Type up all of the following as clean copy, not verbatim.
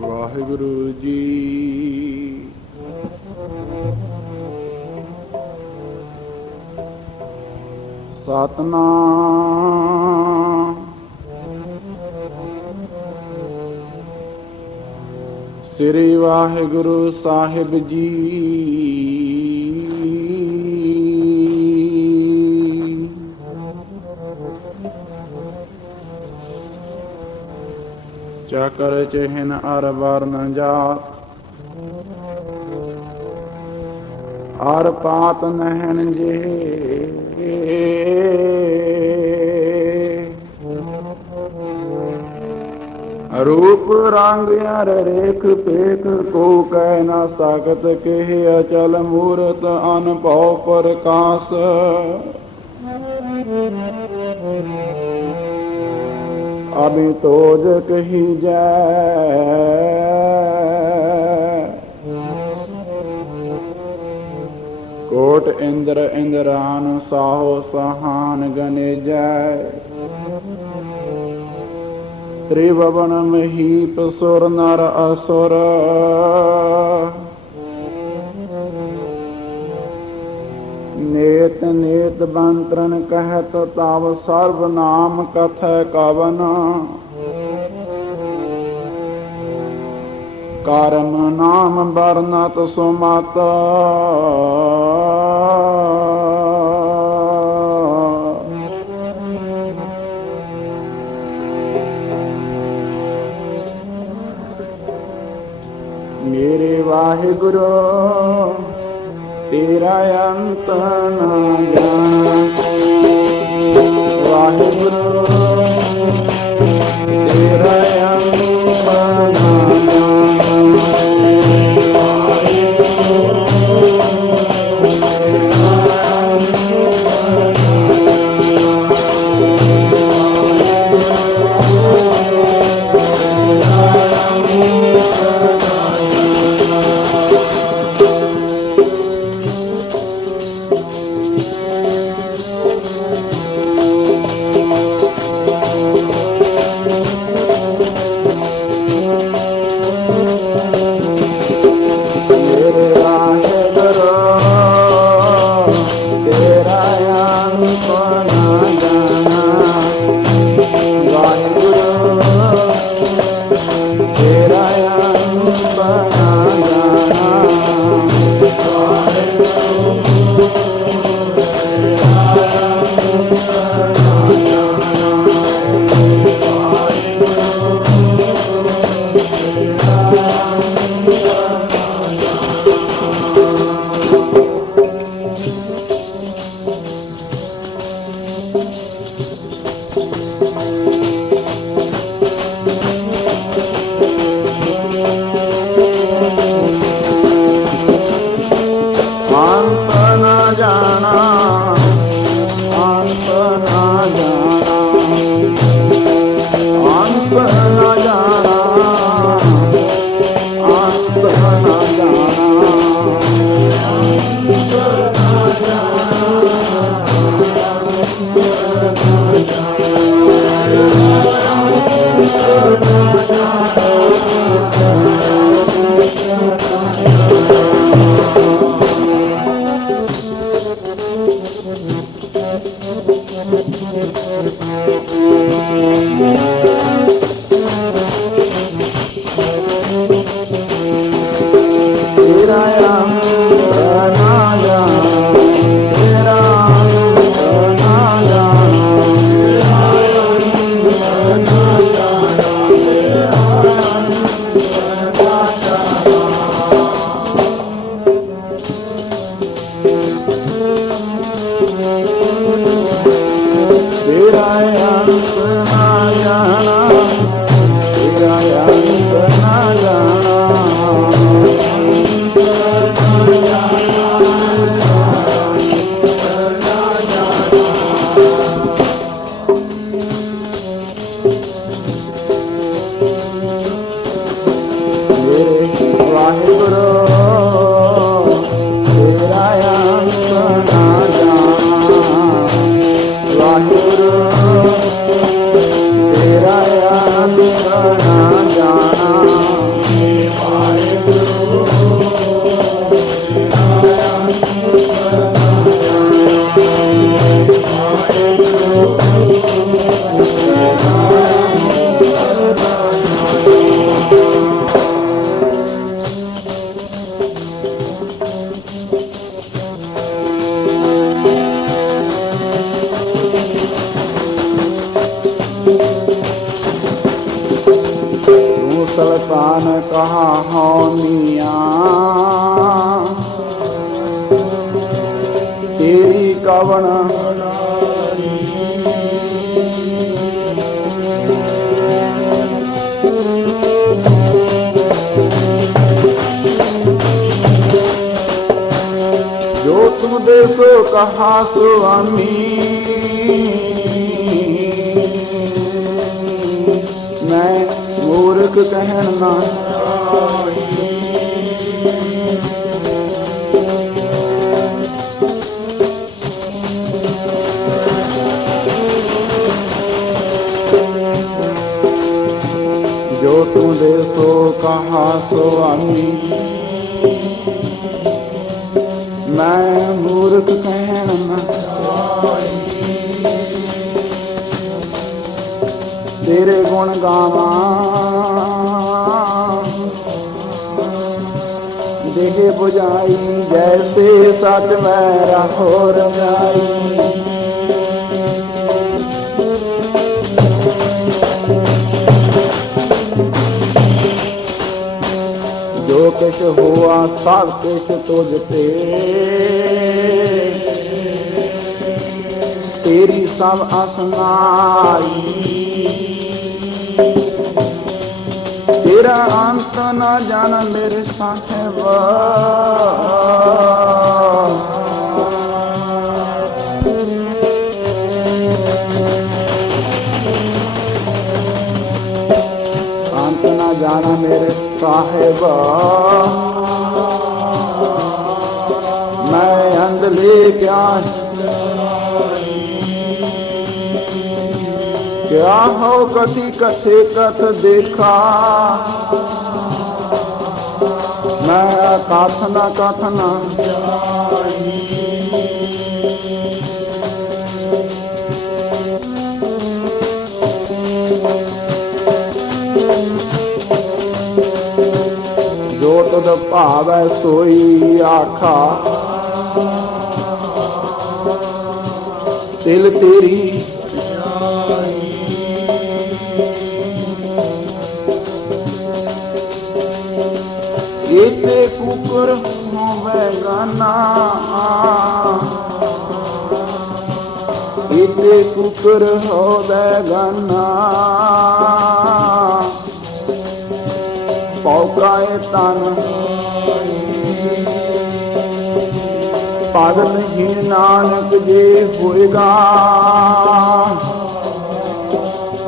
ਵਾਹਿਗੁਰੂ ਜੀ। ਸਤਨਾਮ ਸ੍ਰੀ ਵਾਹਿਗੁਰੂ ਸਾਹਿਬ ਜੀ। ਚੱਕਰ ਚਿਹਨ ਅਰ ਵਰਨ ਜਾਤ ਅਰ ਪਾਤ ਨਹਿਣ ਜੇ रूप रंग अर रेख पेख को कह न सकत केह अचल मूरत अनभव प्रकाश अभी तोज कही जाए कोट इंद्र इंद्रान साहो सहान गने जाए त्रिभुवन महीप सुर नर असुर नेत नेत बंत्रन कहत तव सर्व नाम कथ कवन कर्म नाम वर्णत सुमत मेरे वाहिगुरु तेरा अंत न जाना वाहिगुरु तेरा अंत न गुरु तेरा अंत न जाना। सुल्तान कहा हूँ मियाँ तेरी कवन जो तुम दे सो कहा स्वामी मैं मूर्ख कहना। जो तुम दे सो कहा स्वामी मैं मूर्ख कहना। तेरे गुण गावा देह बुझाई जैसे सच मेरा हो रजाई। जो किछ हुआ सब किछ तुझ ते तेरी सब असनाई। तेरा अंत न जान मेरे साहिब अंत न जाना मेरे साहिब मैं अंधले क्या हो कथी कथे कथ देखा मैं कथना कथना। जो तुद भावै सोई आखा तिल तेरी इते कुकर होवे गाना इते कुकर होवे गाना। पौकाए तन पागल ही नानक जे होएगा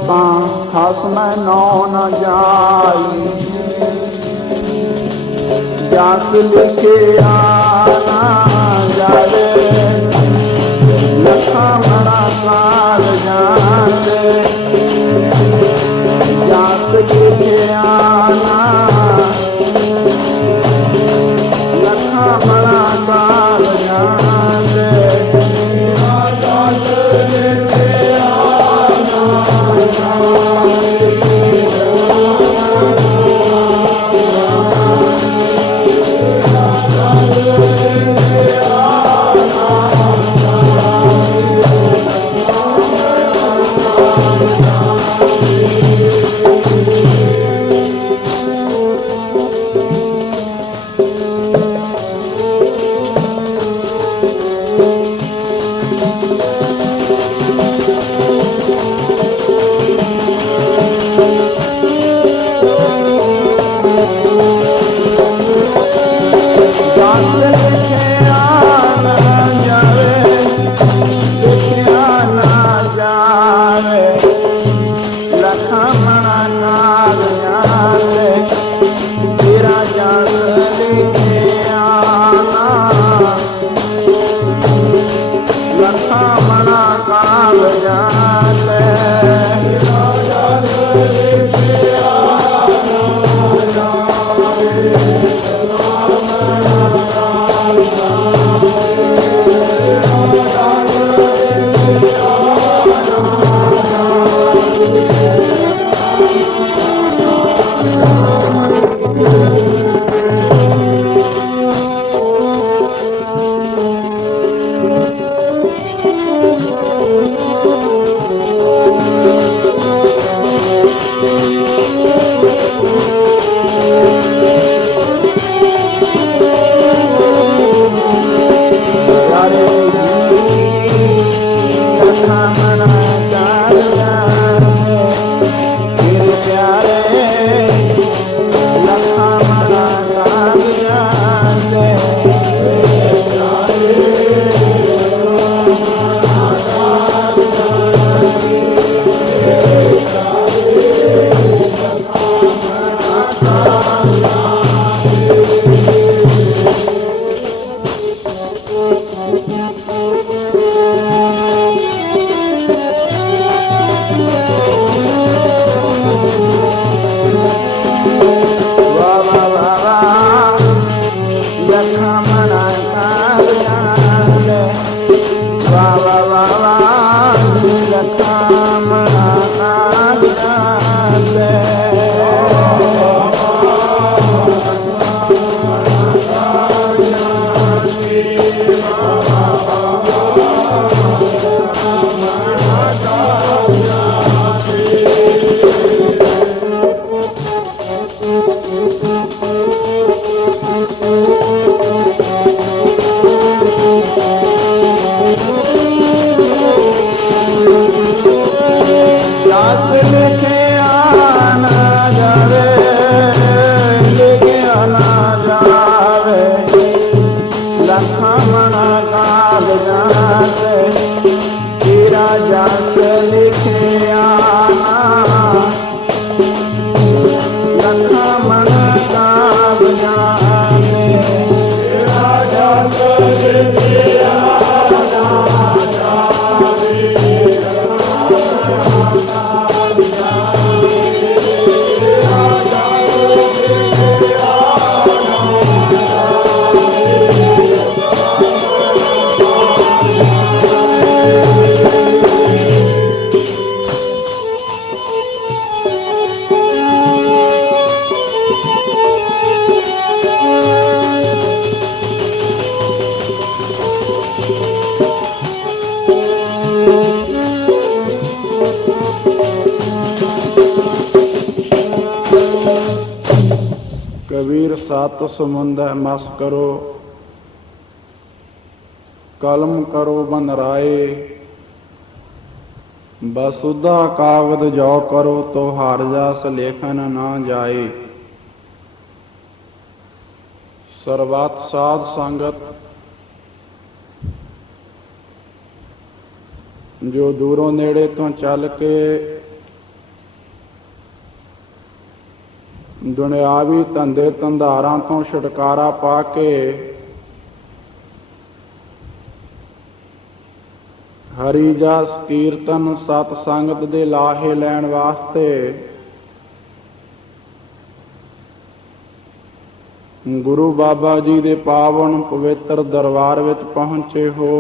तां हस मैं नौ न जाई। जात लिखे आना जावे लखा बड़ा काल जाते। जात लिखे आना लखा बड़ा काल जाते। लखा मना काल जा ਲਖਮਣਾ ਕਾਗ ਜਾਤੇ ਕਬੀਰ ਸਤ ਸਮੁੰਦੈ ਮਸ ਕਰੋ ਕਲਮ ਕਰੋ ਬਨ ਰਾਏ ਬਸੁਧਾ ਕਾਗਦ ਜੋ ਕਰੋ ਤੋ ਹਰ ਜਸ ਲੇਖਨ ਨਾ ਜਾਏ। ਸਰਬੱਤ ਸਾਧ ਸੰਗਤ ਜੋ ਦੂਰੋਂ ਨੇੜੇ ਤੋਂ ਚੱਲ ਕੇ ਦੁਨਿਆਵੀ ਧੰਦੇ ਧੰਦਾਰਾਂ ਤੋਂ ਛੁਟਕਾਰਾ ਪਾ ਕੇ ਹਰੀ ਜਸ ਕੀਰਤਨ ਸਤ ਸੰਗਤ ਦੇ ਲਾਹੇ ਲੈਣ ਵਾਸਤੇ ਗੁਰੂ ਬਾਬਾ ਜੀ ਦੇ ਪਾਵਨ ਪਵਿੱਤਰ ਦਰਬਾਰ ਵਿੱਚ ਪਹੁੰਚੇ ਹੋ।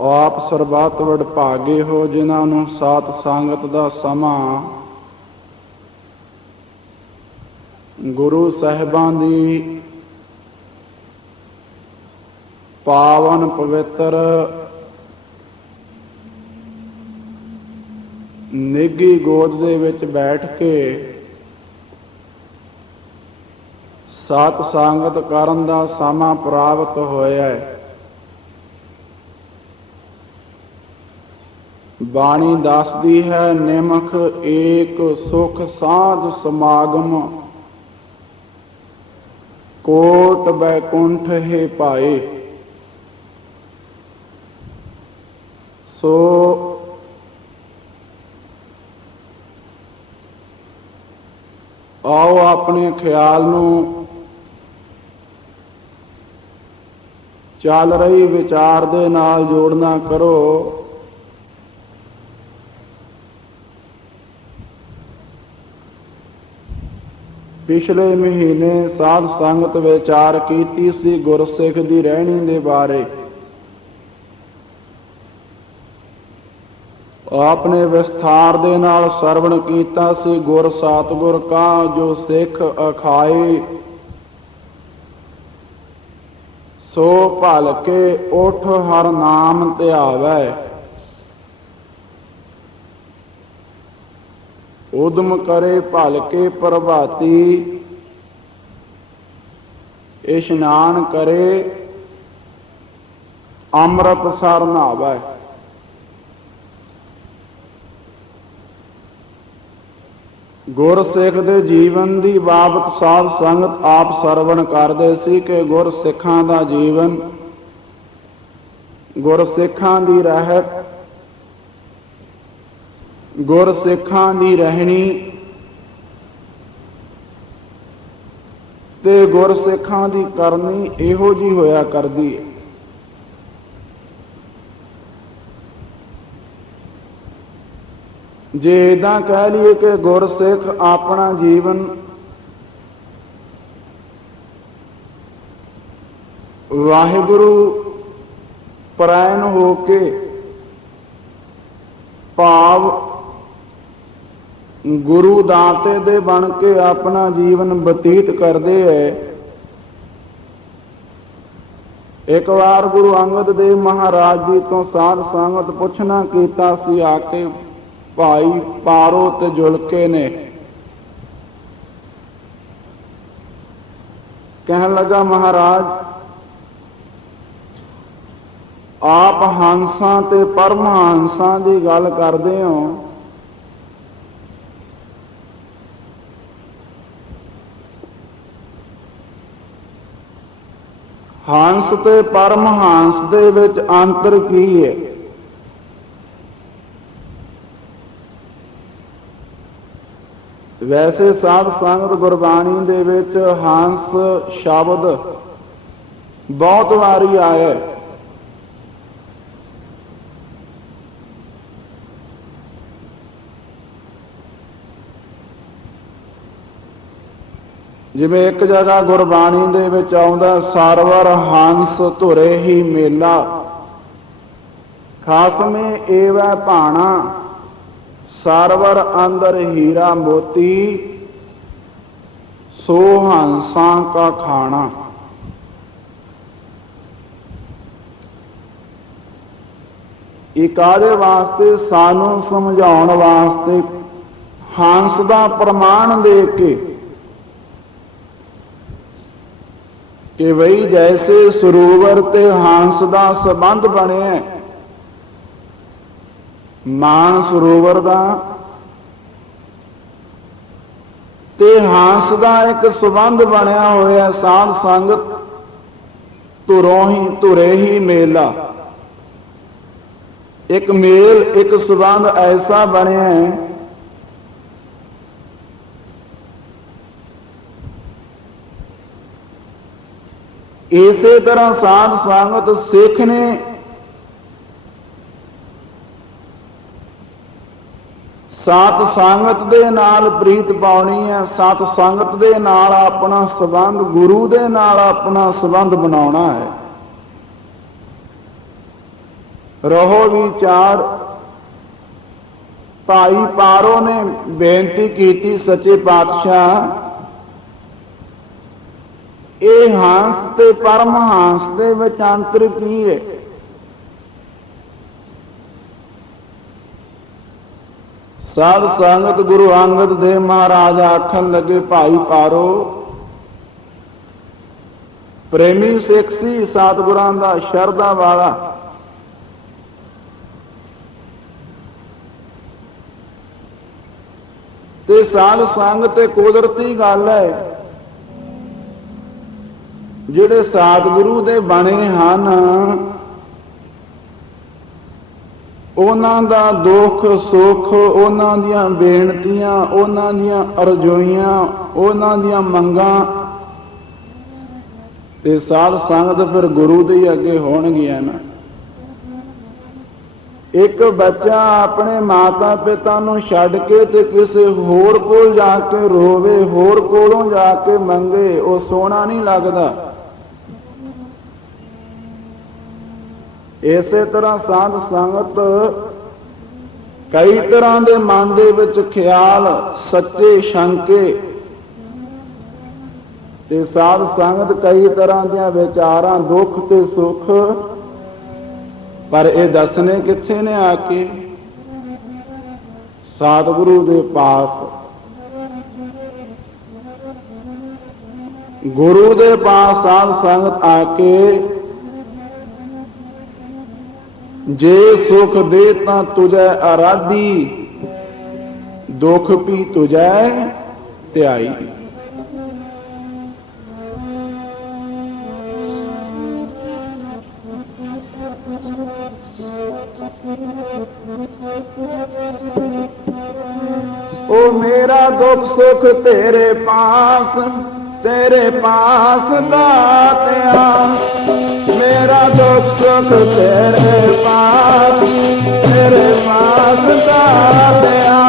ਆਪ ਸਰਬੱਤ ਵਡਭਾਗੇ ਹੋ ਜਿਨ੍ਹਾਂ ਨੂੰ ਸਾਧ ਸੰਗਤ ਦਾ ਸਮਾਂ ਗੁਰੂ ਸਾਹਿਬਾਂ ਦੀ ਪਾਵਨ ਪਵਿੱਤਰ ਨਿੱਘੀ ਗੋਦ ਦੇ ਵਿੱਚ ਬੈਠ ਕੇ ਸਾਧ ਸੰਗਤ ਕਰਨ ਦਾ ਸਮਾਂ ਪ੍ਰਾਪਤ ਹੋਇਆ ਹੈ। ਬਾਣੀ ਦੱਸਦੀ ਹੈ ਨਿਮਖ ਏਕ ਸੁਖ ਸਾਧ ਸਮਾਗਮ ਕੋਟ ਬੈਕੁੰਠ ਹੈ ਭਾਏ। ਸੋ ਆਓ ਆਪਣੇ ਖਿਆਲ ਨੂੰ ਚੱਲ ਰਹੀ ਵਿਚਾਰ ਦੇ ਨਾਲ ਜੋੜਨਾ ਕਰੋ। ਪਿਛਲੇ ਮਹੀਨੇ ਸਾਧ ਸੰਗਤ ਵਿਚਾਰ ਕੀਤੀ ਸੀ ਗੁਰਸਿੱਖ ਦੀ ਰਹਿਣੀ ਦੇ ਬਾਰੇ। ਆਪਨੇ ਵਿਸਥਾਰ ਦੇ ਨਾਲ ਸਰਵਣ ਕੀਤਾ ਸੀ ਗੁਰ ਸਤਿਗੁਰ ਕਾ ਜੋ ਸਿੱਖ ਅਖਾਏ ਸੋ ਭਲ ਕੇ ਉਠ ਹਰ ਨਾਮ ਧਿਆਵੈ। ਉਦਮ ਕਰੇ ਭਲ ਕੇ ਪ੍ਰਭਾਤੀ ਇਸ਼ਨਾਨ ਕਰੇ ਅੰਮ੍ਰਿਤ ਸਰ ਨਹਾਵੈ। ਗੁਰਸਿੱਖ ਦੇ ਜੀਵਨ ਦੀ ਬਾਬਤ ਸਾਧ ਸੰਗਤ ਆਪ ਸਰਵਣ ਕਰਦੇ ਸੀ ਕਿ ਗੁਰਸਿੱਖਾਂ ਦਾ ਜੀਵਨ, ਗੁਰਸਿੱਖਾਂ ਦੀ ਰਹਿਤ, ਗੁਰਸਿੱਖਾਂ ਦੀ ਰਹਿਣੀ ਤੇ ਗੁਰਸਿੱਖਾਂ ਦੀ ਕਰਨੀ ਇਹੋ ਜਿਹੀ ਹੋਇਆ ਕਰਦੀ ਹੈ। ਜੇ ਏਦਾਂ ਕਹਿ ਲਈਏ ਕਿ ਗੁਰਸਿੱਖ ਆਪਣਾ ਜੀਵਨ ਵਾਹਿਗੁਰੂ ਪਰਾਇਣ ਹੋ ਕੇ ਭਾਵ ਗੁਰੂ ਦਾਤੇ ਦੇ ਬਣ ਕੇ ਆਪਣਾ ਜੀਵਨ ਬਤੀਤ ਕਰਦੇ ਹੈ। ਇੱਕ ਵਾਰ ਗੁਰੂ ਅੰਗਦ ਦੇਵ ਮਹਾਰਾਜ ਜੀ ਤੋਂ ਸਾਧ ਸੰਗਤ ਪੁੱਛਣਾ ਕੀਤਾ ਸੀ ਆ ਕੇ, ਭਾਈ ਪਾਰੋ ਤੇ ਜੁਲਕੇ ਨੇ। ਕਹਿਣ ਲੱਗਾ, ਮਹਾਰਾਜ ਆਪ ਹੰਸਾਂ ਤੇ ਪਰਮਹੰਸਾਂ ਦੀ ਗੱਲ ਕਰਦੇ ਹੋ, ਹੰਸ ਤੇ ਪਰਮਹੰਸ ਦੇ ਵਿੱਚ ਅੰਤਰ ਕੀ ਹੈ? ਵੈਸੇ ਸਾਧ ਸੰਗਤ ਗੁਰਬਾਣੀ ਦੇ ਵਿੱਚ ਹੰਸ ਸ਼ਬਦ ਬਹੁਤ ਵਾਰੀ ਆਇਆ। ਜਿਵੇਂ ਇੱਕ ਜਗ੍ਹਾ ਗੁਰਬਾਣੀ ਦੇ ਵਿੱਚ ਆਉਂਦਾ, ਸਰਵਰ ਹੰਸ ਧੁਰੇ ਹੀ ਮੇਲਾ, ਖਾਸਮੇ ਏਵੈ ਭਾਣਾ, ਸਰਵਰ ਅੰਦਰ ਹੀਰਾ ਮੋਤੀ, ਸੋ ਹੰਸਾਂ ਕਾ ਖਾਣਾ। ਇਹ ਕਾਹਦੇ ਵਾਸਤੇ? ਸਾਨੂੰ ਸਮਝਾਉਣ ਵਾਸਤੇ ਹੰਸ ਦਾ ਪ੍ਰਮਾਣ ਦੇ ਕੇ ਕਿ ਬਈ ਜੈਸੇ ਸਰੋਵਰ ਤੇ ਹੰਸ ਦਾ ਸੰਬੰਧ ਬਣਿਆ, ਮਾਨ ਸਰੋਵਰ ਦਾ ਤੇ ਹੰਸ ਦਾ ਇੱਕ ਸੰਬੰਧ ਬਣਿਆ ਹੋਇਆ। ਸਾਧ ਸੰਗਤ ਧੁਰੇ ਹੀ ਮੇਲਾ, ਇੱਕ ਮੇਲ, ਇੱਕ ਸੰਬੰਧ ਐਸਾ ਬਣਿਆ ਹੈ ਇਸੇ ਤਰ੍ਹਾਂ ਸਾਧ ਸੰਗਤ ਸਿੱਖ ਨੇ ਸਤ ਸੰਗਤ ਦੇ ਨਾਲ ਪ੍ਰੀਤ ਪਾਉਣੀ ਹੈ, ਸਤ ਸੰਗਤ ਦੇ ਨਾਲ ਆਪਣਾ ਸੰਬੰਧ, ਗੁਰੂ ਦੇ ਨਾਲ ਆਪਣਾ ਸੰਬੰਧ ਬਣਾਉਣਾ ਹੈ। ਰਹੋ ਵਿਚਾਰ। ਭਾਈ ਪਾਰੋ ਨੇ ਬੇਨਤੀ ਕੀਤੀ, ਸੱਚੇ ਪਾਤਸ਼ਾਹ ਇਹ ਹੰਸ ਤੇ ਪਰਮਹੰਸ ਦੇ ਵਿੱਚ ਅੰਤਰ ਕੀ ਹੈ? ਸਾਧ ਸੰਗਤ ਗੁਰੂ ਅੰਗਦ ਦੇਵ ਮਹਾਰਾਜ ਆਖਣ ਲੱਗੇ, ਭਾਈ ਪਾਰੋ ਪ੍ਰੇਮੀ ਸਿੱਖ ਸੀ, ਸਤਿਗੁਰਾਂ ਦਾ ਸ਼ਰਧਾ ਵਾਲਾ, ਤੇ ਸਾਧ ਸੰਗਤ ਤੇ ਕੁਦਰਤੀ ਗੱਲ ਹੈ, ਜਿਹੜੇ ਸਤਿਗੁਰੂ ਦੇ ਬਣੇ ਹਨ ਉਹਨਾਂ ਦਾ ਦੁੱਖ ਸੁੱਖ, ਉਹਨਾਂ ਦੀਆਂ ਬੇਨਤੀਆਂ, ਉਹਨਾਂ ਦੀਆਂ ਅਰਜ਼ੋਈਆਂ, ਉਹਨਾਂ ਦੀਆਂ ਮੰਗਾਂ ਤੇ ਸਾਧ ਸੰਗਤ ਫਿਰ ਗੁਰੂ ਦੇ ਅੱਗੇ ਹੋਣਗੀਆਂ ਨਾ। ਇੱਕ ਬੱਚਾ ਆਪਣੇ ਮਾਤਾ ਪਿਤਾ ਨੂੰ ਛੱਡ ਕੇ ਤੇ ਕਿਸੇ ਹੋਰ ਕੋਲ ਜਾ ਕੇ ਰੋਵੇ, ਹੋਰ ਕੋਲੋਂ ਜਾ ਕੇ ਮੰਗੇ, ਉਹ ਸੋਹਣਾ ਨਹੀਂ ਲੱਗਦਾ। ਇਸੇ ਤਰ੍ਹਾਂ ਸਾਧ ਸੰਗਤ ਕਈ ਤਰ੍ਹਾਂ ਦੇ ਮਨ ਦੇ ਵਿੱਚ ਖਿਆਲ, ਸੱਚੇ ਸ਼ੰਕੇ, ਤੇ ਸਾਧ ਸੰਗਤ ਕਈ ਤਰ੍ਹਾਂ ਦੀਆਂ ਵਿਚਾਰਾਂ, ਦੁੱਖ ਤੇ ਸੁੱਖ, ਪਰ ਇਹ ਦੱਸਣੇ ਕਿੱਥੇ ਨੇ ਆ ਕੇ? ਸਤਿਗੁਰੂ ਦੇ ਪਾਸ। ਗੁਰੂ ਦੇ ਪਾਸ ਸਾਧ ਸੰਗਤ ਆ ਕੇ ਜੇ ਸੁਖ ਦੇ ਤਾਂ ਤੁਝੈ ਆਰਾਧੀ, ਦੁਖ ਵੀ ਤੁਝੈ ਧਿਆਈ। ओ मेरा दुख सुख तेरे पास दातिया, मेरा दुख सुख तेरे पास दातिया।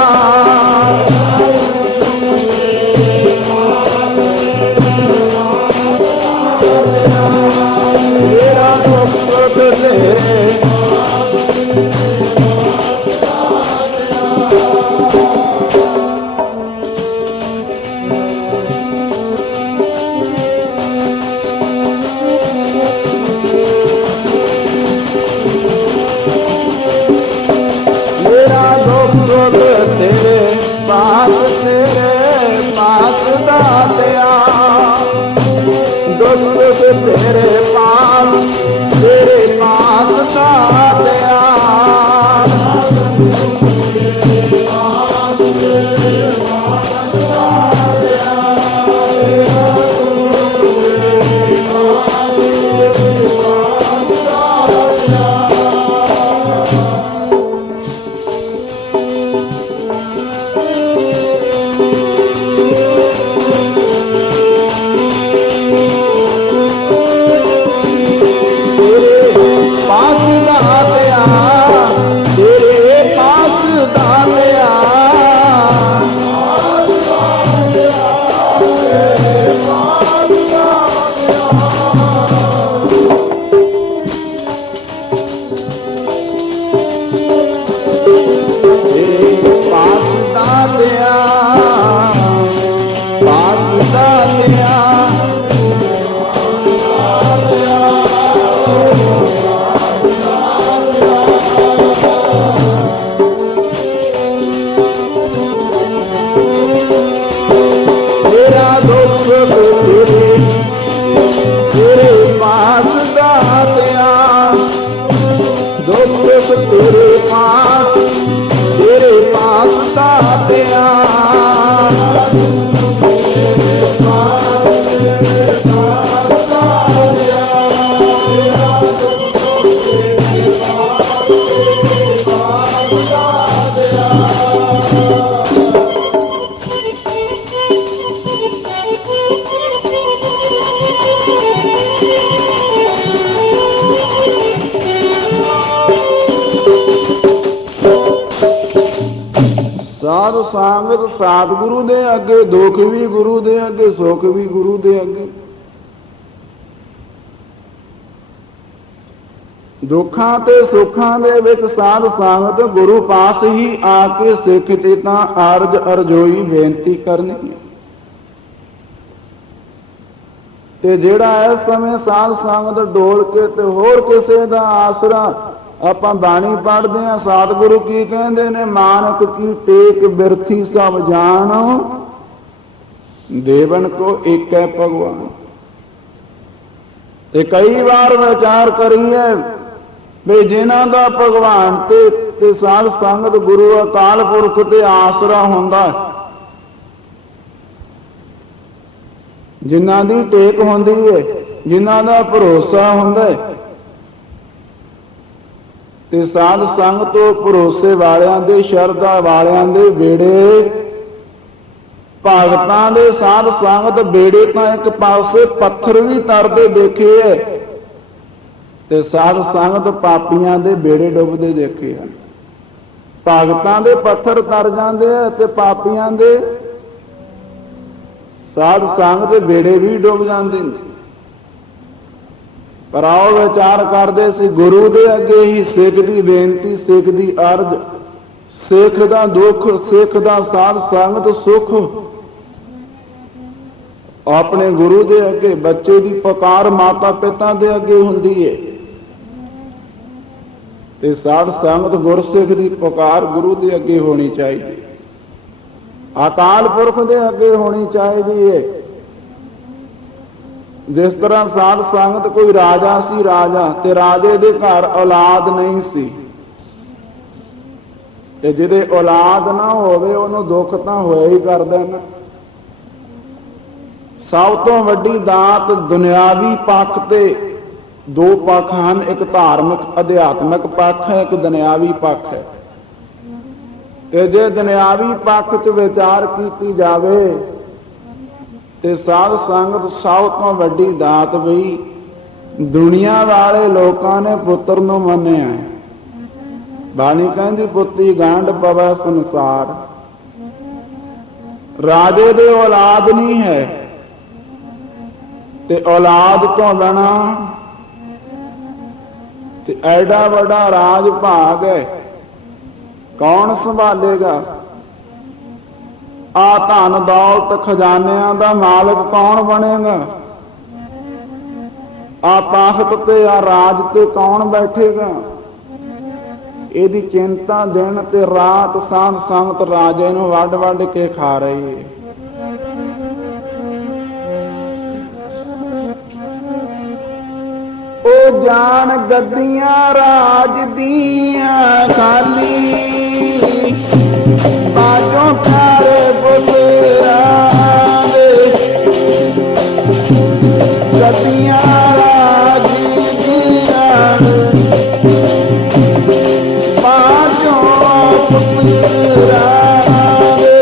मेरा दुख सुख तेरे दुख सुख तेरे पास दातिया। साध संगत सतगुरु दे अगे, दुख भी गुरु दे अगे, सुख भी गुरु दे अगे। दुखां ते सुखां दे विच साध संगत गुरु पास ही आके सिख चेतां अर्ज अरजोई बेनती करनी है। ते जेड़ा इस समय साध संगत डोल के ते होर किसे दा आसरा ਆਪਾਂ ਬਾਣੀ ਪੜ੍ਹਦੇ ਹਾਂ। ਸਤਿਗੁਰੂ ਕੀ ਕਹਿੰਦੇ ਨੇ? ਮਾਨਕ ਕੀ ਟੇਕ ਬਿਰਥੀ ਸਭ ਜਾਣ, ਦੇਵਨ ਕੋ ਏਕ ਹੈ ਭਗਵਾਨ। ਤੇ ਕਈ ਵਾਰ ਵਿਚਾਰ ਕਰੀਏ ਵੀ ਜਿਨ੍ਹਾਂ ਦਾ ਭਗਵਾਨ ਤੇ ਸਾਧ ਸੰਗਤ ਗੁਰੂ ਅਕਾਲ ਪੁਰਖ ਤੇ ਆਸਰਾ ਹੁੰਦਾ, ਜਿਨ੍ਹਾਂ ਦੀ ਟੇਕ ਹੁੰਦੀ ਹੈ, ਜਿਨ੍ਹਾਂ ਦਾ ਭਰੋਸਾ ਹੁੰਦਾ ਹੈ, ਤੇ ਸਾਧ ਸੰਗ ਤੋਂ ਭਰੋਸੇ ਵਾਲਿਆਂ ਦੇ, ਸ਼ਰਧਾ ਵਾਲਿਆਂ ਦੇ ਬੇੜੇ, ਭਗਤਾਂ ਦੇ ਸਾਧ ਸੰਗਤ ਬੇੜੇ ਤਾਂ ਇੱਕ ਪਾਸੇ ਪੱਥਰ ਵੀ ਤਰਦੇ ਦੇਖੇ ਐ, ਤੇ ਸਾਧ ਸੰਗਤ ਪਾਪੀਆਂ ਦੇ ਬੇੜੇ ਡੁੱਬਦੇ ਦੇਖੇ ਹਨ। ਭਗਤਾਂ ਦੇ ਪੱਥਰ ਤਰ ਜਾਂਦੇ ਆ ਤੇ ਪਾਪੀਆਂ ਦੇ ਸਾਧ ਸੰਗਤ ਦੇ ਬੇੜੇ ਵੀ ਡੁੱਬ ਜਾਂਦੇ ਨੇ। ਪਰ ਆਓ ਵਿਚਾਰ ਕਰਦੇ ਸੀ, ਗੁਰੂ ਦੇ ਅੱਗੇ ਹੀ ਸਿੱਖ ਦੀ ਬੇਨਤੀ, ਸਿੱਖ ਦੀ ਅਰਜ, ਸਿੱਖ ਦਾ ਦੁੱਖ, ਸਿੱਖ ਦਾ ਸਾਧ ਸੰਗਤ ਸੁੱਖ। ਆਪਣੇ ਗੁਰੂ ਦੇ ਅੱਗੇ, ਬੱਚੇ ਦੀ ਪੁਕਾਰ ਮਾਤਾ ਪਿਤਾ ਦੇ ਅੱਗੇ ਹੁੰਦੀ ਹੈ, ਤੇ ਸਾਧ ਸੰਗਤ ਗੁਰਸਿੱਖ ਦੀ ਪੁਕਾਰ ਗੁਰੂ ਦੇ ਅੱਗੇ ਹੋਣੀ ਚਾਹੀਦੀ, ਅਕਾਲ ਪੁਰਖ ਦੇ ਅੱਗੇ ਹੋਣੀ ਚਾਹੀਦੀ ਹੈ। ਜਿਸ ਤਰ੍ਹਾਂ ਸਾਧ ਸੰਗਤ ਕੋਈ ਰਾਜਾ ਸੀ, ਰਾਜਾ ਤੇ ਰਾਜੇ ਦੇ ਘਰ ਔਲਾਦ ਨਹੀਂ ਸੀ, ਤੇ ਜਿਹਦੇ ਔਲਾਦ ਨਾ ਹੋਵੇ ਉਹਨੂੰ ਦੁੱਖ ਤਾਂ ਹੋਇਆ ਹੀ ਕਰਦਾ ਨਾ। ਸਭ ਤੋਂ ਵੱਡੀ ਦਾਤ ਦੁਨਿਆਵੀ ਪੱਖ ਤੇ ਦੋ ਪੱਖ ਹਨ, ਇੱਕ ਧਾਰਮਿਕ ਅਧਿਆਤਮਿਕ ਪੱਖ ਹੈ, ਇੱਕ ਦੁਨਿਆਵੀ ਪੱਖ ਹੈ। ਤੇ ਜੇ ਦੁਨਿਆਵੀ ਪੱਖ 'ਚ ਵਿਚਾਰ ਕੀਤੀ ਜਾਵੇ ਤੇ ਸਾਧ ਸੰਗਤ ਸਭ ਤੋਂ ਵੱਡੀ ਦਾਤ ਵੀ ਦੁਨੀਆ ਵਾਲੇ ਲੋਕਾਂ ਨੇ ਪੁੱਤਰ ਨੂੰ ਮੰਨਿਆ। ਬਾਣੀ ਕਹਿੰਦੀ ਪੁੱਤੀ ਗੰਢ ਪਵੈ ਸੰਸਾਰ। ਰਾਜੇ ਦੇ ਔਲਾਦ ਨਹੀਂ ਹੈ ਤੇ ਔਲਾਦ ਤੋਂ ਬਿਨਾ ਤੇ ਐਡਾ ਵੱਡਾ ਰਾਜ ਭਾਗ ਹੈ, ਕੌਣ ਸੰਭਾਲੇਗਾ? ਆ ਧਨ ਦੌਲਤ ਖਜ਼ਾਨਿਆਂ ਦਾ ਮਾਲਕ ਕੌਣ ਬਣੇਗਾ? ਆ ਤਾਕਤ ਤੇ ਆ ਰਾਜ ਤੇ ਕੌਣ ਬੈਠੇਗਾ? ਇਹਦੀ ਚਿੰਤਾ ਦਿਨ ਤੇ ਰਾਤ ਸਾਧ ਸੰਗਤ ਰਾਜੇ ਨੂੰ ਵੱਢ ਵੱਢ ਕੇ ਖਾ ਰਹੀ ਹੈ। ਉਹ ਜਾਣ ਗੱਦੀਆਂ ਰਾਜ ਦੀਆਂ ਖਾਲੀ, ਬਾਜੋਂ ਪਿਆਰੇ ਬੁੱਲਰਾਂ ਦੇ, ਗੱਦੀਆਂ ਰਾਜ ਦੀਆਂ ਬਾਜੋਂ ਪੁੱਤਰਾਂ ਦੇ।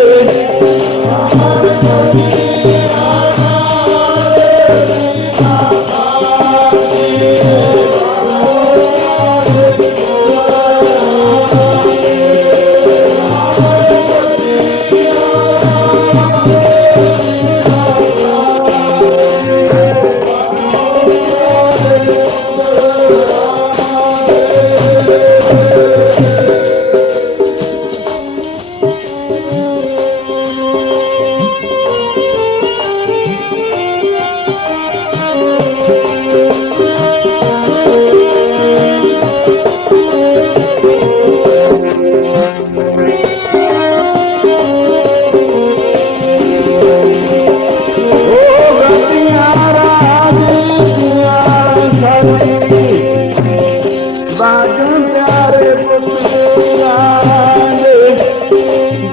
प्यारे पुत्रान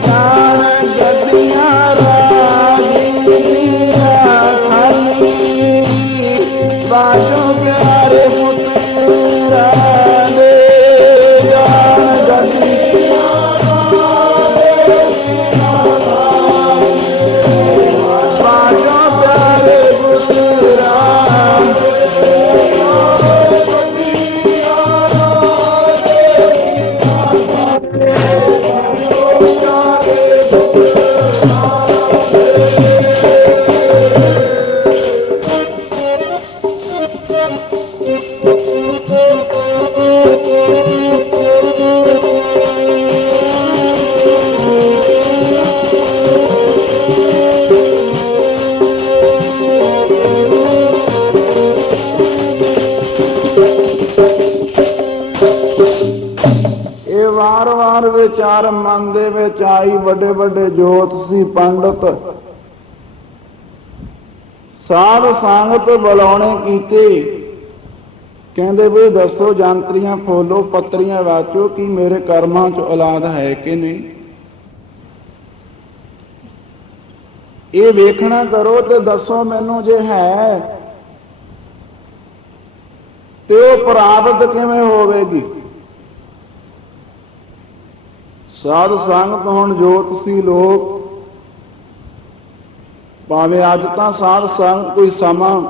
जान गद्दियां राजिया खाली बाजो प्यारे पुत्रान जान गद्दियां बाजो प्यारे पुत्रान ਵਾਰ-ਵਾਰ ਵਿਚਾਰ ਮਨ ਦੇ ਵਿੱਚ ਆਈ। ਵੱਡੇ ਵੱਡੇ ਜੋਤਸ਼ੀ ਪੰਡਤ ਸਾਧ ਸੰਗਤ ਬੁਲਾਉਣੇ ਕੀਤੇ। ਕਹਿੰਦੇ ਵੀ ਦੱਸੋ ਜਾਂਤਰੀਆਂ ਫੋਲੋ ਪੱਤਰੀਆਂ ਵਾਚੋ ਕਿ ਮੇਰੇ ਕਰਮਾਂ 'ਚ ਔਲਾਦ ਹੈ ਕਿ ਨਹੀਂ। ਇਹ ਵੇਖਣਾ ਕਰੋ ਤੇ ਦੱਸੋ ਮੈਨੂੰ ਜੇ ਹੈ ਤੇ ਉਹ ਪ੍ਰਾਪਤ ਕਿਵੇਂ ਹੋਵੇਗੀ। ਸਾਧ ਸੰਗਤ ਹੁਣ ਜੋਤਸ਼ੀ ਲੋਕ ਭਾਵੇਂ ਅੱਜ ਤਾਂ ਸਾਧ ਸੰਗਤ ਕੋਈ ਸਮਾਂ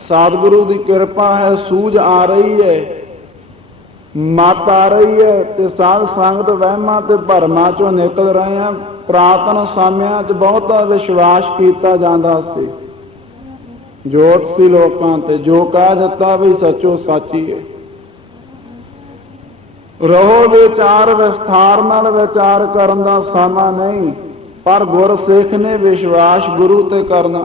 ਸਤਿਗੁਰੂ ਦੀ ਕਿਰਪਾ ਹੈ ਸੂਝ ਆ ਰਹੀ ਹੈ ਮਤ ਆ ਰਹੀ ਹੈ ਤੇ ਸਾਧ ਸੰਗਤ ਵਹਿਮਾਂ ਤੇ ਭਰਮਾਂ ਚੋਂ ਨਿਕਲ ਰਹੇ ਆ। ਪ੍ਰਾਤਨ ਸਮਿਆਂ 'ਚ ਬਹੁਤਾ ਵਿਸ਼ਵਾਸ ਕੀਤਾ ਜਾਂਦਾ ਸੀ ਜੋਤਸ਼ੀ ਲੋਕਾਂ ਤੇ। ਜੋ ਕਹਿ ਦਿੱਤਾ ਵੀ ਸੱਚੋ ਸੱਚੀ ਹੈ। ਰਹੋ ਵਿਚਾਰ ਵਿਸਥਾਰ ਨਾਲ ਵਿਚਾਰ ਕਰਨ ਦਾ ਸਮਾਂ ਨਹੀਂ ਪਰ ਗੁਰਸਿੱਖ ਨੇ ਵਿਸ਼ਵਾਸ ਗੁਰੂ ਤੇ ਕਰਨਾ।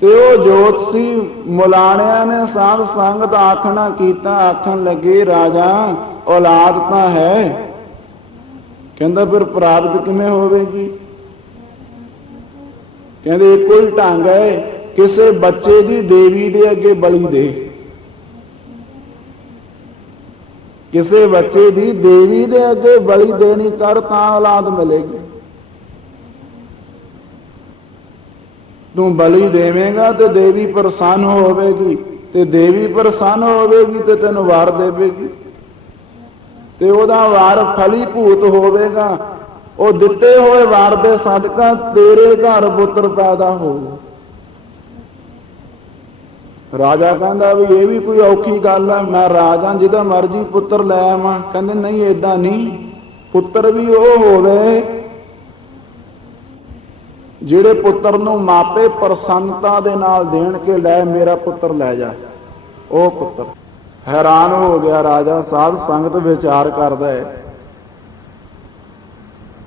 ਤੇ ਉਹ ਜੋਤਸ਼ੀ ਮੁਲਾਣਿਆਂ ਨੇ ਸਾਧ ਸੰਗਤ ਆਖਣਾ ਕੀਤਾ। ਆਖਣ ਲੱਗੇ ਰਾਜਾ ਔਲਾਦ ਤਾਂ ਹੈ। ਕਹਿੰਦਾ ਫਿਰ ਪ੍ਰਾਪਤ ਕਿਵੇਂ ਹੋਵੇਗੀ। ਕਹਿੰਦੇ ਇੱਕੋ ਹੀ ਢੰਗ ਹੈ ਕਿਸੇ ਬੱਚੇ ਦੀ ਦੇਵੀ ਦੇ ਅੱਗੇ ਬਲੀ ਦੇ। ਕਿਸੇ ਬੱਚੇ ਦੀ ਦੇਵੀ ਦੇ ਅੱਗੇ ਬਲੀ ਦੇਣੀ ਕਰ ਤਾਂ ਔਲਾਦ ਮਿਲੇਗੀ। ਤੂੰ ਬਲੀ ਦੇਵੇਂਗਾ ਤੇ ਦੇਵੀ ਪ੍ਰਸੰਨ ਹੋਵੇਗੀ ਤੇ ਦੇਵੀ ਪ੍ਰਸੰਨ ਹੋਵੇਗੀ ਤੇ ਤੈਨੂੰ ਵਾਰ ਦੇਵੇਗੀ ਤੇ ਉਹਦਾ ਵਾਰ ਫਲੀਭੂਤ ਹੋਵੇਗਾ। ਉਹ ਦਿੱਤੇ ਹੋਏ ਵਾਰ ਦੇ ਸਦਕਾ ਤੇਰੇ ਘਰ ਪੁੱਤਰ ਪੈਦਾ ਹੋਊ। ਰਾਜਾ ਕਹਿੰਦਾ ਵੀ ਇਹ ਵੀ ਕੋਈ ਔਖੀ ਗੱਲ ਹੈ। ਮੈਂ ਰਾਜਾ ਜਿਹਦਾ ਮਰਜ਼ੀ ਪੁੱਤਰ ਲੈ ਆਵਾਂ। ਕਹਿੰਦੇ ਨਹੀਂ ਏਦਾਂ ਨਹੀਂ। ਪੁੱਤਰ ਵੀ ਉਹ ਹੋਵੇ ਜਿਹੜੇ ਪੁੱਤਰ ਨੂੰ ਮਾਪੇ ਪ੍ਰਸੰਨਤਾ ਦੇ ਨਾਲ ਦੇਣ ਕੇ ਲੈ ਮੇਰਾ ਪੁੱਤਰ ਲੈ ਜਾ। ਉਹ ਪੁੱਤਰ ਹੈਰਾਨ ਹੋ ਗਿਆ ਰਾਜਾ। ਸਾਧ ਸੰਗਤ ਵਿਚਾਰ ਕਰਦਾ ਹੈ।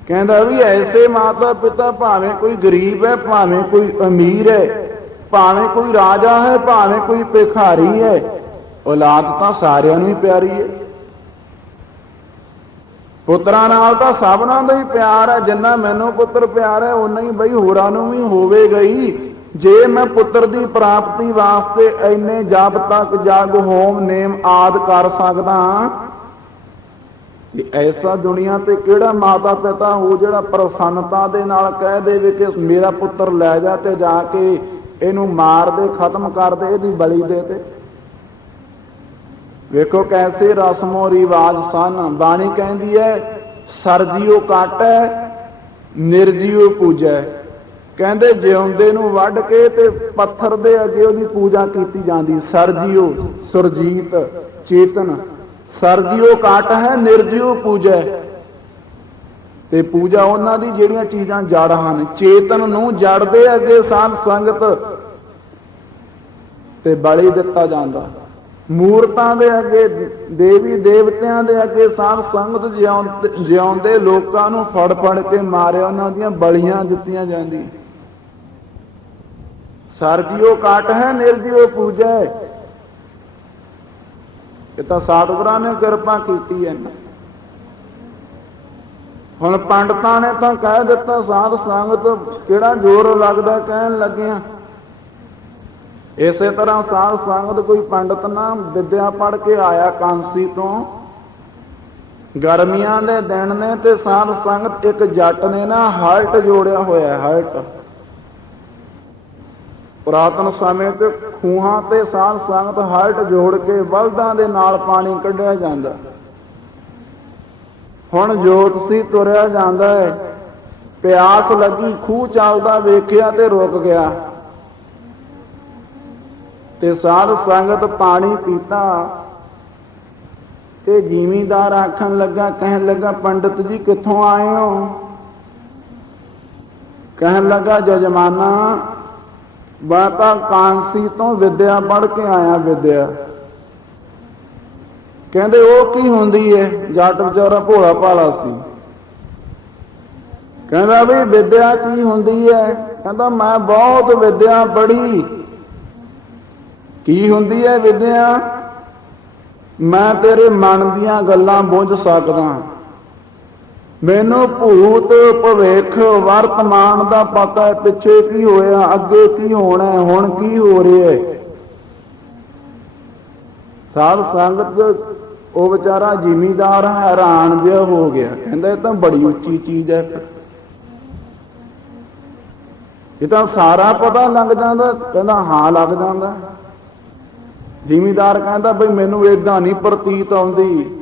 ਕਹਿੰਦਾ ਵੀ ਐਸੇ ਮਾਤਾ ਪਿਤਾ ਭਾਵੇਂ ਕੋਈ ਗਰੀਬ ਹੈ ਭਾਵੇਂ ਕੋਈ ਅਮੀਰ ਹੈ ਭਾਵੇਂ ਕੋਈ ਰਾਜਾ ਹੈ ਭਾਵੇਂ ਕੋਈ ਭਿਖਾਰੀ ਹੈ ਔਲਾਦ ਤਾਂ ਸਾਰਿਆਂ ਨੂੰ ਹੀ ਪਿਆਰੀ ਹੈ। ਪੁੱਤਰਾਂ ਨਾਲ ਤਾਂ ਸਭਨਾਂ ਦਾ ਹੀ ਪਿਆਰ ਹੈ। ਜਿੰਨਾ ਮੈਨੂੰ ਪੁੱਤਰ ਪਿਆਰ ਹੈ ਓਨਾ ਹੀ ਬਈ ਹੋਰਾਂ ਨੂੰ ਵੀ ਹੋਵੇਗਾ ਹੀ। ਜੇ ਮੈਂ ਪੁੱਤਰ ਦੀ ਪ੍ਰਾਪਤੀ ਵਾਸਤੇ ਇੰਨੇ ਜਪ ਤੱਕ ਜਗ ਹੋਮ ਨੇਮ ਆਦਿ ਕਰ ਸਕਦਾ ਕਿ ਐਸਾ ਦੁਨੀਆ ਤੇ ਕਿਹੜਾ ਮਾਤਾ ਪਿਤਾ ਹੋ ਜਿਹੜਾ ਪ੍ਰਸੰਨਤਾ ਦੇ ਨਾਲ ਕਹਿ ਦੇਵੇ ਕਿ ਮੇਰਾ ਪੁੱਤਰ ਲੈ ਜਾ ਤੇ ਜਾ ਕੇ ਇਹਨੂੰ ਮਾਰ ਦੇ ਖਤਮ ਕਰ ਦੇ ਇਹਦੀ ਬਲੀ ਦੇ ਤੇ। ਵੇਖੋ ਕੈਸੇ ਰਸਮੋ ਰਿਵਾਜ ਸਨ। ਬਾਣੀ ਕਹਿੰਦੀ ਹੈ ਸਰਜੀਓ ਕਾਟੈ ਨਿਰਜੀਓ ਪੂਜੈ। ਕਹਿੰਦੇ ਜਿਉਂਦੇ ਨੂੰ ਵੱਢ ਕੇ ਤੇ ਪੱਥਰ ਦੇ ਅੱਗੇ ਉਹਦੀ ਪੂਜਾ ਕੀਤੀ ਜਾਂਦੀ। ਸਰਜੀਓ ਸੁਰਜੀਤ ਚੇਤਨ ਸਰਜੀਓ ਕਾਟ ਹੈ ਨਿਰਜੀਓ ਪੂਜੈ। ਤੇ ਪੂਜਾ ਉਹਨਾਂ ਦੀ ਜਿਹੜੀਆਂ ਚੀਜ਼ਾਂ ਜੜ ਹਨ। ਚੇਤਨ ਨੂੰ ਜੜ ਦੇ ਅੱਗੇ ਸਾਧ ਸੰਗਤ ਤੇ ਬਲੀ ਦਿੱਤਾ ਜਾਂਦਾ। ਮੂਰਤਾਂ ਦੇ ਅੱਗੇ ਦੇਵੀ ਦੇਵਤਿਆਂ ਦੇ ਅੱਗੇ ਸਾਧ ਸੰਗਤ ਜਿਉਂਦੇ ਲੋਕਾਂ ਨੂੰ ਫੜ ਫੜ ਕੇ ਮਾਰਿਆ ਉਹਨਾਂ ਦੀਆਂ ਬਲੀਆਂ ਦਿੱਤੀਆਂ ਜਾਂਦੀਆਂ। ਸਰਜੀਓ ਕਾਟ ਹੈ ਨਿਰਜੀਓ ਪੂਜੈ। ਇਹ ਤਾਂ ਸਤਿਗੁਰਾਂ ਨੇ ਕਿਰਪਾ ਕੀਤੀ ਹੈ। ਹੁਣ ਪੰਡਤਾਂ ਨੇ ਤਾਂ ਕਹਿ ਦਿੱਤਾ ਸਾਧ ਸੰਗਤ ਕਿਹੜਾ ਜ਼ੋਰ ਲੱਗਦਾ ਕਹਿਣ ਲੱਗਿਆ ਇਸੇ ਤਰ੍ਹਾਂ ਸਾਧ ਸੰਗਤ ਕੋਈ ਪੰਡਤ ਨਾ ਵਿਦਿਆ ਪੜ੍ਹ ਕੇ ਆਇਆ ਕਾਂਸੀ ਤੋਂ, ਗਰਮੀਆਂ ਦੇ ਦਿਨ ਨੇ ਤੇ ਸਾਧ ਸੰਗਤ ਇੱਕ ਜੱਟ ਨੇ ਨਾ ਹਲਟ ਜੋੜਿਆ ਹੋਇਆ, ਹਲਟ। ਪੁਰਾਤਨ ਸਮੇਂ ਤੇ ਖੂਹਾਂ ਤੇ ਸਾਧ ਸੰਗਤ ਹਲਟ ਜੋੜ ਕੇ ਬਲਦਾਂ ਦੇ ਨਾਲ ਪਾਣੀ ਕੱਢਿਆ ਜਾਂਦਾ। ਹੁਣ ਜੋਤਸੀ ਤੁਰਿਆ ਜਾਂਦਾ ਹੈ, ਪਿਆਸ ਲੱਗੀ, ਖੂਹ ਚੱਲਦਾ ਵੇਖਿਆ ਤੇ ਰੁਕ ਗਿਆ, ਤੇ ਸਾਧ ਸੰਗਤ ਪਾਣੀ ਪੀਤਾ। ਤੇ ਜ਼ਿਮੀਂਦਾਰ ਆਖਣ ਲੱਗਾ, ਕਹਿਣ ਲੱਗਾ, ਪੰਡਤ ਜੀ ਕਿੱਥੋਂ ਆਏ ਹੋ? ਕਹਿਣ ਲੱਗਾ, ਜਜਮਾਨਾ ਮੈਂ ਤਾਂ ਕਾਂਸੀ ਤੋਂ ਵਿਦਿਆ ਪੜ੍ਹ ਕੇ ਆਇਆ, ਵਿਦਿਆ। ਕਹਿੰਦੇ ਉਹ ਕੀ ਹੁੰਦੀ ਹੈ? ਜੱਟ ਵਿਚਾਰਾ ਭੋਲਾ ਭਾਲਾ ਸੀ। ਕਹਿੰਦਾ ਵੀ ਵਿਦਿਆ ਕੀ ਹੁੰਦੀ ਹੈ? ਕਹਿੰਦਾ ਮੈਂ ਬਹੁਤ ਵਿਦਿਆ ਪੜ੍ਹੀ। ਕੀ ਹੁੰਦੀ ਹੈ ਵਿਦਿਆ? ਮੈਂ ਤੇਰੇ ਮਨ ਦੀਆਂ ਗੱਲਾਂ ਬੁੱਝ ਸਕਦਾ, ਮੈਨੂੰ ਭੂਤ ਭਵਿੱਖ ਵਰਤਮਾਨ ਦਾ ਪਤਾ ਹੈ, ਪਿੱਛੇ ਕੀ ਹੋਇਆ, ਅੱਗੇ ਕੀ ਹੋਣਾ, ਹੁਣ ਕੀ ਹੋ ਰਿਹਾ ਹੈ। ਸਾਧ ਸੰਗਤ ਉਹ ਵਿਚਾਰਾ ਜ਼ਿਮੀਂਦਾਰ ਹੈਰਾਨ ਜਿਹਾ ਹੋ ਗਿਆ, ਕਹਿੰਦਾ ਇਹ ਤਾਂ ਬੜੀ ਉੱਚੀ ਚੀਜ਼ ਹੈ, ਇਹ ਤਾਂ ਸਾਰਾ ਪਤਾ ਲੱਗ ਜਾਂਦਾ। ਕਹਿੰਦਾ ਹਾਂ ਲੱਗ ਜਾਂਦਾ। ਜ਼ਿਮੀਂਦਾਰ ਕਹਿੰਦਾ ਬਈ ਮੈਨੂੰ ਏਦਾਂ ਨਹੀਂ ਪ੍ਰਤੀਤ ਆਉਂਦੀ,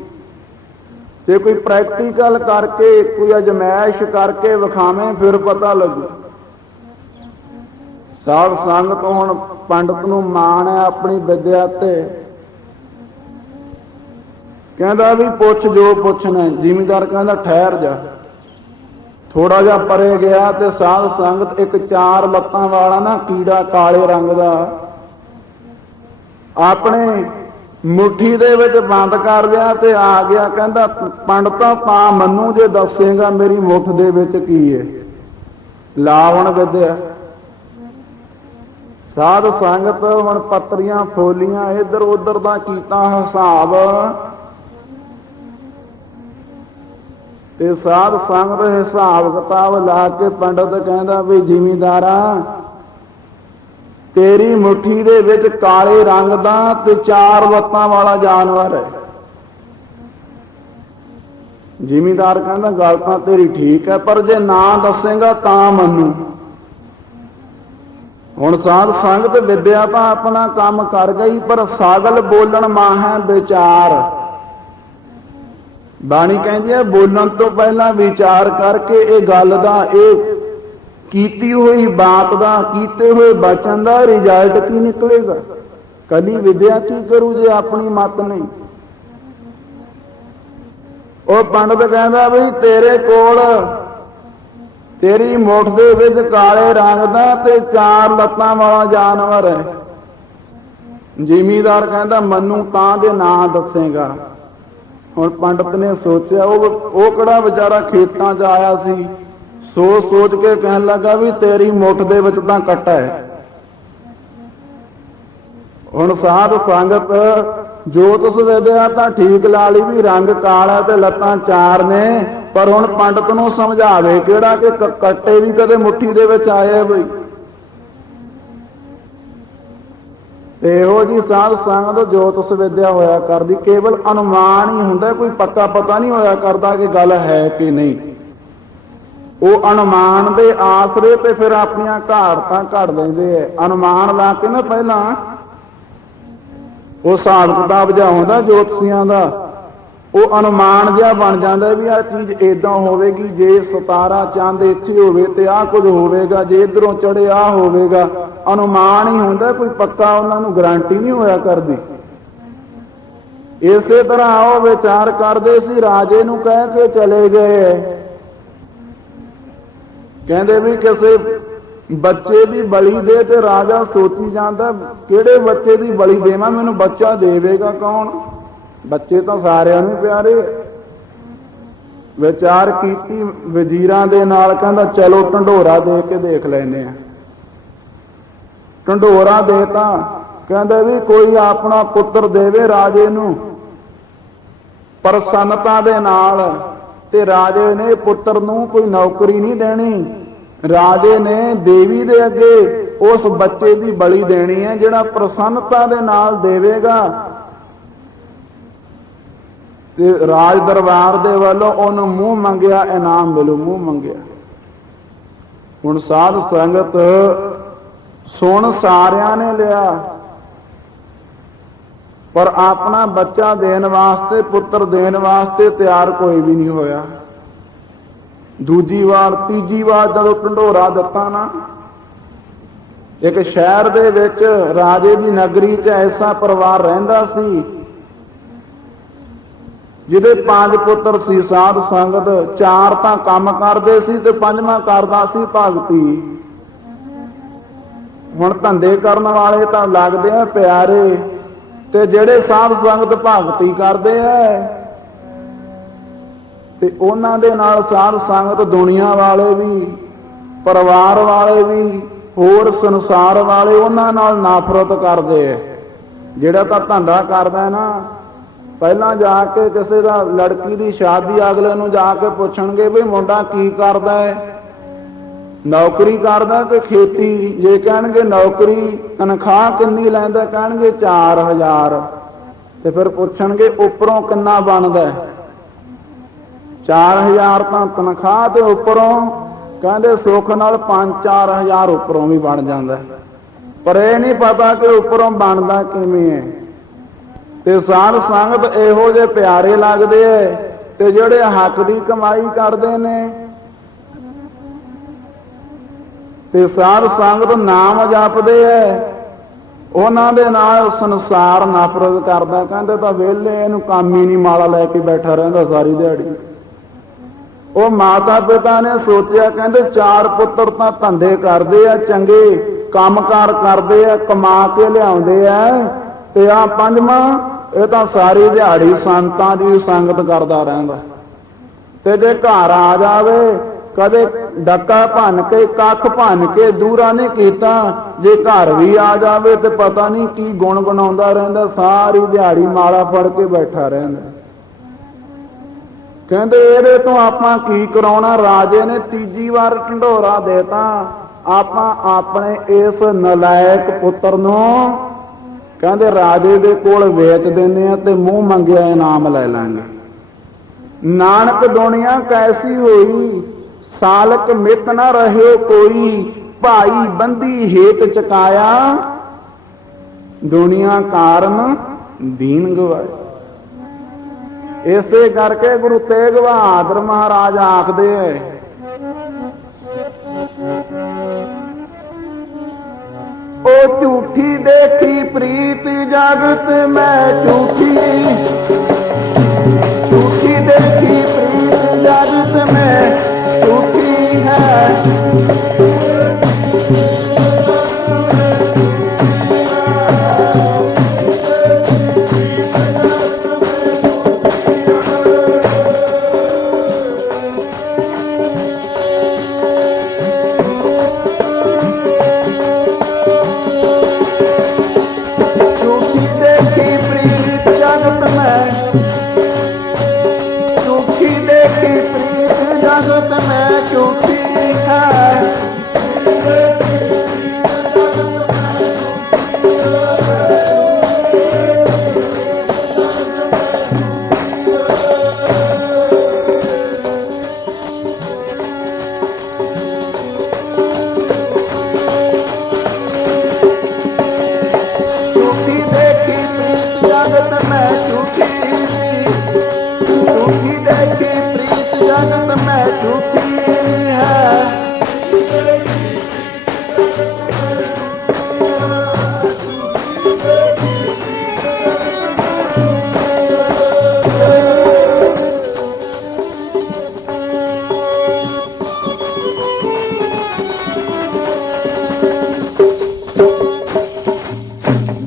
ਜੇ ਕੋਈ ਪ੍ਰੈਕਟੀਕਲ ਕਰਕੇ, ਕੋਈ ਅਜਮਾਇਸ਼ ਕਰਕੇ ਵਿਖਾਵੇਂ ਫਿਰ ਪਤਾ ਲੱਗੂ। ਸਾਧ ਸੰਗਤ ਹੁਣ ਪੰਡਤ ਨੂੰ ਮਾਣ ਹੈ ਆਪਣੀ ਵਿਦਿਆ ਤੇ, ਕਹਿੰਦਾ ਵੀ ਪੁੱਛ ਜੋ ਪੁੱਛਣਾ। ਜ਼ਿਮੀਂਦਾਰ ਕਹਿੰਦਾ ਠਹਿਰ ਜਾ। ਥੋੜਾ ਜਿਹਾ ਪਰੇ ਗਿਆ ਤੇ ਸਾਧ ਸੰਗਤ ਇੱਕ 4 ਲੱਤਾਂ ਵਾਲਾ ਨਾ ਕੀੜਾ, ਕਾਲੇ ਰੰਗ ਦਾ, ਆਪਣੇ ਮੁੱਠੀ ਦੇ ਵਿੱਚ ਬੰਦ ਕਰ ਲਿਆ ਤੇ ਆ ਗਿਆ। ਕਹਿੰਦਾ ਪੰਡਤਾਂ ਤਾਂ ਮੈਨੂੰ ਜੇ ਦੱਸੇਗਾ ਮੇਰੀ ਮੁੱਠ ਦੇ ਵਿੱਚ ਕੀ ਹੈ, ਲਾਵਣ ਵਿਦਿਆ। ਸਾਧ ਸੰਗਤ ਹੁਣ ਪੱਤਰੀਆਂ ਫੋਲੀਆਂ, ਇੱਧਰ ਉੱਧਰ ਦਾ ਕੀਤਾ ਹਿਸਾਬ, ਤੇ ਸਾਧ ਸੰਗਤ ਹਿਸਾਬ ਕਿਤਾਬ ਲਾ ਕੇ ਪੰਡਤ ਕਹਿੰਦਾ ਵੀ ਜ਼ਿਮੀਂਦਾਰਾ ਤੇਰੀ ਮੁੱਠੀ ਦੇ ਵਿੱਚ ਕਾਲੇ ਰੰਗ ਦਾ ਤੇ 4 ਲੱਤਾਂ ਵਾਲਾ ਜਾਨਵਰ ਹੈ। ਜ਼ਿਮੀਂਦਾਰ ਕਹਿੰਦਾ ਗੱਲ ਤਾਂ ਤੇਰੀ ਠੀਕ ਹੈ, ਪਰ ਜੇ ਨਾ ਦੱਸੇਗਾ ਤਾਂ ਮੰਨੂ। ਹੁਣ ਸਾਧ ਸੰਗਤ ਵਿਦਿਆ ਤਾਂ ਆਪਣਾ ਕੰਮ ਕਰ ਗਈ, ਪਰ ਸਾਗਲ ਬੋਲਣ ਮਾਹੈ ਵਿਚਾਰ। ਬਾਣੀ ਕਹਿੰਦੀ ਹੈ ਬੋਲਣ ਤੋਂ ਪਹਿਲਾਂ ਵਿਚਾਰ ਕਰਕੇ ਇਹ ਗੱਲ ਦਾ, ਇਹ ਕੀਤੀ ਹੋਈ ਬਾਤ ਦਾ, ਕੀਤੇ ਹੋਏ ਬਚਨ ਦਾ ਰਿਜ਼ਲਟ ਕੀ ਨਿਕਲੇਗਾ। ਕਦੀ ਵਿਦਿਆ ਕੀ ਕਰੂ ਜੇ ਆਪਣੀ ਮਤ ਨਹੀਂ। ਉਹ ਪੰਡਤ ਕਹਿੰਦਾ ਵੀ ਤੇਰੇ ਕੋਲ, ਤੇਰੀ ਮੁੱਠ ਦੇ ਵਿੱਚ ਕਾਲੇ ਰੰਗ ਦਾ ਤੇ 4 ਲੱਤਾਂ ਵਾਲਾ ਜਾਨਵਰ ਹੈ। ਜ਼ਿਮੀਂਦਾਰ ਕਹਿੰਦਾ ਮੈਨੂੰ ਤਾਂ ਦੇ ਨਾਂ ਦੱਸੇਗਾ। ਹੁਣ ਪੰਡਤ ਨੇ ਸੋਚਿਆ, ਉਹ ਕਿਹੜਾ ਵਿਚਾਰਾ ਖੇਤਾਂ 'ਚ ਆਇਆ ਸੀ, ਸੋਚ ਕੇ ਕਹਿਣ ਲੱਗਾ ਵੀ ਤੇਰੀ ਮੁੱਠ ਦੇ ਵਿੱਚ ਤਾਂ ਕੱਟਾ ਹੈ। ਹੁਣ ਸਾਧ ਸੰਗਤ ਜੋਤਿਸ਼ ਵਿਦਿਆ ਤਾਂ ਠੀਕ ਲਾ ਲਈ ਵੀ ਰੰਗ ਕਾਲਾ ਤੇ ਲੱਤਾਂ 4 ਨੇ, ਪਰ ਹੁਣ ਪੰਡਤ ਨੂੰ ਸਮਝਾਵੇ ਕਿਹੜਾ ਕਿ ਕੱਟੇ ਵੀ ਕਦੇ ਮੁੱਠੀ ਦੇ ਵਿੱਚ ਆਏ ਬਈ। ਤੇ ਇਹੋ ਜੀ ਸਾਧ ਸੰਗਤ ਜੋਤਿਸ਼ ਵਿਦਿਆ ਹੋਇਆ ਕਰਦੀ, ਕੇਵਲ ਅਨੁਮਾਨ ਹੀ ਹੁੰਦਾ, ਕੋਈ ਪੱਕਾ ਪਤਾ ਨਹੀਂ ਹੋਇਆ ਕਰਦਾ ਕਿ ਗੱਲ ਹੈ ਕਿ ਨਹੀਂ। ਉਹ ਅਨੁਮਾਨ ਦੇ ਆਸਰੇ ਤੇ ਫਿਰ ਆਪਣੀਆਂ ਘਾੜਤਾਂ ਘੜ ਲੈਂਦੇ ਐ। ਅਨੁਮਾਨ ਲਾ ਕੇ ਨਾ ਪਹਿਲਾਂ ਉਹ ਹਿਸਾਬ ਕਿਤਾਬ ਜਿਹਾ ਹੁੰਦਾ ਜੋਤਸ਼ੀਆਂ ਦਾ, ਉਹ ਅਨੁਮਾਨ ਜਿਹਾ ਬਣ ਜਾਂਦਾ ਵੀ ਆਹ ਚੀਜ਼ ਏਦਾਂ ਹੋਵੇਗੀ, ਜੇ ਸਿਤਾਰਾ ਚੰਦ ਇੱਥੇ ਹੋਵੇ ਤੇ ਆਹ ਕੁਝ ਹੋਵੇਗਾ, ਜੇ ਇੱਧਰੋਂ ਚੜੇ ਆਹ ਹੋਵੇਗਾ। ਅਨੁਮਾਨ ਹੀ ਹੁੰਦਾ, ਕੋਈ ਪੱਕਾ ਉਹਨਾਂ ਨੂੰ ਗਾਰੰਟੀ ਨਹੀਂ ਹੋਇਆ ਕਰਦੀ। ਇਸੇ ਤਰ੍ਹਾਂ ਉਹ ਵਿਚਾਰ ਕਰਦੇ ਸੀ, ਰਾਜੇ ਨੂੰ ਕਹਿ ਕੇ ਚਲੇ ਗਏ, ਕਹਿੰਦੇ ਵੀ ਕਿਸੇ ਬੱਚੇ ਦੀ ਬਲੀ ਦੇ, ਤੇ ਰਾਜਾ ਸੋਚੀ ਜਾਂਦਾ ਕਿਹੜੇ ਬੱਚੇ ਦੀ ਬਲੀ ਦੇਵਾਂ, ਮੈਨੂੰ ਬੱਚਾ ਦੇਵੇਗਾ ਕੌਣ। ਬੱਚੇ ਤਾਂ ਸਾਰਿਆਂ ਨੂੰ ਪਿਆਰੇ। ਵਿਚਾਰ ਕੀਤੀ ਵਜ਼ੀਰਾਂ ਦੇ ਨਾਲ, ਕਹਿੰਦਾ ਚਲੋ ਢੰਡੋਰਾ ਦੇ ਕੇ ਦੇਖ ਲੈਨੇ ਆ। ਢੰਡੋਰਾ ਦੇਤਾ, ਕਹਿੰਦੇ ਵੀ ਕੋਈ ਆਪਣਾ ਪੁੱਤਰ ਦੇਵੇ ਰਾਜੇ ਨੂੰ ਪ੍ਰਸੰਨਤਾ ਦੇ ਨਾਲ। ਤੇ ਰਾਜੇ ਨੇ ਪੁੱਤਰ ਨੂੰ ਕੋਈ ਨੌਕਰੀ ਨਹੀਂ ਦੇਣੀ, ਰਾਜੇ ਨੇ ਦੇਵੀ ਦੇ ਅੱਗੇ ਉਸ ਬੱਚੇ ਦੀ ਬਲੀ ਦੇਣੀ ਹੈ, ਜਿਹੜਾ ਪ੍ਰਸੰਨਤਾ ਦੇ ਨਾਲ ਦੇਵੇਗਾ ਤੇ ਰਾਜ ਦਰਬਾਰ ਦੇ ਵੱਲੋਂ ਉਹਨੂੰ ਮੂੰਹ ਮੰਗਿਆ ਇਨਾਮ ਮਿਲੂ, ਮੂੰਹ ਮੰਗਿਆ। ਹੁਣ ਸਾਧ ਸੰਗਤ ਸੁਣ ਸਾਰਿਆਂ ਨੇ ਲਿਆ, ਪਰ ਆਪਣਾ ਬੱਚਾ ਦੇਣ ਵਾਸਤੇ, ਪੁੱਤਰ ਦੇਣ ਵਾਸਤੇ ਤਿਆਰ ਕੋਈ ਵੀ ਨਹੀਂ ਹੋਇਆ। ਦੂਜੀ ਵਾਰ, ਤੀਜੀ ਵਾਰ ਜਦੋਂ ਢੰਡੋਰਾ ਦਿੱਤਾ ਨਾ, ਇੱਕ ਸ਼ਹਿਰ ਦੇ ਵਿੱਚ ਰਾਜੇ ਦੀ ਨਗਰੀ 'ਚ ਐਸਾ ਪਰਿਵਾਰ ਰਹਿੰਦਾ ਸੀ ਜਿਹਦੇ 5 ਪੁੱਤਰ ਸੀ। ਸਾਧ ਸੰਗਤ 4 ਤਾਂ ਕੰਮ ਕਰਦੇ ਸੀ ਤੇ 5ਵਾਂ ਕਰਦਾ ਸੀ ਭਗਤੀ। ਹੁਣ ਧੰਦੇ ਕਰਨ ਵਾਲੇ ਤਾਂ ਲੱਗਦੇ ਆ ਪਿਆਰੇ, ਤੇ ਜਿਹੜੇ ਸਾਧ ਸੰਗਤ ਭਗਤੀ ਕਰਦੇ ਆ ਤੇ ਉਹਨਾਂ ਦੇ ਨਾਲ ਸਾਧ ਸੰਗਤ ਦੁਨੀਆ ਵਾਲੇ ਵੀ, ਪਰਿਵਾਰ ਵਾਲੇ ਵੀ, ਹੋਰ ਸੰਸਾਰ ਵਾਲੇ ਉਹਨਾਂ ਨਾਲ ਨਫ਼ਰਤ ਕਰਦੇ ਆ। ਜਿਹੜਾ ਤਾਂ ਧੰਦਾ ਕਰਦਾ ਨਾ, ਪਹਿਲਾਂ ਜਾ ਕੇ ਕਿਸੇ ਦਾ ਲੜਕੀ ਦੀ ਸ਼ਾਦੀ ਅਗਲੇ ਨੂੰ ਜਾ ਕੇ ਪੁੱਛਣਗੇ ਵੀ ਮੁੰਡਾ ਕੀ ਕਰਦਾ ਹੈ, ਨੌਕਰੀ ਕਰਦਾ ਕਿ ਖੇਤੀ। ਜੇ ਕਹਿਣਗੇ ਨੌਕਰੀ, ਤਨਖਾਹ ਕਿੰਨੀ ਲੈਂਦਾ, ਕਹਿਣਗੇ 4000, ਤੇ ਫਿਰ ਪੁੱਛਣਗੇ ਉੱਪਰੋਂ ਕਿੰਨਾ ਬਣਦਾ। 4000 ਤਾਂ ਤਨਖਾਹ ਤੇ ਉੱਪਰੋਂ ਕਹਿੰਦੇ ਸੁੱਖ ਨਾਲ 5-4000 ਉੱਪਰੋਂ ਵੀ ਬਣ ਜਾਂਦਾ, ਪਰ ਇਹ ਨਹੀਂ ਪਤਾ ਕਿ ਉੱਪਰੋਂ ਬਣਦਾ ਕਿਵੇਂ ਹੈ। ਤੇ ਸਾਧ ਸੰਗਤ ਇਹੋ ਜਿਹੇ ਪਿਆਰੇ ਲੱਗਦੇ ਐ, ਤੇ ਜਿਹੜੇ ਹੱਕ ਦੀ ਕਮਾਈ ਕਰਦੇ ਨੇ ਤੇ ਸਾਧ ਸੰਗਤ ਨਾਮ ਜਪਦੇ ਐ, ਉਹਨਾਂ ਦੇ ਨਾਲ ਸੰਸਾਰ ਨਫ਼ਰਤ ਕਰਦਾ। ਕਹਿੰਦੇ ਤਾਂ ਵਿਹਲੇ, ਇਹਨੂੰ ਕੰਮ ਹੀ ਨਹੀਂ, ਮਾਲਾ ਲੈ ਕੇ ਬੈਠਾ ਰਹਿੰਦਾ ਸਾਰੀ ਦਿਹਾੜੀ। ਉਹ ਮਾਤਾ ਪਿਤਾ ਨੇ ਸੋਚਿਆ, ਕਹਿੰਦੇ 4 ਪੁੱਤਰ ਤਾਂ ਧੰਦੇ ਕਰਦੇ ਆ, ਚੰਗੇ ਕੰਮਕਾਰ ਕਰਦੇ ਆ, ਕਮਾ ਕੇ ਲਿਆਉਂਦੇ ਆ, ਤੇ ਆ 5ਵਾਂ ਇਹ ਤਾਂ ਸਾਰੀ ਦਿਹਾੜੀ ਸੰਤਾਂ ਦੀ ਸੰਗਤ ਕਰਦਾ ਰਹਿੰਦਾ। ਤੇ ਜੇ ਘਰ ਆ ਜਾਵੇ, ਕਦੇ ਡੱਕਾ ਭੰਨ ਕੇ, ਕੱਖ ਭੰਨ ਕੇ ਦੂਰਾ ਨਹੀਂ ਕੀਤਾ, ਜੇ ਘਰ ਵੀ ਆ ਜਾਵੇ ਤੇ ਪਤਾ ਨਹੀਂ ਕੀ ਗੁਣ ਗੁਣਾਉਂਦਾ ਰਹਿੰਦਾ, ਸਾਰੀ ਦਿਹਾੜੀ ਮਾਲਾ ਫੜ ਕੇ ਬੈਠਾ ਰਹਿੰਦਾ। ਕਹਿੰਦੇ ਇਹਦੇ ਤੋਂ ਆਪਾਂ ਕੀ ਕਰਾਉਣਾ। ਰਾਜੇ ਨੇ ਤੀਜੀ ਵਾਰ ਢੰਡੋਰਾ ਦੇਤਾ, ਆਪਾਂ ਆਪਣੇ ਇਸ ਨਲਾਇਕ ਪੁੱਤਰ ਨੂੰ ਕਹਿੰਦੇ ਰਾਜੇ ਦੇ ਕੋਲ ਵੇਚ ਦਿੰਦੇ ਆ ਤੇ ਮੂੰਹ ਮੰਗਿਆ ਇਨਾਮ ਲੈ ਲਾਂਗੇ। ਨਾਨਕ ਦੁਨੀਆ ਕੈਸੀ ਹੋਈ, ਸਾਲਕ ਮਿਤ ਨਾ ਰਹਿਓ ਕੋਈ, ਭਾਈ ਬੰਦੀ ਹੇਤ ਚਕਾਇਆ, ਦੁਨੀਆ ਕਾਰਨ ਦੀਨ ਗਵਾਏ। ਇਸੇ ਕਰਕੇ ਗੁਰੂ ਤੇਗ ਬਹਾਦਰ ਮਹਾਰਾਜ ਆਖਦੇ ਐ, ਉਹ ਝੂਠੀ ਦੇਖੀ ਪ੍ਰੀਤ ਜਗਤ ਮੈਂ ਝੂਠੀ, ਝੂਠੀ ਦੇਖੀ ਪ੍ਰੀਤ ਜਗਤ ਮੈਂ ਝੂਠੀ ਹੈ।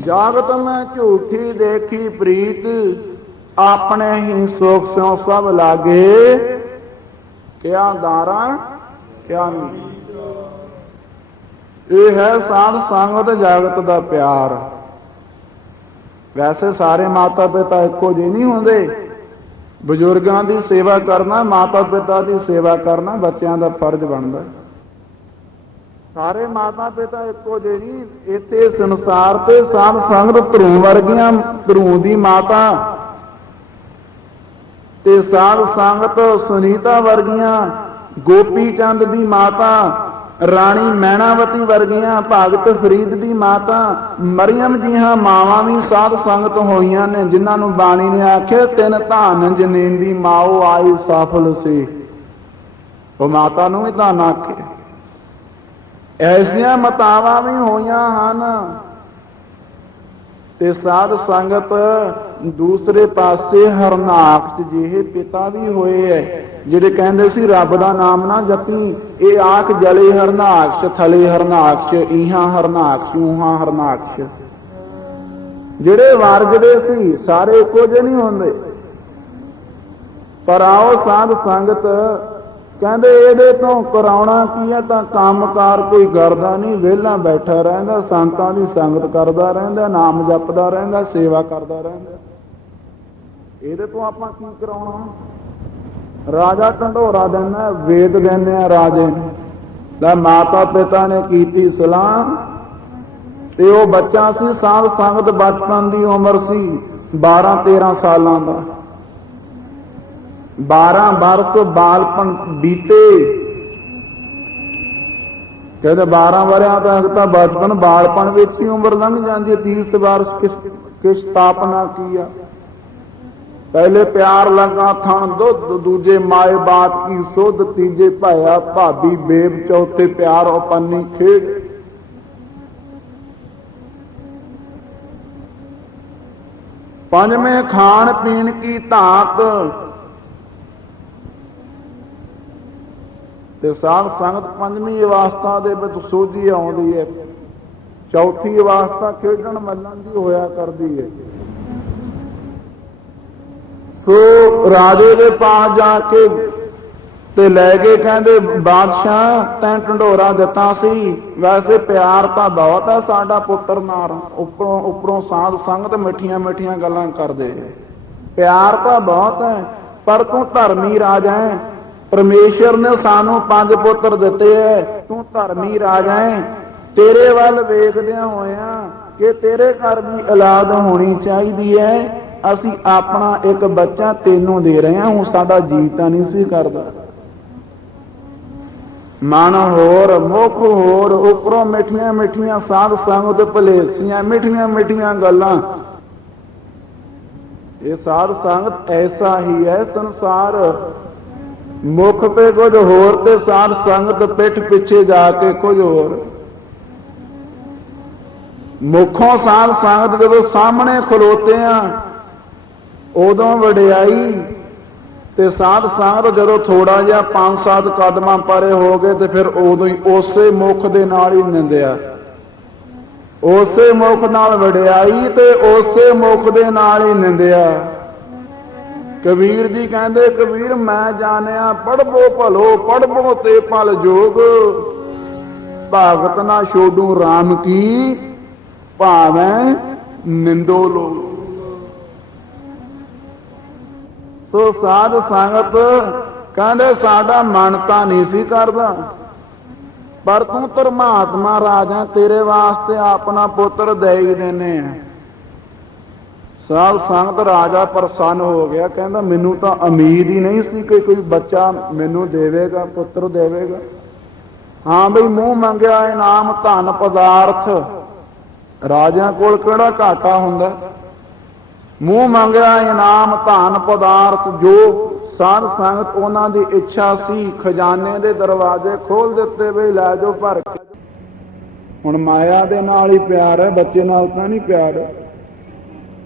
ਜਾਗਤ ਮੈਂ ਝੂਠੀ ਦੇਖੀ ਪ੍ਰੀਤ, ਆਪਣੇ ਹੀ ਸੁਖ ਸਿਉ ਸਭ ਲਾਗੇ, ਕਿਆ ਦਾਰਾ ਕਿਆ ਨਹੀਂ। ਇਹ ਹੈ ਸਾਧ ਸੰਗਤ ਜਗਤ ਦਾ ਪਿਆਰ। ਵੈਸੇ ਸਾਰੇ ਮਾਤਾ ਪਿਤਾ ਇੱਕੋ ਜਿਹੇ ਨਹੀਂ ਹੁੰਦੇ। ਬਜ਼ੁਰਗਾਂ ਦੀ ਸੇਵਾ ਕਰਨਾ, ਮਾਤਾ ਪਿਤਾ ਦੀ ਸੇਵਾ ਕਰਨਾ ਬੱਚਿਆਂ ਦਾ ਫਰਜ਼ ਬਣਦਾ। ਸਾਰੇ ਮਾਤਾ ਪਿਤਾ ਇੱਕੋ ਜਿਹੇ ਨਹੀਂ। ਇੱਥੇ ਸੰਸਾਰ ਤੇ ਸਾਧ ਸੰਗਤ ਧਰੂ ਵਰਗੀਆਂ, ਧਰੂ ਦੀ ਮਾਤਾ ਤੇ ਸਾਧ ਸੰਗਤ ਸੁਨੀਤਾ ਵਰਗੀਆਂ, ਗੋਪੀ ਚੰਦ ਦੀ ਮਾਤਾ, ਰਾਣੀ ਮੈਣਾਵਤੀ ਵਰਗੀਆਂ, ਭਗਤ ਫਰੀਦ ਦੀ ਮਾਤਾ, ਮਰੀਮ ਜੀਆਂ ਮਾਵਾਂ ਵੀ ਸਾਧ ਸੰਗਤ ਹੋਈਆਂ ਨੇ, ਜਿਨ੍ਹਾਂ ਨੂੰ ਬਾਣੀ ਨੇ ਆਖਿਆ ਤਿੰਨ ਧਨ ਜਨੇਨ ਦੀ ਮਾਓ ਆਈ ਸਫਲ ਸੀ। ਉਹ ਮਾਤਾ ਨੂੰ ਵੀ ਧਨ ਆਖੇ। ਐਸੀਆਂ ਮਾਤਾਵਾਂ ਵੀ ਹੋਈਆਂ ਹਨ। ਤੇ ਸਾਧ ਸੰਗਤ ਦੂਸਰੇ ਪਾਸੇ ਹਰਨਾਕਸ਼ ਜਿਹੇ ਪਿਤਾ ਵੀ ਹੋਏ ਐ, ਜਿਹੜੇ ਕਹਿੰਦੇ ਸੀ ਰੱਬ ਦਾ ਨਾਮ ਨਾ ਜਪੀ, ਇਹ ਆਖ ਜਲੇ ਹਰਨਾਕਸ਼ ਥਲੇ ਹਰਨਾਕਸ਼, ਇਹਾਂ ਹਰਨਾਕਸ਼ ਉਹਾਂ ਹਰਨਾਕਸ਼। ਜਿਹੜੇ ਵਰਜਦੇ ਸੀ ਸਾਰੇ ਇੱਕੋ ਜਿਹੇ ਨਹੀਂ ਹੁੰਦੇ। ਪਰ ਆਓ ਸਾਧ ਸੰਗਤ ਕਹਿੰਦੇ ਇਹਦੇ ਤੋਂ ਕਰਾਉਣਾ ਕੀ ਹੈ, ਤਾਂ ਕੰਮਕਾਰ ਕੋਈ ਕਰਦਾ ਨਹੀਂ, ਵਿਹਲਾ ਬੈਠਾ ਰਹਿੰਦਾ, ਸੰਤਾਂ ਦੀ ਸੰਗਤ ਕਰਦਾ ਰਹਿੰਦਾ, ਨਾਮ ਜਪਦਾ ਰਹਿੰਦਾ, ਸੇਵਾ ਕਰਦਾ ਰਹਿੰਦਾ। ਇਹਦੇ ਤੋਂ ਆਪਾਂ ਕੀ ਕਰਾਉਣਾ? ਰਾਜਾ ਢੰਡੋਰਾ ਦਿੰਦਾ, ਵੇਦ ਦਿੰਦੇ ਆ ਰਾਜੇ ਦਾ। ਮਾਤਾ ਪਿਤਾ ਨੇ ਕੀਤੀ ਸਲਾਹ ਤੇ ਉਹ ਬੱਚਾ ਸੀ, ਸਾਧ ਸੰਗਤ ਬਚਪਨ ਦੀ ਉਮਰ ਸੀ 12-13 ਸਾਲਾਂ ਦਾ। 12 ਬਰਸ ਬਾਲਪਨ ਬੀਤੇ। ਕਹਿੰਦੇ 12 ਵਰਿਆਂ ਤੱਕ ਤਾਂ ਬਚਪਨ ਬਾਲਪਨ ਵਿੱਚ ਹੀ ਉਮਰ ਲੰਘ ਜਾਂਦੀ ਹੈ। ਤੀਰਥ ਵਾਰਸ ਕਿਸ ਸਥਾਪਨਾ ਕੀ ਆ। ਪਹਿਲੇ ਪਿਆਰ ਲਗਾ ਥਣ ਦੁੱਧ, ਦੂਜੇ ਮਾਏ ਬਾਤ ਕੀ ਸੁਧ, ਤੀਜੇ ਭਾਇਆ ਭਾਬੀ ਬੇਬ, ਚੌਥੇ ਪਿਆਰ ਉਪੰਨੀ ਖੇਡ। ਪੰਜਵੇਂ ਖਾਣ ਪੀਣ ਕੀ ਧਾਤ। ਤੇ ਸਾਧ ਸੰਗਤ ਪੰਜਵੀਂ ਅਵਸਥਾ ਦੇ ਵਿੱਚ ਸੋਝੀ ਆਉਂਦੀ ਹੈ। ਚੌਥੀ ਅਵਸਥਾ ਖੇਡਣ ਮੱਲਣ ਦੀ ਹੋਇਆ ਕਰਦੀ ਹੈ। ਸੋ ਰਾਜੇ ਦੇ ਪਾਸ ਜਾ ਕੇ ਤੇ ਲੈ ਕੇ ਕਹਿੰਦੇ ਬਾਦਸ਼ਾਹ ਤੈਂ ਢੰਡੋਰਾ ਦਿੱਤਾ ਸੀ, ਵੈਸੇ ਪਿਆਰ ਤਾਂ ਬਹੁਤ ਹੈ ਸਾਡਾ ਪੁੱਤਰ ਨਾਲ। ਉੱਪਰੋਂ ਸਾਧ ਸੰਗਤ ਮਿੱਠੀਆਂ ਮਿੱਠੀਆਂ ਗੱਲਾਂ ਕਰਦੇ, ਪਿਆਰ ਤਾਂ ਬਹੁਤ ਹੈ, ਪਰ ਤੂੰ ਧਰਮੀ ਰਾਜਾ ਹੈ। ਪਰਮੇਸ਼ਰ ਨੇ ਸਾਨੂੰ 5 ਪੁੱਤਰ ਦਿੱਤੇ ਐ, ਤੂੰ ਧਰਮੀ ਰਾਜਾ ਹੈ। ਤੇਰੇ ਵੱਲ ਵੇਖਦਿਆਂ ਹੋਇਆਂ ਕਿ ਤੇਰੇ ਘਰ ਵੀ ਔਲਾਦ ਹੋਣੀ ਚਾਹੀਦੀ ਹੈ, ਅਸੀਂ ਆਪਣਾ ਇੱਕ ਬੱਚਾ ਤੈਨੂੰ ਦੇ ਰਹੇ ਹਾਂ। ਹੁਣ ਸਾਡਾ ਜੀ ਤਾਂ ਨਹੀਂ ਸੀ ਕਰਦਾ। ਮਨ ਹੋਰ ਮੁਖ ਹੋਰ, ਉੱਪਰੋਂ ਮਿੱਠੀਆਂ ਮਿੱਠੀਆਂ ਸਾਧ ਸੰਗਤ ਭਲੇਸੀਆਂ, ਮਿੱਠੀਆਂ ਮਿੱਠੀਆਂ ਗੱਲਾਂ। ਇਹ ਸਾਧ ਸੰਗਤ ਐਸਾ ਹੀ ਹੈ ਸੰਸਾਰ। ਮੁਖ ਤੇ ਕੁਝ ਹੋਰ ਤੇ ਸਾਧ ਸੰਗਤ ਪਿੱਠ ਪਿੱਛੇ ਜਾ ਕੇ ਕੁਝ ਹੋਰ। ਮੁਖੋਂ ਸਾਧ ਸੰਗਤ ਜਦੋਂ ਸਾਹਮਣੇ ਖਲੋਤੇ ਆ ਉਦੋਂ ਵਡਿਆਈ, ਤੇ ਸਾਧ ਸੰਗਤ ਜਦੋਂ ਥੋੜਾ ਜਿਹਾ 5-7 ਕਦਮਾਂ ਪਰੇ ਹੋ ਗਏ ਤੇ ਫਿਰ ਉਦੋਂ ਹੀ ਉਸੇ ਮੁਖ ਦੇ ਨਾਲ ਹੀ ਨਿੰਦਿਆ, ਉਸੇ ਮੁਖ ਨਾਲ ਵਡਿਆਈ ਤੇ ਉਸੇ ਮੁਖ ਦੇ ਨਾਲ ਹੀ ਨਿੰਦਿਆ। ਕਬੀਰ ਜੀ ਕਹਿੰਦੇ, ਕਬੀਰ ਮੈਂ ਜਾਣਿਆ ਪੜ੍ਹਬੋ ਭਲੋ, ਪੜ੍ਹਬੋ ਤੇ ਭਲ ਜੋਗ, ਭਾਗਤ ਨਾ ਛੋਡੂ ਰਾਮ ਕੀ, ਭਾਵੇਂ ਨਿੰਦੋ ਲੋਗ। ਸੋ ਸਾਧ ਸੰਗਤ ਕਹਿੰਦੇ ਸਾਡਾ ਮਨ ਤਾਂ ਨਹੀਂ ਸੀ ਕਰਦਾ, ਪਰ ਤੂੰ ਪਰਮਾਤਮਾ ਰਾਜਾ, ਤੇਰੇ ਵਾਸਤੇ ਆਪਣਾ ਪੁੱਤਰ ਦੇ ਹੀ ਦੇਨੇ ਆ। ਸਾਧ ਸੰਗਤ ਰਾਜਾ ਪ੍ਰਸੰਨ ਹੋ ਗਿਆ, ਕਹਿੰਦਾ ਮੈਨੂੰ ਤਾਂ ਉਮੀਦ ਹੀ ਨਹੀਂ ਸੀ ਕਿ ਕੋਈ ਬੱਚਾ ਮੈਨੂੰ ਦੇਵੇਗਾ, ਪੁੱਤਰ ਦੇਵੇਗਾ। ਹਾਂ ਬਈ ਮੂੰਹ ਮੰਗਿਆ ਇਨਾਮ ਧਨ ਪਦਾਰਥ, ਰਾਜਿਆਂ ਕੋਲ ਕਿਹੜਾ ਘਾਟਾ ਹੁੰਦਾ। ਮੂੰਹ ਮੰਗਿਆ ਇਨਾਮ ਧਨ ਪਦਾਰਥ, ਜੋ ਸਾਧ ਸੰਗਤ ਉਹਨਾਂ ਦੀ ਇੱਛਾ ਸੀ ਖਜ਼ਾਨੇ ਦੇ ਦਰਵਾਜ਼ੇ ਖੋਲ ਦਿੱਤੇ, ਬਈ ਲੈ ਜਾਓ ਭਰ ਕੇ। ਹੁਣ ਮਾਇਆ ਦੇ ਨਾਲ ਹੀ ਪਿਆਰ ਹੈ, ਬੱਚੇ ਨਾਲ ਤਾਂ ਨਹੀਂ ਪਿਆਰ।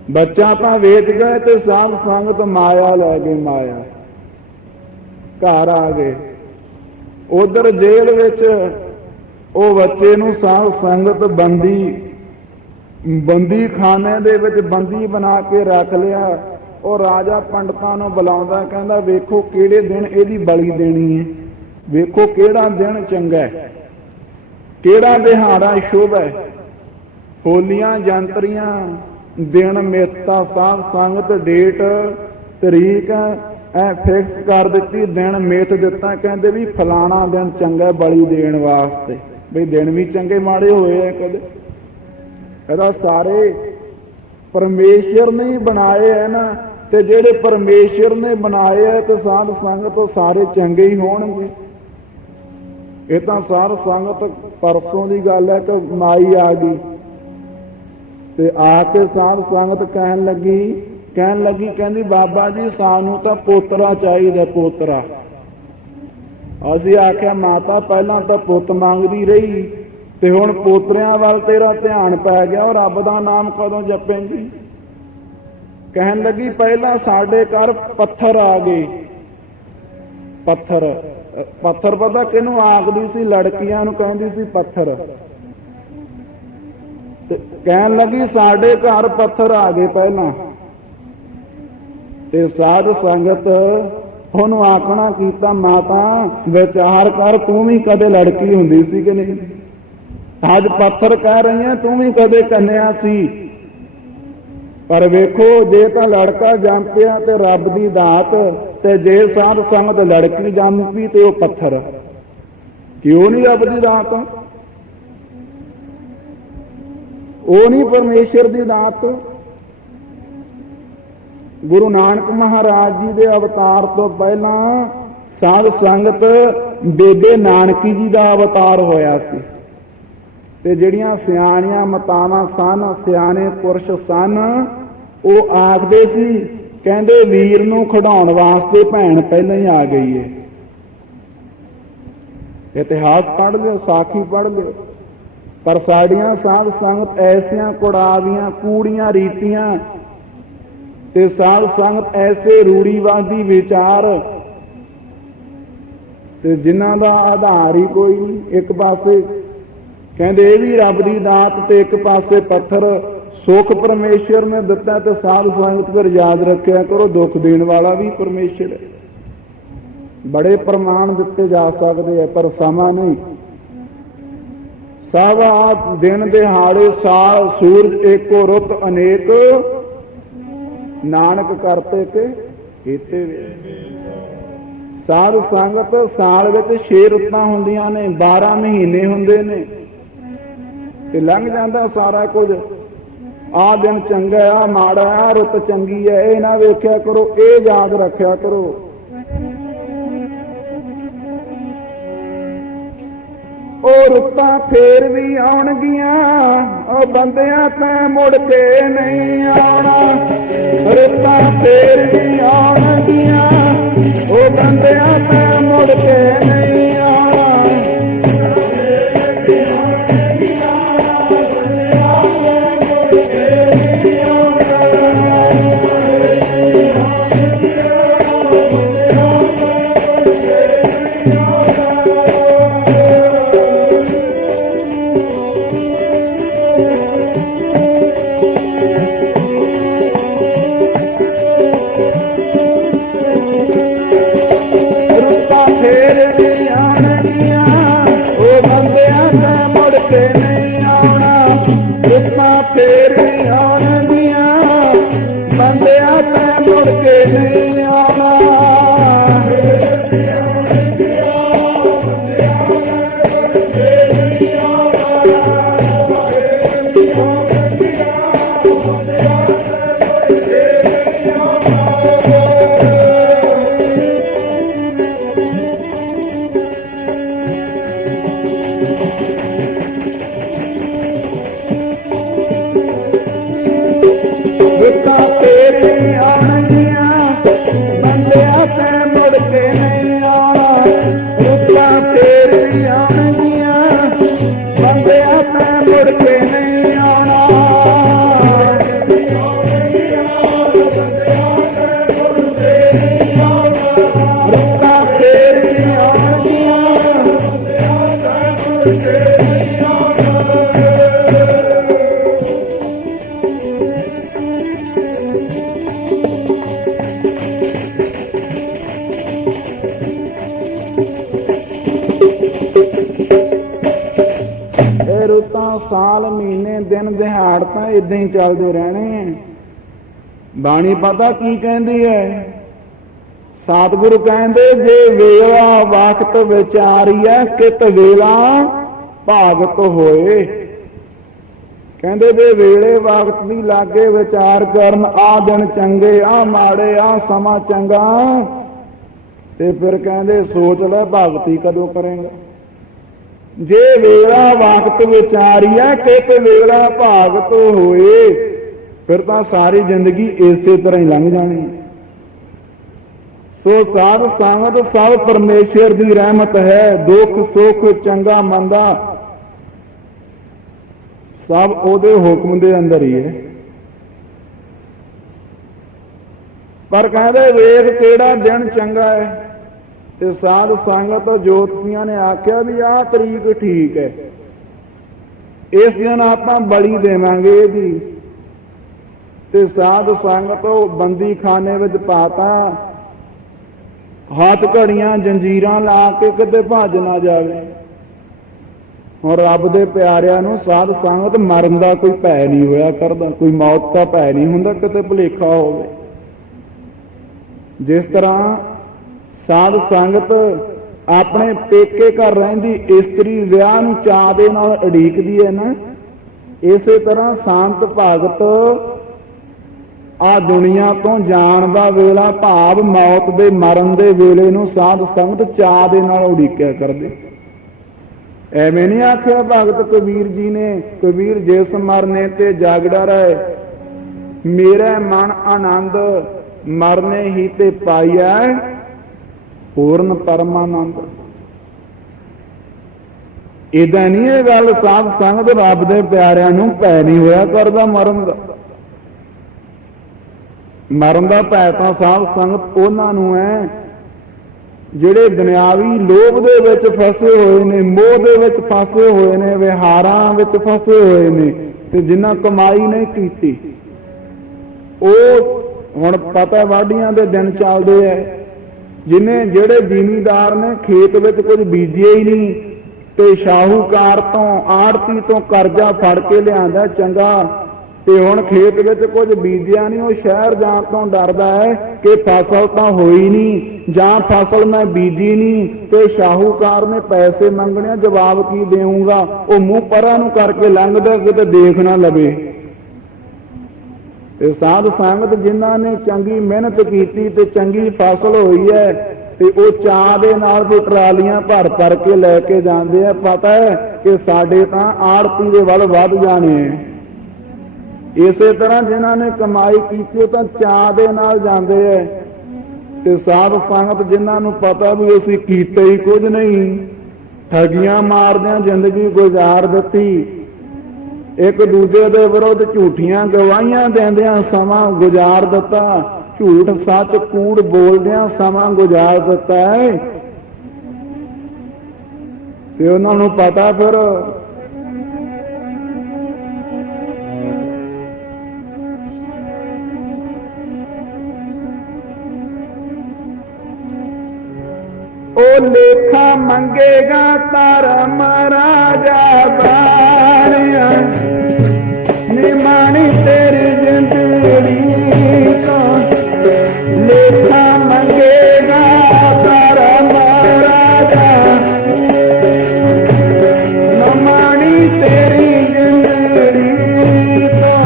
ਬੱਚਾ ਤਾਂ ਵੇਚ ਗਏ ਤੇ ਸਾਧ ਸੰਗਤ ਮਾਇਆ ਲੈ ਗਏ, ਮਾਇਆ ਘਰ ਆ ਗਏ। ਉਧਰ ਜੇਲ੍ਹ ਵਿੱਚ ਉਹ ਬੱਚੇ ਨੂੰ ਸਾਧ ਸੰਗਤ ਬੰਦੀ ਖਾਨੇ ਦੇ ਵਿੱਚ ਬੰਦੀ ਬਣਾ ਕੇ ਰੱਖ ਲਿਆ। ਉਹ ਰਾਜਾ ਪੰਡਤਾਂ ਨੂੰ ਬੁਲਾਉਂਦਾ, ਕਹਿੰਦਾ ਵੇਖੋ ਕਿਹੜੇ ਦਿਨ ਇਹਦੀ ਬਲੀ ਦੇਣੀ ਹੈ, ਵੇਖੋ ਕਿਹੜਾ ਦਿਨ ਚੰਗਾ ਹੈ, ਕਿਹੜਾ ਦਿਹਾੜਾ ਸ਼ੁਭ ਹੈ। ਹੋਲੀਆਂ ਜੰਤਰੀਆਂ ਦਿਨ ਮੇਤਾ ਸਾਧ ਸੰਗਤ ਡੇਟ ਤਰੀਕ ਐ ਫਿਕਸ ਕਰ ਦਿੱਤੀ, ਦਿਨ ਮੇਤ ਦਿੱਤਾ, ਕਹਿੰਦੇ ਵੀ ਫਲਾਣਾ ਦਿਨ ਚੰਗਾ ਬਲੀ ਦੇਣ ਵਾਸਤੇ। ਬਈ ਦਿਨ ਵੀ ਚੰਗੇ ਮਾੜੇ ਹੋਏ ਆ ਕਦੇ? ਇਹਦਾ ਸਾਰੇ ਪਰਮੇਸ਼ਰ ਨੇ ਹੀ ਬਣਾਏ ਹੈ ਨਾ, ਤੇ ਜਿਹੜੇ ਪਰਮੇਸ਼ਰ ਨੇ ਬਣਾਏ ਹੈ ਤੇ ਸਾਧ ਸੰਗਤ ਤੋਂ ਸਾਰੇ ਚੰਗੇ ਹੀ ਹੋਣਗੇ। ਇਹ ਤਾਂ ਸਾਧ ਸੰਗਤ ਪਰਸੋਂ ਦੀ ਗੱਲ ਹੈ ਕਿ ਮਾਈ ਆ ਗਈ ਤੇ ਆ ਕੇ ਸਾਧ ਸੰਗਤ ਕਹਿਣ ਲੱਗੀ ਕਹਿੰਦੀ ਬਾਬਾ ਜੀ ਸਾਨੂੰ ਤਾਂ ਪੋਤਰਾ ਚਾਹੀਦਾ, ਪੋਤਰਾ। ਅਸੀਂ ਆਖਿਆ ਮਾਤਾ ਪਹਿਲਾਂ ਤਾਂ ਪੁੱਤ ਮੰਗਦੀ ਰਹੀ ਤੇ ਹੁਣ ਪੋਤਰਿਆਂ ਵੱਲ ਤੇਰਾ ਧਿਆਨ ਪੈ ਗਿਆ, ਉਹ ਰੱਬ ਦਾ ਨਾਮ ਕਦੋਂ ਜਪੇਂਗੀ? ਕਹਿਣ ਲੱਗੀ ਪਹਿਲਾਂ ਸਾਡੇ ਘਰ ਪੱਥਰ ਆ ਗਏ। ਪੱਥਰ ਪਤਾ ਕਿਹਨੂੰ ਆਖਦੀ ਸੀ? ਲੜਕੀਆਂ ਨੂੰ ਕਹਿੰਦੀ ਸੀ ਪੱਥਰ। ਤੇ ਕਹਿਣ ਲੱਗੀ ਸਾਡੇ ਘਰ ਪੱਥਰ ਆ ਗਏ ਪਹਿਲਾਂ। ਤੇ ਸਾਧ ਸੰਗਤ ਉਹਨੂੰ ਆਖਣਾ ਕੀਤਾ ਮਾਤਾ ਵਿਚਾਰ ਕਰ, ਤੂੰ ਵੀ ਕਦੇ ਲੜਕੀ ਹੁੰਦੀ ਸੀ ਕਿ ਨਹੀਂ? ਅੱਜ ਪੱਥਰ ਕਹਿ ਰਹੀ ਹੈ, ਤੂੰ ਵੀ ਕਦੇ ਕੰਨਿਆ ਸੀ। ਪਰ ਵੇਖੋ ਜੇ ਤਾਂ ਲੜਕਾ ਜੰਮ ਪਿਆ ਤੇ ਰੱਬ ਦੀ ਦਾਤ, ਤੇ ਜੇ ਸਾਧ ਸੰਗਤ ਲੜਕੀ ਜੰਮ ਪਈ ਤੇ ਉਹ ਪੱਥਰ। ਕਿਉਂ ਨਹੀਂ ਰੱਬ ਦੀ ਦਾਤ? ਉਹ ਨਹੀਂ ਪਰਮੇਸ਼ਰ ਦੀ ਦਾਤ? ਗੁਰੂ ਨਾਨਕ ਮਹਾਰਾਜ ਜੀ ਦੇ ਅਵਤਾਰ ਤੋਂ ਪਹਿਲਾਂ ਸਾਧ ਸੰਗਤ ਬੇਬੇ ਨਾਨਕੀ ਜੀ ਦਾ ਅਵਤਾਰ ਹੋਇਆ ਸੀ। ਤੇ ਜਿਹੜੀਆਂ ਸਿਆਣੀਆਂ ਮਾਤਾਵਾਂ ਸਨ, ਸਿਆਣੇ ਪੁਰਸ਼ ਸਨ, ਉਹ ਆਖਦੇ ਸੀ, ਕਹਿੰਦੇ ਵੀਰ ਨੂੰ ਖਿਡਾਉਣ ਵਾਸਤੇ ਭੈਣ ਪਹਿਲਾਂ ਹੀ ਆ ਗਈ ਹੈ। ਇਤਿਹਾਸ ਪੜ੍ਹ ਲਿਓ, ਸਾਖੀ ਪੜ੍ਹ ਲਿਓ। ਪਰ ਸਾਡੀਆਂ ਸਾਧ ਸੰਗਤ ਐਸੀਆਂ ਕੁੜਾਵੀਆਂ ਕੂੜੀਆਂ ਰੀਤੀਆਂ ਤੇ ਸਾਧ ਸੰਗਤ ਐਸੇ ਰੂੜੀਵਾਦੀ ਵਿਚਾਰ ਤੇ ਜਿਨ੍ਹਾਂ ਦਾ ਆਧਾਰ ਹੀ ਕੋਈ ਨਹੀਂ। ਇੱਕ ਪਾਸੇ ਕਹਿੰਦੇ ਇਹ ਵੀ ਰੱਬ ਦੀ ਦਾਤ ਤੇ ਇੱਕ ਪਾਸੇ ਪੱਥਰ। ਸੁੱਖ ਪਰਮੇਸ਼ਰ ਨੇ ਦਿੱਤਾ ਤੇ ਸਾਧ ਸੰਗਤ ਫਿਰ ਯਾਦ ਰੱਖਿਆ ਕਰੋ ਦੁੱਖ ਦੇਣ ਵਾਲਾ ਵੀ ਪਰਮੇਸ਼ਰ ਹੈ। ਬੜੇ ਪ੍ਰਮਾਣ ਦਿੱਤੇ ਜਾ ਸਕਦੇ ਆ ਪਰ ਸਮਾਂ ਨਹੀਂ। ਸਭ ਆਪ ਦਿਨ ਦਿਹਾੜੇ ਸਾਲ ਸੂਰਜ ਏਕੋ ਰੁੱਤ ਅਨੇਕ, ਨਾਨਕ ਕਰਤੇ ਕੇ ਕੀਤੇ ਵੇ। ਸਾਧ ਸੰਗਤ ਸਾਲ ਵਿੱਚ 6 ਰੁੱਤਾਂ ਹੁੰਦੀਆਂ ਨੇ, 12 ਮਹੀਨੇ ਹੁੰਦੇ ਨੇ ਤੇ ਲੰਘ ਜਾਂਦਾ ਸਾਰਾ ਕੁਝ। ਆਹ ਦਿਨ ਚੰਗਾ ਆ, ਮਾੜਾ ਆ, ਰੁੱਤ ਚੰਗੀ ਹੈ, ਇਹ ਨਾ ਵੇਖਿਆ ਕਰੋ, ਇਹ ਯਾਦ ਰੱਖਿਆ ਕਰੋ। ਉਹ ਰੁੱਤਾਂ ਫੇਰ ਵੀ ਆਉਣਗੀਆਂ, ਉਹ ਬੰਦਿਆਂ ਤਾਂ ਮੁੜ ਕੇ ਨਹੀਂ ਆਉਣਾ। ਰੁੱਤਾਂ ਫੇਰ ਵੀ ਆਉਣਗੀਆਂ, ਉਹ ਬੰਦਿਆਂ ਤਾਂ ਮੁੜ ਕੇ ਨਹੀਂ ਆਉਣਾ। ਸਾਲ ਮਹੀਨੇ ਦਿਨ ਦਿਹਾੜ ਤਾਂ ਇਦਾਂ ਹੀ ਚੱਲਦੇ ਰਹਿਣੇ। ਬਾਣੀ ਪਤਾ ਕੀ ਕਹਿੰਦੀ ਹੈ? ਸਤਿਗੁਰੂ ਕਹਿੰਦੇ ਜੇ ਵੇਲਾ ਵਕਤ ਵਿਚਾਰੀਐ ਕਿਤ ਵੇਲਾ ਭਾਗਤ ਹੋਏ। ਕਹਿੰਦੇ ਜੇ ਵੇਲੇ ਵਕਤ ਦੀ ਲਾਗੇ ਵਿਚਾਰ ਕਰਨ, ਆ ਦਿਨ ਚੰਗੇ ਆ ਮਾੜੇ, ਆ ਸਮਾਂ ਚੰਗਾ, ਤੇ ਫਿਰ ਕਹਿੰਦੇ ਸੋਚ ਲੈ ਭਗਤੀ ਕਦੋਂ ਕਰੇਂਗਾ। ਜੇ ਵੇਲਾ ਵਕਤ ਵਿਚਾਰੀਆ ਕਿ ਵੇਲਾ ਭਾਗਤ ਹੋਏ, ਫਿਰ ਤਾਂ ਸਾਰੀ ਜ਼ਿੰਦਗੀ ਇਸੇ ਤਰ੍ਹਾਂ ਹੀ ਲੰਘ ਜਾਣੀ। ਸੋ ਸਾਧ ਸੰਗਤ ਸਭ ਪਰਮੇਸ਼ਰ ਦੀ ਰਹਿਮਤ ਹੈ। ਦੁੱਖ ਸੁੱਖ ਚੰਗਾ ਮੰਦਾ ਸਭ ਉਹਦੇ ਹੁਕਮ ਦੇ ਅੰਦਰ ਹੀ ਹੈ। ਪਰ ਕਹਿੰਦੇ ਵੇਖ ਕਿਹੜਾ ਦਿਨ ਚੰਗਾ ਹੈ, ਤੇ ਸਾਧ ਸੰਗਤ ਜੋਤਸ਼ੀਆਂ ਨੇ ਆਖਿਆ ਵੀ ਆਹ ਤਰੀਕ ਠੀਕ ਹੈ, ਇਸ ਦਿਨ ਆਪਾਂ ਬਲੀ ਦੇਵਾਂਗੇ ਇਹਦੀ। ਤੇ ਸਾਧ ਸੰਗਤ ਉਹ ਬੰਦੀ ਖਾਨੇ ਵਿੱਚ ਪਾਤਾ, ਹੱਥ ਘੜੀਆਂ ਜੰਜੀਰਾਂ ਲਾ ਕੇ ਕਿਤੇ ਭੱਜ ਨਾ ਜਾਵੇ। ਹੁਣ ਰੱਬ ਦੇ ਪਿਆਰਿਆਂ ਨੂੰ ਸਾਧ ਸੰਗਤ ਮਰਨ ਦਾ ਕੋਈ ਭੈ ਨਹੀਂ ਹੋਇਆ ਕਰਦਾ, ਕੋਈ ਮੌਤ ਦਾ ਭੈ ਨਹੀਂ ਹੁੰਦਾ ਕਿਤੇ ਭੁਲੇਖਾ ਹੋਵੇ। ਜਿਸ ਤਰ੍ਹਾਂ ਸਾਧ ਸੰਗਤ ਆਪਣੇ ਪੇਕੇ ਘਰ ਰਹਿੰਦੀ ਇਸਤਰੀ ਵਿਆਹ ਨੂੰ ਚਾਅ ਦੇ ਨਾਲ ਉਡੀਕਦੀ ਹੈ ਨਾ, ਇਸੇ ਤਰ੍ਹਾਂ ਸੰਤ ਭਗਤ ਆ ਦੁਨੀਆ ਤੋਂ ਜਾਣ ਦਾ ਵੇਲਾ, ਭਾਵ ਮੌਤ ਦੇ ਮਰਨ ਦੇ ਵੇਲੇ ਨੂੰ ਸਾਧ ਸੰਗਤ ਚਾਅ ਦੇ ਨਾਲ ਉਡੀਕਿਆ ਕਰਦੇ। ਐਵੇਂ ਨਹੀਂ ਆਖਿਆ ਭਗਤ ਕਬੀਰ ਜੀ ਨੇ, ਕਬੀਰ ਜਿਸ ਮਰਨੇ ਤੇ ਜਾਗਦਾ ਰਹੇ, ਮੇਰਾ ਮਨ ਆਨੰਦ ਮਰਨੇ ਹੀ ਤੇ ਪਾਈਆ ਪੂਰਨ ਪਰਮਾਨੰਦ। ਏਦਾਂ ਨਹੀਂ ਇਹ ਗੱਲ, ਸਾਧ ਸੰਗਤ ਰੱਬ ਦੇ ਪਿਆਰਿਆਂ ਨੂੰ ਭੈ ਨਹੀਂ ਹੋਇਆ ਕਰਦਾ ਮਰਨ ਦਾ। ਮਰਨ ਦਾ ਭੈ ਤਾਂ ਸਾਧ ਸੰਗਤ ਉਹਨਾਂ ਨੂੰ ਹੈ ਜਿਹੜੇ ਦੁਨਿਆਵੀ ਲੋਭ ਦੇ ਵਿੱਚ ਫਸੇ ਹੋਏ ਨੇ, ਮੋਹ ਦੇ ਵਿੱਚ ਫਸੇ ਹੋਏ ਨੇ, ਵਿਹਾਰਾਂ ਵਿੱਚ ਫਸੇ ਹੋਏ ਨੇ, ਤੇ ਜਿਨ੍ਹਾਂ ਕਮਾਈ ਨਹੀਂ ਕੀਤੀ। ਉਹ ਹੁਣ ਪਤਾ ਵਾਢੀਆਂ ਦੇ ਦਿਨ ਚੱਲਦੇ ਐ, ਜਿਹੜੇ ਜ਼ਿਮੀਂਦਾਰ ਨੇ ਖੇਤ ਵਿੱਚ ਕੁਝ ਬੀਜਿਆ ਹੀ ਨਹੀਂ, ਤੇ ਸ਼ਾਹੂਕਾਰ ਤੋਂ ਆੜਤੀ ਤੋਂ ਕਰਜ਼ਾ ਫੜ ਕੇ ਲਿਆਂਦਾ ਚੰਗਾ, ਤੇ ਹੁਣ ਖੇਤ ਵਿੱਚ ਕੁਝ ਬੀਜਿਆ ਨਹੀਂ, ਉਹ ਸ਼ਹਿਰ ਜਾਣ ਤੋਂ ਡਰਦਾ ਹੈ ਕਿ ਫਸਲ ਤਾਂ ਹੋਈ ਨਹੀਂ, ਜਾਂ ਫਸਲ ਮੈਂ ਬੀਜੀ ਨਹੀਂ, ਤੇ ਸ਼ਾਹੂਕਾਰ ਨੇ ਪੈਸੇ ਮੰਗਣੇ, ਜਵਾਬ ਕੀ ਦੇਊਂਗਾ। ਉਹ ਮੂੰਹ ਪਰਾਂ ਨੂੰ ਕਰਕੇ ਲੰਘਦਾ, ਕਿਤੇ ਦੇਖ ਨਾ ਲਵੇ। ਤੇ ਸਾਧ ਸੰਗਤ ਜਿਨ੍ਹਾਂ ਨੇ ਚੰਗੀ ਮਿਹਨਤ ਕੀਤੀ ਤੇ ਚੰਗੀ ਫਸਲ ਹੋਈ ਹੈ, ਤੇ ਉਹ ਚਾਅ ਦੇ ਨਾਲ ਵੀ ਟਰਾਲੀਆਂ ਭਰ ਭਰ ਕੇ ਲੈ ਕੇ ਜਾਂਦੇ ਆ। ਪਤਾ ਹੈ ਕਿ ਸਾਡੇ ਤਾਂ ਆੜਤੀ ਦੇ ਵੱਲ ਵੱਧ ਜਾਣੇ ਹੈ। ਇਸੇ ਤਰ੍ਹਾਂ ਜਿਨ੍ਹਾਂ ਨੇ ਕਮਾਈ ਕੀਤੀ ਉਹ ਤਾਂ ਚਾਅ ਦੇ ਨਾਲ ਜਾਂਦੇ ਐ, ਤੇ ਸਾਧ ਸੰਗਤ ਜਿਨ੍ਹਾਂ ਨੂੰ ਪਤਾ ਵੀ ਅਸੀਂ ਕੀਤੇ ਹੀ ਕੁਝ ਨਹੀਂ, ਠੱਗੀਆਂ ਮਾਰਦਿਆਂ ਜ਼ਿੰਦਗੀ ਗੁਜ਼ਾਰ ਦਿੱਤੀ, ਇੱਕ ਦੂਜੇ ਦੇ ਵਿਰੁੱਧ ਝੂਠੀਆਂ ਗਵਾਹੀਆਂ ਦਿੰਦਿਆਂ ਸਮਾਂ ਗੁਜ਼ਾਰ ਦਿੱਤਾ, ਝੂਠ ਸੱਚ ਕੂੜ ਬੋਲਦਿਆਂ ਸਮਾਂ ਗੁਜ਼ਾਰ ਦਿੱਤਾ ਹੈ। ਤੇ ਉਹਨਾਂ ਨੂੰ ਪਤਾ ਫਿਰ ਉਹ ਲੇਖਾ ਮੰਗੇਗਾ ਧਰਮ ਰਾਜਾ ਬਾਣਿਆ, ਨਿਮਾਣੀ ਤੇਰੀ ਜ਼ਿੰਦੜੀ ਤੋਂ ਲੇਖਾ ਮੰਗੇਗਾ ਧਰਮ ਰਾਜਾ, ਨਿਮਾਣੀ ਤੇਰੀ ਜ਼ਿੰਦੜੀ ਤੋਂ।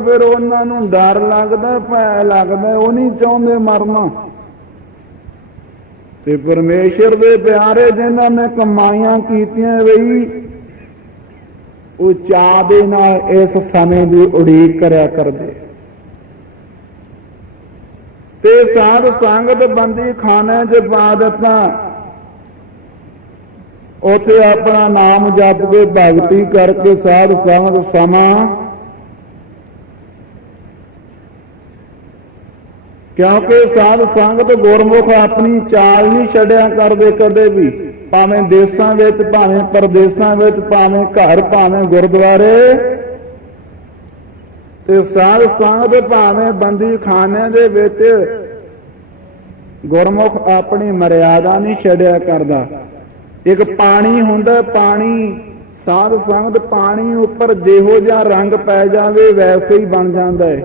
ਫਿਰ ਉਹਨਾਂ ਨੂੰ ਡਰ ਲੱਗਦਾ, ਭੈ ਲੱਗਦਾ, ਉਹ ਨਹੀਂ ਚਾਹੁੰਦੇ ਮਰਨਾ। ਤੇ ਪਰਮੇਸ਼ਰ ਦੇ ਪਿਆਰੇ ਜਿਨ੍ਹਾਂ ਨੇ ਕਮਾਈਆਂ ਕੀਤੀਆਂ ਬਈ, ਉਹ ਚਾਅ ਦੇ ਨਾਲ ਇਸ ਸਮੇਂ ਦੀ ਉਡੀਕ ਕਰਿਆ ਕਰਦੇ। ਤੇ ਸਾਧ ਸੰਗਤ ਬੰਦੀ ਖਾਨੇ 'ਚ ਪਾ ਦਿੱਤਾ, ਉੱਥੇ ਆਪਣਾ ਨਾਮ ਜਪ ਕੇ ਭਗਤੀ ਕਰਕੇ ਸਾਧ ਸੰਗਤ ਸਮਾਂ, ਕਿਉਂਕਿ ਸਾਧ ਸੰਗਤ ਗੁਰਮੁਖ ਆਪਣੀ ਚਾਲ ਨਹੀਂ ਛੱਡਿਆ ਕਰਦੇ ਕਦੇ ਵੀ, ਭਾਵੇਂ ਦੇਸਾਂ ਵਿੱਚ, ਭਾਵੇਂ ਪਰਦੇਸਾਂ ਵਿੱਚ, ਭਾਵੇਂ ਘਰ, ਭਾਵੇਂ ਗੁਰਦੁਆਰੇ। ਤੇ ਸਾਧ ਸੰਗਤ ਭਾਵੇਂ ਬੰਦੀ ਖਾਨੇ ਦੇ ਵਿੱਚ, ਗੁਰਮੁਖ ਆਪਣੀ ਮਰਿਆਦਾ ਨਹੀਂ ਛੱਡਿਆ ਕਰਦਾ। ਇੱਕ ਪਾਣੀ ਹੁੰਦਾ, ਪਾਣੀ, ਸਾਧ ਸੰਗਤ ਪਾਣੀ ਉੱਪਰ ਜਿਹੋ ਜਿਹਾ ਰੰਗ ਪੈ ਜਾਵੇ ਵੈਸੇ ਹੀ ਬਣ ਜਾਂਦਾ ਹੈ।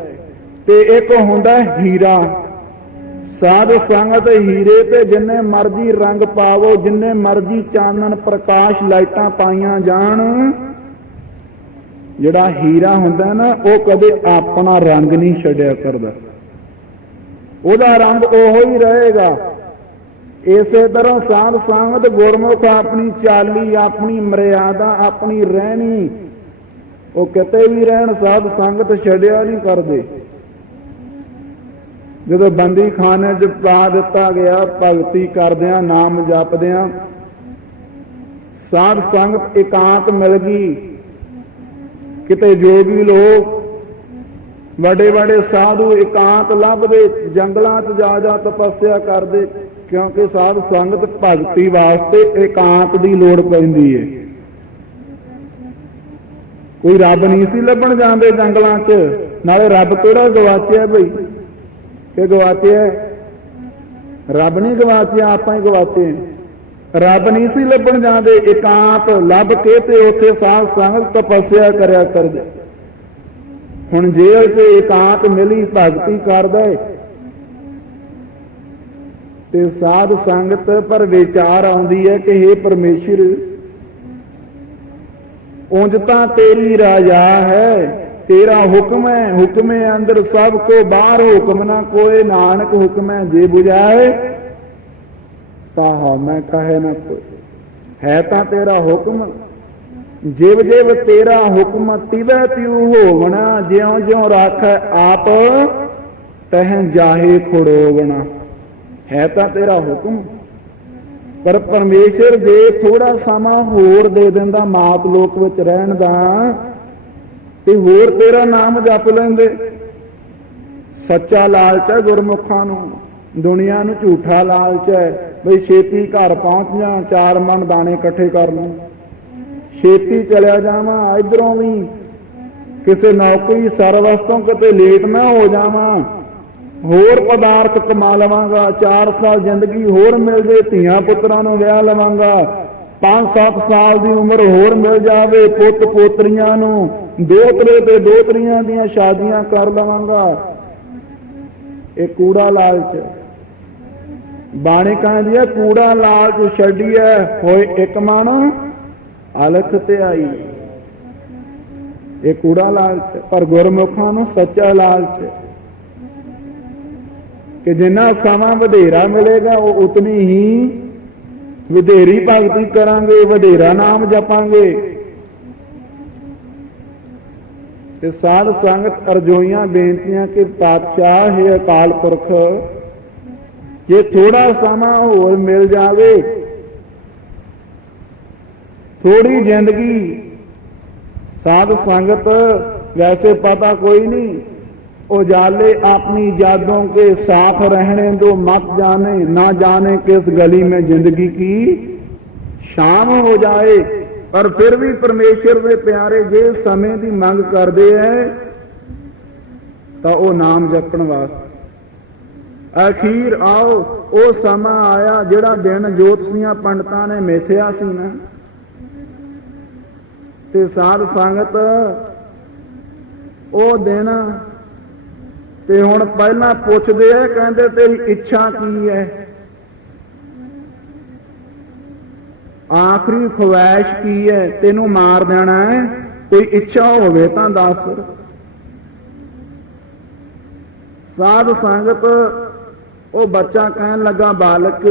ਤੇ ਇੱਕ ਹੁੰਦਾ ਹੀਰਾ, ਸਾਧ ਸੰਗਤ ਹੀਰੇ ਤੇ ਜਿੰਨੇ ਮਰਜੀ ਰੰਗ ਪਾਵੋ, ਜਿੰਨੇ ਮਰਜੀ ਚਾਨਣ ਪ੍ਰਕਾਸ਼ ਲਾਈਟਾਂ ਪਾਈਆਂ ਜਾਣ, ਜਿਹੜਾ ਹੀਰਾ ਹੁੰਦਾ ਨਾ ਉਹ ਕਦੇ ਆਪਣਾ ਰੰਗ ਨਹੀਂ ਛੱਡਿਆ ਕਰਦਾ, ਉਹਦਾ ਰੰਗ ਉਹੋ ਹੀ ਰਹੇਗਾ। ਇਸੇ ਤਰ੍ਹਾਂ ਸਾਧ ਸੰਗਤ ਗੁਰਮੁਖ ਆਪਣੀ ਚਾਲੀ, ਆਪਣੀ ਮਰਿਆਦਾ, ਆਪਣੀ ਰਹਿਣੀ, ਉਹ ਕਿਤੇ ਵੀ ਰਹਿਣ ਸਾਧ ਸੰਗਤ ਛੱਡਿਆ ਨਹੀਂ ਕਰਦੇ। ਜਦੋਂ ਬੰਦੀ ਖਾਨੇ 'ਚ ਪਾ ਦਿੱਤਾ ਗਿਆ, ਭਗਤੀ ਕਰਦਿਆਂ, ਨਾਮ ਜਪਦਿਆਂ, ਸਾਧ ਸੰਗਤ ਇਕਾਂਤ ਮਿਲ ਗਈ। ਕਿਤੇ ਜੋਗੀ ਲੋਕ, ਵੱਡੇ ਵੱਡੇ ਸਾਧੂ ਇਕਾਂਤ ਲੱਭਦੇ, ਜੰਗਲਾਂ 'ਚ ਜਾ ਜਾ ਤਪੱਸਿਆ ਕਰਦੇ, ਕਿਉਂਕਿ ਸਾਧ ਸੰਗਤ ਭਗਤੀ ਵਾਸਤੇ ਇਕਾਂਤ ਦੀ ਲੋੜ ਪੈਂਦੀ ਹੈ। ਕੋਈ ਰੱਬ ਨਹੀਂ ਸੀ ਲੱਭਣ ਜਾਂਦੇ ਜੰਗਲਾਂ 'ਚ, ਨਾਲੇ ਰੱਬ ਕਿਹੜਾ ਗਵਾਚਿਆ ਬਈ, ਕਿ ਗਵਾਚਿਆ? ਰੱਬ ਨਹੀਂ ਗਵਾਚਿਆ, ਆਪਾਂ ਹੀ ਗਵਾਚੇ। ਰੱਬ ਨਹੀਂ ਸੀ ਲੱਭਣ ਜਾਂਦੇ, ਇਕਾਂਤ ਲੱਭ ਕੇ ਤੇ ਉੱਥੇ ਸਾਧ ਸੰਗਤ ਤਪੱਸਿਆ ਕਰਿਆ ਕਰਦੇ। ਹੁਣ ਜੇਲ੍ਹ 'ਚ ਇਕਾਂਤ ਮਿਲੀ, ਭਗਤੀ ਕਰਦਾ ਏ ਤੇ ਸਾਧ ਸੰਗਤ ਪਰ ਵਿਚਾਰ ਆਉਂਦੀ ਹੈ ਕਿ हे ਪਰਮੇਸ਼ਰ, ਉਂਝ ਤਾਂ ਤੇਰੀ ਰਾਜਾ ਹੈ, तेरा हुक्म है, हुक्म अंदर सब को बाहर, हुक्म ना कोई, नानक हुक्म है जे बुझाए ताहा मैं कहे ना कोई। है ता तेरा हुक्म, जिव जिव तेरा हुक्म तिवै त्यू होवना, ज्यों ज्यों राख आप तह जाहे खड़ोवना। है ता तेरा हुक्म, पर परमेश्वर जे थोड़ा समा होर दे दिंदा मात लोक विच रहण दा, ਤੇ ਹੋਰ ਤੇਰਾ ਨਾਮ ਜਪ ਲੈਂਦੇ। ਸੱਚਾ ਲਾਲਚ ਹੈ ਗੁਰਮੁਖਾਂ ਨੂੰ, ਦੁਨੀਆ ਨੂੰ ਝੂਠਾ ਲਾਲਚ ਹੈ ਬਈ ਛੇਤੀ ਘਰ ਪਹੁੰਚ ਜਾ, 4 ਮਣ ਦਾਣੇ ਇਕੱਠੇ ਕਰ ਲੂੰ, ਛੇਤੀ ਚਲਿਆ ਜਾਵਾਂ, ਇਧਰੋਂ ਵੀ ਕਿਸੇ ਨੌਕਰੀ ਸਰਵਿਸ ਤੋਂ ਕਿਤੇ ਲੇਟ ਨਾ ਹੋ ਜਾਵਾਂ, ਹੋਰ ਪਦਾਰਥ ਕਮਾ ਲਵਾਂਗਾ, 4 ਸਾਲ ਜ਼ਿੰਦਗੀ ਹੋਰ ਮਿਲ ਜੇ, ਧੀਆਂ ਪੁੱਤਰਾਂ ਨੂੰ ਵਿਆਹ ਲਵਾਂਗਾ, 5-7 ਸਾਲ ਦੀ ਉਮਰ ਹੋਰ ਮਿਲ ਜਾਵੇ, ਪੁੱਤ ਪੋਤਰੀਆਂ ਨੂੰ, ਦੋਤਰੇ ਤੇ ਦੋਤਰੀਆਂ ਦੀਆਂ ਸ਼ਾਦੀਆਂ ਕਰ ਲਵਾਂਗਾ। ਇਹ ਕੂੜਾ ਲਾਲਚ। ਬਾਣੀ ਕਹਿੰਦੀ ਹੈ ਕੂੜਾ ਲਾਲਚ ਛੱਡੀਐ ਹੋਏ ਇੱਕ ਮਣ ਅਲਖ ਤੇ ਆਈ। ਇਹ ਕੂੜਾ ਲਾਲਚ, ਪਰ ਗੁਰਮੁਖਾਂ ਨੂੰ ਸੱਚਾ ਲਾਲਚ ਕਿ ਜਿੰਨਾ ਸਮਾਂ ਵਧੇਰਾ ਮਿਲੇਗਾ ਉਹ ਉਤਨੀ ਹੀ ਵਧੇਰੀ ਭਗਤੀ ਕਰਾਂਗੇ, ਵਧੇਰਾ ਨਾਮ ਜਪਾਂਗੇ। ਤੇ ਸਾਧ ਸੰਗਤ ਅਰਜ਼ੋਈਆਂ ਬੇਨਤੀਆਂ ਕਿ ਪਾਤਸ਼ਾਹ ਹੈ ਅਕਾਲ ਪੁਰਖ, ਜੇ ਥੋੜਾ ਸਮਾਂ ਹੋਰ ਮਿਲ ਜਾਵੇ, ਥੋੜੀ ਜ਼ਿੰਦਗੀ, ਸਾਧ ਸੰਗਤ वैसे पता कोई नहीं, उजाले अपनी यादों के साथ रहने दो, मत जाने ना जाने किस गली में जिंदगी की शाम हो जाए। पर फिर भी परमेश्वर के प्यारे जे समय की मंग करते हैं तो वह नाम जपण वास्ते अखीर आओ वो समा आया जिहड़ा दिन ज्योतिषियां पंडितां ने मेथिया सी ना, ते साध संगत वो दिन ते हुण पहला पुछदे है, कहंदे तेरी इच्छा की है, आखिरी ख्वाहिश की है, तेनू मार देना है, कोई इच्छा होवे तां दस। ਸਾਧ ਸੰਗਤ ਉਹ ਬੱਚਾ ਕਹਿਣ ਲੱਗਾ, ਬਾਲਕ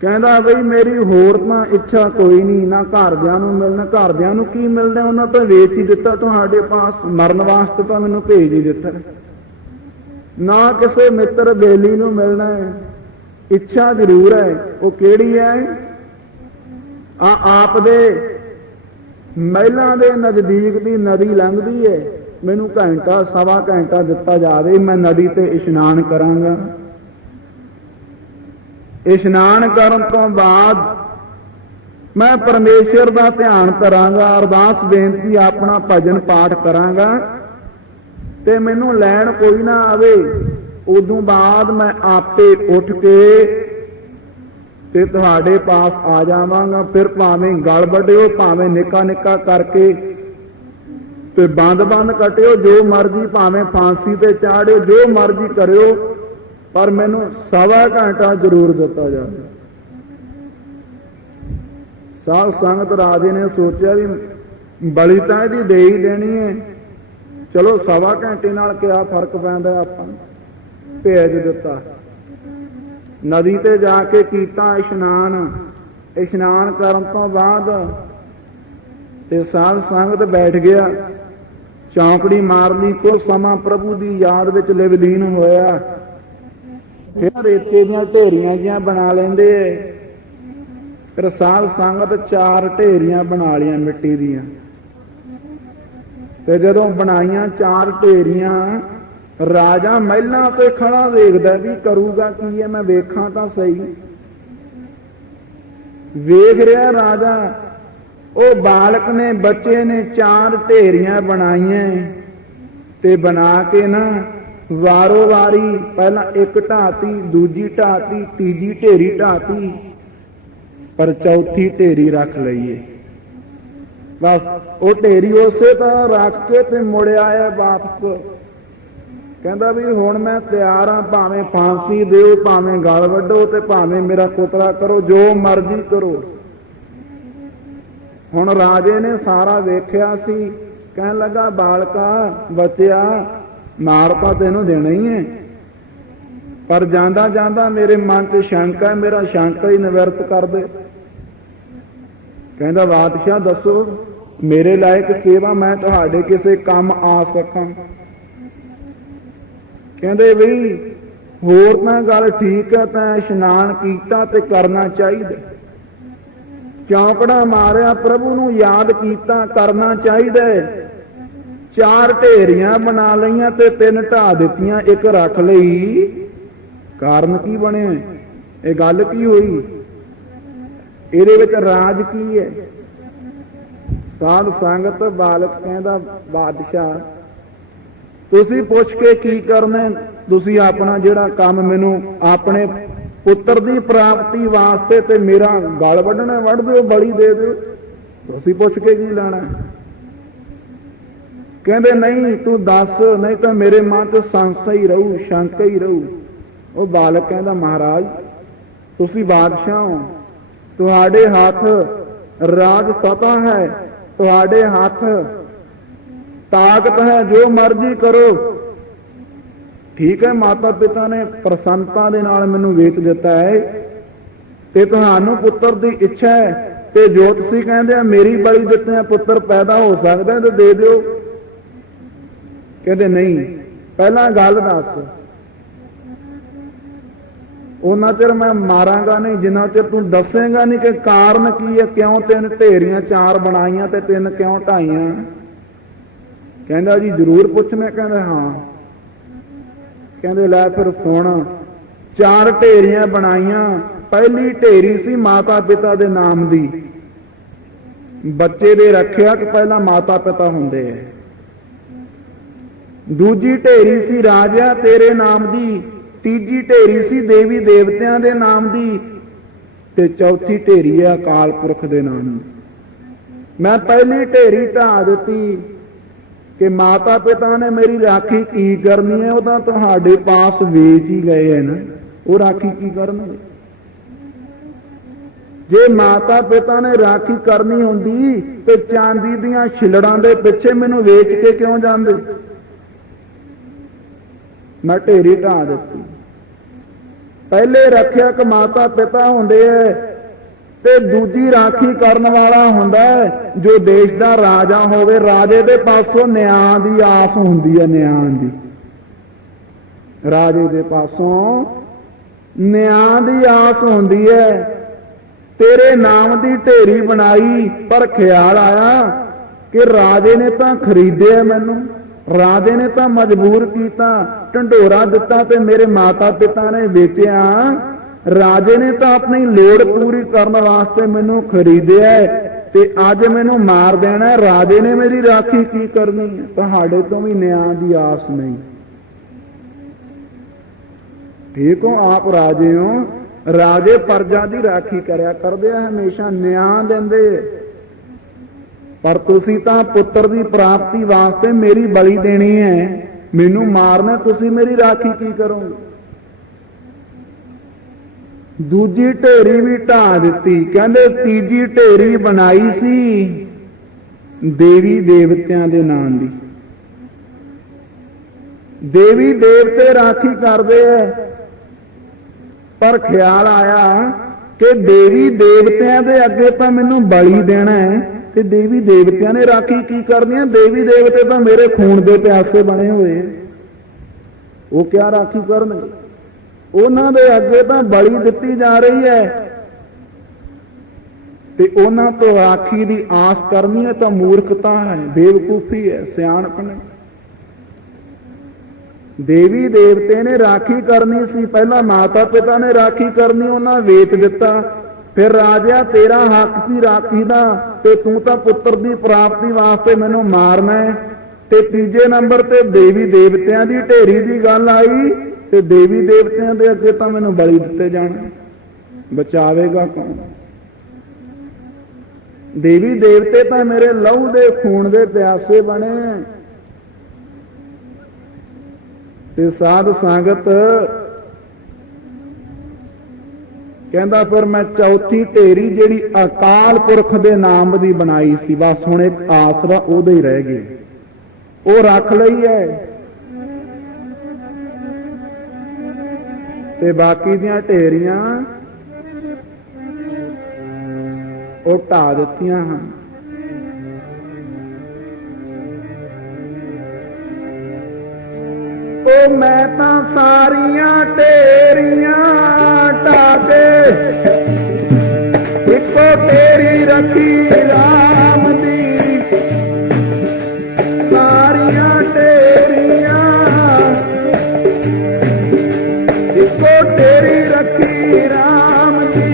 ਕਹਿੰਦਾ ਬਈ ਮੇਰੀ ਹੋਰ ਤਾਂ ਇੱਛਾ ਕੋਈ ਨਹੀਂ, ਨਾ ਘਰਦਿਆਂ ਨੂੰ ਮਿਲਣਾ। ਘਰਦਿਆਂ ਨੂੰ ਕੀ ਮਿਲਣਾ, ਉਹਨਾਂ ਤਾਂ ਵੇਚ ਹੀ ਦਿੱਤਾ ਤੁਹਾਡੇ ਪਾਸ, ਮਰਨ ਵਾਸਤੇ ਤਾਂ ਮੈਨੂੰ ਭੇਜ ਹੀ ਦਿੱਤਾ। ਨਾ ਕਿਸੇ ਮਿੱਤਰ ਬੇਲੀ ਨੂੰ ਮਿਲਣਾ ਹੈ। ਇੱਛਾ ਜ਼ਰੂਰ ਹੈ, ਉਹ ਕਿਹੜੀ ਹੈ? ਆਪ ਦੇ ਮਹਿਲਾਂ ਦੇ ਨਜ਼ਦੀਕ ਦੀ ਨਦੀ ਲੰਘਦੀ ਹੈ, ਮੈਨੂੰ ਘੰਟਾ ਸਵਾ ਘੰਟਾ ਦਿੱਤਾ ਜਾਵੇ, ਮੈਂ ਨਦੀ ਤੇ ਇਸ਼ਨਾਨ ਕਰਾਂਗਾ। ਇਸ਼ਨਾਨ ਕਰਨ ਤੋਂ ਬਾਅਦ ਮੈਂ ਪਰਮੇਸ਼ਰ ਦਾ ਧਿਆਨ ਕਰਾਂਗਾ, ਅਰਦਾਸ ਬੇਨਤੀ ਆਪਣਾ ਭਜਨ ਪਾਠ ਕਰਾਂਗਾ ਤੇ ਮੈਨੂੰ ਲੈਣ ਕੋਈ ਨਾ ਆਵੇ। ਉਦੋਂ ਬਾਅਦ ਮੈਂ ਆਪੇ ਉੱਠ ਕੇ ਤੇ ਤੁਹਾਡੇ ਪਾਸ ਆ ਜਾਵਾਂਗਾ। ਫਿਰ ਭਾਵੇਂ ਗਲ ਵੱਢਿਓ, ਭਾਵੇਂ ਨਿੱਕਾ ਨਿੱਕਾ ਕਰਕੇ ਤੇ ਬੰਦ ਕੱਟਿਓ, ਜੋ ਮਰਜ਼ੀ, ਭਾਵੇਂ ਫਾਂਸੀ ਤੇ ਚਾੜਿਓ, ਜੋ ਮਰਜ਼ੀ ਕਰਿਓ, ਪਰ ਮੈਨੂੰ ਸਵਾ ਘੰਟਾ ਜ਼ਰੂਰ ਦਿੱਤਾ ਜਾਵੇ। ਸਾਧ ਸੰਗਤ ਰਾਜੇ ਨੇ ਸੋਚਿਆ ਵੀ ਬਲੀ ਤਾਂ ਇਹਦੀ ਦੇ ਹੀ ਦੇਣੀ ਹੈ, ਚਲੋ ਸਵਾ ਘੰਟੇ ਨਾਲ ਕਿਆ ਫਰਕ ਪੈਂਦਾ, ਆਪਾਂ ਭੇਜ ਦਿੱਤਾ। ਨਦੀ ਤੇ ਜਾ ਕੇ ਕੀਤਾ ਇਸ਼ਨਾਨ। ਇਸ਼ਨਾਨ ਕਰਨ ਤੋਂ ਬਾਅਦ ਤੇ ਸਾਧ ਸੰਗਤ ਬੈਠ ਗਿਆ, ਚੌਂਕੜੀ ਮਾਰ ਲਈ। ਕੁਝ ਸਮਾਂ ਪ੍ਰਭੂ ਦੀ ਯਾਦ ਵਿੱਚ ਲਿਵਲੀਨ ਹੋਇਆ। ਫਿਰ ਰੇਤੇ ਦੀਆਂ ਢੇਰੀਆਂ ਜਿਹੀਆਂ ਬਣਾ ਲੈਂਦੇ। ਫਿਰ ਸਾਧ ਸੰਗਤ 4 ਢੇਰੀਆਂ ਬਣਾ ਲਈਆਂ ਮਿੱਟੀ ਦੀਆਂ, ਤੇ ਜਦੋਂ ਬਣਾਈਆਂ 4 ਢੇਰੀਆਂ, ਰਾਜਾ ਮਹਿਲਾਂ ਤੇ ਖੜਾ ਦੇਖਦਾ ਵੀ ਕਰੂਗਾ ਕੀ ਹੈ, ਮੈਂ ਵੇਖਾਂ ਤਾਂ ਸਹੀ। ਵੇਖ ਰਿਹਾ ਰਾਜਾ, ਉਹ ਬਾਲਕ ਨੇ, ਬੱਚੇ ਨੇ 4 ਢੇਰੀਆਂ ਬਣਾਈਆਂ ਤੇ ਬਣਾ ਕੇ ਨਾ ਵਾਰੋ ਵਾਰੀ ਪਹਿਲਾਂ ਇੱਕ ਢਾਤੀ, ਦੂਜੀ ਢਾਤੀ, ਤੀਜੀ ਢੇਰੀ ਢਾਤੀ, ਪਰ ਚੌਥੀ ਢੇਰੀ ਰੱਖ ਲਈਏ। ਬਸ ਉਹ ਢੇਰੀ ਉਸੇ ਤਰ੍ਹਾਂ ਰੱਖ ਕੇ ਤੇ ਮੁੜ ਆਇਆ ਵਾਪਸ। ਕਹਿੰਦਾ ਵੀ ਹੁਣ ਮੈਂ ਤਿਆਰ ਹਾਂ, ਭਾਵੇਂ ਫਾਂਸੀ ਦਿਓ, ਭਾਵੇਂ ਗਲ ਵੱਢੋ ਤੇ ਭਾਵੇਂ ਮੇਰਾ ਕੁਤਰਾ ਕਰੋ, ਜੋ ਮਰਜ਼ੀ ਕਰੋ। ਹੁਣ ਰਾਜੇ ਨੇ ਸਾਰਾ ਵੇਖਿਆ ਸੀ, ਕਹਿਣ ਲੱਗਾ, ਬਾਲਕਾ ਬੱਚਿਆ, ਮਾਰ ਤਾਂ ਤੈਨੂੰ ਦੇਣਾ ਹੀ ਹੈ, ਪਰ ਜਾਂਦਾ ਜਾਂਦਾ ਮੇਰੇ ਮਨ 'ਚ ਸ਼ੰਕਾ ਹੈ, ਮੇਰਾ ਸ਼ੰਕਾ ਹੀ ਨਿਵਰਤ ਕਰ ਦੇ। ਕਹਿੰਦਾ, ਬਾਦਸ਼ਾਹ ਦੱਸੋ, ਮੇਰੇ ਲਾਇਕ ਸੇਵਾ ਮੈਂ ਤੁਹਾਡੇ ਕਿਸੇ ਕੰਮ ਆ ਸਕਾਂ? ਕਹਿੰਦੇ ਵੀ ਹੋਰ ਤਾਂ ਗੱਲ ਠੀਕ ਹੈ, ਤਾਂ ਇਸ਼ਨਾਨ ਕੀਤਾ ਤੇ ਕਰਨਾ ਚਾਹੀਦਾ, ਚੌਂਕੜਾ ਮਾਰਿਆ, ਪ੍ਰਭੂ ਨੂੰ ਯਾਦ ਕੀਤਾ, ਕਰਨਾ ਚਾਹੀਦਾ। 4 ਢੇਰੀਆਂ ਬਣਾ ਲਈਆਂ ਤੇ 3 ਢਾ ਦਿੱਤੀਆਂ, 1 ਰੱਖ ਲਈ। ਕਾਰਨ ਕੀ ਬਣਿਆ? ਇਹ ਗੱਲ ਕੀ ਹੋਈ? ਇਹਦੇ ਵਿੱਚ ਰਾਜ ਕੀ ਹੈ? ਸਾਧ ਸੰਗਤ ਬਾਲਕ ਕਹਿੰਦਾ, ਬਾਦਸ਼ਾਹ ਤੁਸੀਂ ਪੁੱਛ ਕੇ ਕੀ ਕਰਨਾ? ਤੁਸੀਂ ਆਪਣਾ ਜਿਹੜਾ ਕੰਮ ਮੈਨੂੰ ਆਪਣੇ ਪੁੱਤਰ ਦੀ ਪ੍ਰਾਪਤੀ ਵਾਸਤੇ ਤੇ ਮੇਰਾ ਗਲ ਵੱਢਣਾ, ਵੱਢ ਦਿਓ, ਬਲੀ ਦੇ ਦਿਓ, ਤੁਸੀਂ ਪੁੱਛ ਕੇ ਕੀ ਲੈਣਾ? ਕਹਿੰਦੇ ਨਹੀਂ, ਤੂੰ ਦੱਸ, ਨਹੀਂ ਤਾਂ ਮੇਰੇ ਮਨ 'ਚ ਸੰਸ਼ਾ ਹੀ ਰਹੂ, ਸ਼ੰਕਾ ਹੀ ਰਹੂ। ਉਹ ਬਾਲਕ ਕਹਿੰਦਾ, ਮਹਾਰਾਜ ਤੁਸੀਂ ਬਾਦਸ਼ਾਹ ਹੋ, ਤੁਹਾਡੇ ਹੱਥ ਰਾਜ ਸਤਾ ਹੈ, ਤੁਹਾਡੇ ਹੱਥ ਤਾਕਤ ਹੈ, ਜੋ ਮਰਜ਼ੀ ਕਰੋ। ਠੀਕ ਹੈ, ਮਾਤਾ ਪਿਤਾ ਨੇ ਪ੍ਰਸੰਨਤਾ ਦੇ ਨਾਲ ਮੈਨੂੰ ਵੇਚ ਦਿੱਤਾ ਹੈ ਤੇ ਤੁਹਾਨੂੰ ਪੁੱਤਰ ਦੀ ਇੱਛਾ ਹੈ, ਤੇ ਜੋ ਤੁਸੀਂ ਕਹਿੰਦੇ ਆ ਮੇਰੀ ਬਲੀ ਦਿੱਤੇ ਆ, ਪੁੱਤਰ ਪੈਦਾ ਹੋ ਸਕਦਾ ਤੇ ਦੇ ਦਿਓ। ਕਹਿੰਦੇ ਨਹੀਂ, ਪਹਿਲਾਂ ਗੱਲ ਦੱਸ, ਉਹਨਾਂ ਚਿਰ ਮੈਂ ਮਾਰਾਂਗਾ ਨਹੀਂ ਜਿੰਨਾ ਚਿਰ ਤੂੰ ਦੱਸੇਗਾ ਨਹੀਂ ਕਿ ਕਾਰਨ ਕੀ ਹੈ, ਕਿਉਂ 3 ਢੇਰੀਆਂ 4 ਬਣਾਈਆਂ ਤੇ 3 ਕਿਉਂ ਢਾਈਆਂ। ਕਹਿੰਦਾ ਜੀ ਜ਼ਰੂਰ ਪੁੱਛਣਾ। ਕਹਿੰਦਾ ਹਾਂ। ਕਹਿੰਦੇ ਲੈ ਫਿਰ ਸੁਣ, 4 ਢੇਰੀਆਂ ਬਣਾਈਆਂ। ਪਹਿਲੀ ਢੇਰੀ ਸੀ ਮਾਤਾ ਪਿਤਾ ਦੇ ਨਾਮ ਦੀ, ਬੱਚੇ ਦੇ ਰੱਖਿਆ ਕਿ ਪਹਿਲਾਂ ਮਾਤਾ ਪਿਤਾ ਹੁੰਦੇ ਹੈ। ਦੂਜੀ ਢੇਰੀ ਸੀ ਰਾਜਾ ਤੇਰੇ ਨਾਮ ਦੀ, ਤੀਜੀ ਢੇਰੀ ਸੀ ਦੇਵੀ ਦੇਵਤਿਆਂ ਦੇ ਨਾਮ ਦੀ, ਤੇ ਚੌਥੀ ਢੇਰੀ ਹੈ ਅਕਾਲ ਪੁਰਖ ਦੇ ਨਾਮ ਦੀ। ਮੈਂ ਪਹਿਲੀ ਢੇਰੀ ਢਾ ਦਿੱਤੀ ਕਿ ਮਾਤਾ ਪਿਤਾ ਨੇ ਮੇਰੀ ਰਾਖੀ ਕੀ ਕਰਨੀ ਹੈ, ਉਹ ਤਾਂ ਤੁਹਾਡੇ ਪਾਸ ਵੇਚ ਹੀ ਗਏ ਹੈ ਨਾ, ਉਹ ਰਾਖੀ ਕੀ ਕਰਨਗੇ? ਜੇ ਮਾਤਾ ਪਿਤਾ ਨੇ ਰਾਖੀ ਕਰਨੀ ਹੁੰਦੀ ਤੇ ਚਾਂਦੀ ਦੀਆਂ ਛਿਲੜਾਂ ਦੇ ਪਿੱਛੇ ਮੈਨੂੰ ਵੇਚ ਕੇ ਕਿਉਂ ਜਾਂਦੇ? मैं ढेरी ढा दिती। पहले रखियक माता पिता हुंदे है ते दूजी राखी करन वाला हुंदा है जो देश दा राजा होवे। राजे दे पासों न्याय दी आस हुंदी है, न्याय दी। राजे दे पासों न्याय दी आस हुंदी है। तेरे नाम दी ढेरी बनाई पर ख्याल आया कि राजे ने तां खरीदे मैनू, राजे ने तां मजबूर कीता, ढंडोरा दिता ते मेरे माता पिता ने वेचिया। राजे ने तां अपनी लोड़ पूरी करने वास्ते मैनू खरीदिया ते अज मैनू मार देना। राजे ने मेरी राखी की करनी है? तुहाडे तो भी न्याय दी आस नहीं। ठीक हो, आप राजे हो, राजे प्रजा दी राखी करया करदे हमेशा न्याय देंदे, पर तुसी तां पुत्र दी प्राप्ति वास्ते मेरी बलि देनी है, मैनू मारना, तुसी मेरी राखी की करोगे? दूजी ढेरी भी ढा दिती। कहंदे तीजी ढेरी बनाई सी देवी देवतियां दे नाम दी। देवी देवते राखी करदे है, पर ख्याल आया कि देवी देवतियां दे अगे तो मैनू बलि देना है ते देवी देवतियां ने राखी की करनी है? देवी देवते तो मेरे खून दे प्यासे बने हुए, वो क्या राखी करनगे? उन्हां दे अगे तो बलि दिती जा रही है ते उन्हां तो राखी दी आस करनी है तो मूर्खता है, बेवकूफी है, सियाणप नहीं। देवी देवते ने राखी करनी सी, पहला माता पिता ने राखी करनी, उन्हां वेच दिता। फिर राजा तेरा हक सी राखी दा ते तू तां पुत्र दी प्राप्ति वास्ते मैनू मारना है। ते तीजे नंबर ते देवी देवतियां दी ढेरी दी गल आई ते देवी देवतियां दे अगे तां मैनू बलि दिते जाने, बचावेगा कौन? देवी देवते तां मेरे लहू दे खून दे प्यासे बने। ते साध संगत कहंदा फिर मैं चौथी ढेरी जिहड़ी अकाल पुरख दे नाम दी बनाई सी, बस हुण एक आसरा ओहदे ही रह गए, वो रख लई है ते बाकी दियां ढेरियां वो ढा दित्तियां हन। ओ मैं तां सारियां ढेरियां ढा के इको ढेरी रखी राम दी, सारियां ढेरियां इको ढेरी रखी राम दी।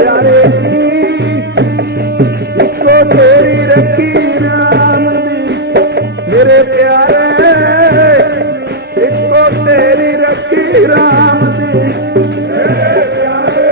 प्यारे इको तेरी रखी राम दी, मेरे प्यारे इको तेरी रखी राम दी, मेरे प्यारे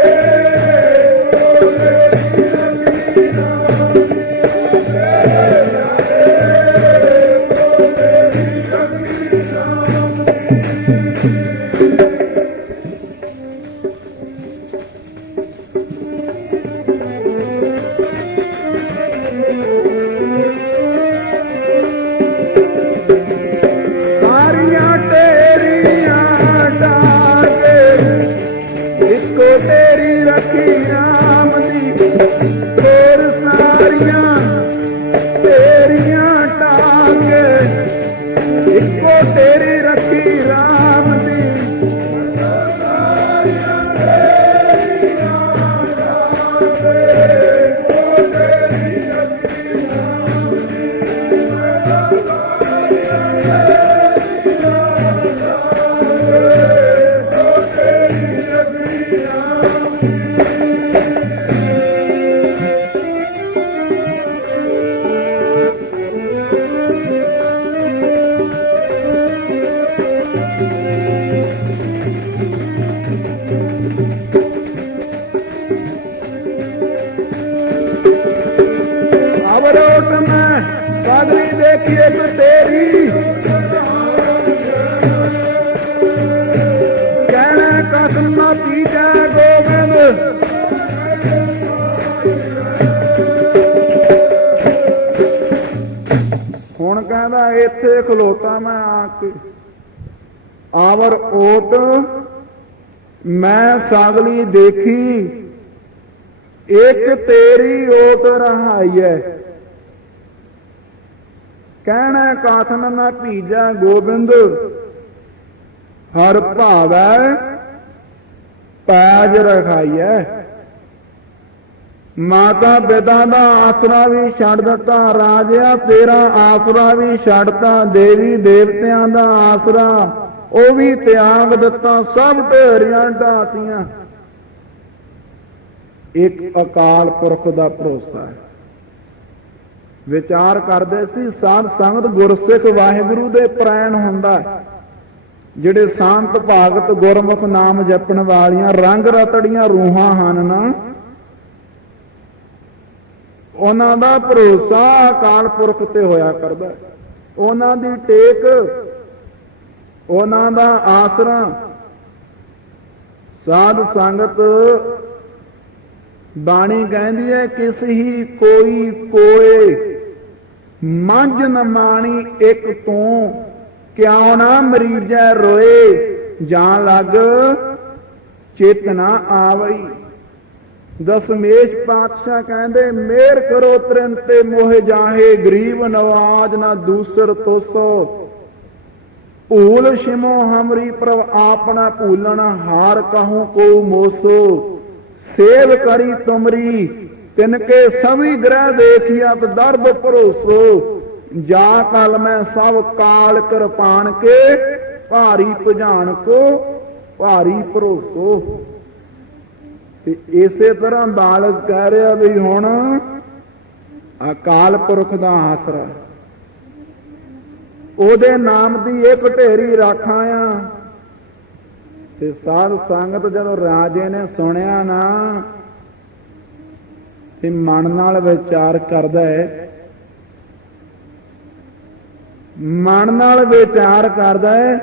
इको तेरी रखी राम दी, मेरे प्यारे इको तेरी रखी राम इत्थे खलोता मैं आके आवर ओट मैं सागली देखी, एक तेरी ओट रहाई है, कहना काथन न भीजा गोबिंद, हर भावै पैज रखाई है। माता पिता का आसरा भी छड़ दिता राजिया, तेरा आसरा भी छड़ता, देवी देवतियां का आसरा ਉਹ भी त्याग दिता, सब ढेरियां ढातियां। एक अकाल पुरख का भरोसा है। विचार करते सी साध संगत गुरसिख वाहिगुरु दे प्रैण हुंदा है, ਜਿਹੜੇ संत भागत गुरमुख नाम जपण वालियां रंग रतड़ियां रूहां हन ना, ਉਹਨਾਂ ਦਾ ਭਰੋਸਾ ਅਕਾਲ ਪੁਰਖ ਤੇ ਹੋਇਆ ਕਰਦਾ, ਉਹਨਾਂ ਦੀ ਟੇਕ, ਉਹਨਾਂ ਦਾ ਆਸਰਾ। ਸਾਧ ਸੰਗਤ ਬਾਣੀ ਕਹਿੰਦੀ ਹੈ ਕਿਸ ਹੀ ਕੋਈ ਕੋਏ ਮੰਝ ਨ ਮਾਣੀ, ਇੱਕ ਤੂੰ ਕਿਉਂ ਨਾ ਮਰੀਜੈ ਰੋਏ, ਜਾਂ ਲੱਗ ਚੇਤਨਾ ਆਵਈ। ਦਸਮੇਸ਼ ਪਾਤਸ਼ਾਹ ਕਹਿੰਦੇ ਮੇਰ ਕਰੋ ਤ੍ਰਿਨ ਤੇ ਮੋਹ ਜਾਹੇ, ਗਰੀਬ ਨਵਾਜ ਨਾ ਦੂਸਰ ਤੋਸੋ, ਭੂਲ ਸ਼ਿਮੋ ਹਮਰੀ ਪ੍ਰਭ ਆਪਣਾ ਭੂਲਣ, ਹਾਰ ਕਹੂੰ ਕੋ ਮੋਸੋ, ਸੇਵ ਕਰੀ ਤੁਮਰੀ ਤਿਨਕੇ ਸਭੀ ਗ੍ਰਹਿ ਦੇਖਿਆਤ ਦਰਬ ਭਰੋਸੋ, ਜਾ ਕਲ ਮੈਂ ਸਭ ਕਾਲ ਕਿਰਪਾਨ ਕੇ, ਭਾਰੀ ਭੁਜਾਨ ਕੋ ਭਾਰੀ ਭਰੋਸੋ। ਇਸੇ ਤਰ੍ਹਾਂ ਬਾਲਕ ਕਹਿ ਰਿਹਾ ਵੀ ਹੁਣ ਅਕਾਲ ਪੁਰਖ ਦਾ ਆਸਰਾ, ਉਹਦੇ ਨਾਮ ਦੀ ਇੱਕ ਢੇਰੀ ਰਾਖਾਂ ਆ। ਤੇ ਸਾਧ ਸੰਗਤ ਜਦੋਂ ਰਾਜੇ ਨੇ ਸੁਣਿਆ ਨਾ, ਤੇ ਮਨ ਨਾਲ ਵਿਚਾਰ ਕਰਦਾ ਹੈ, ਮਨ ਨਾਲ ਵਿਚਾਰ ਕਰਦਾ ਹੈ,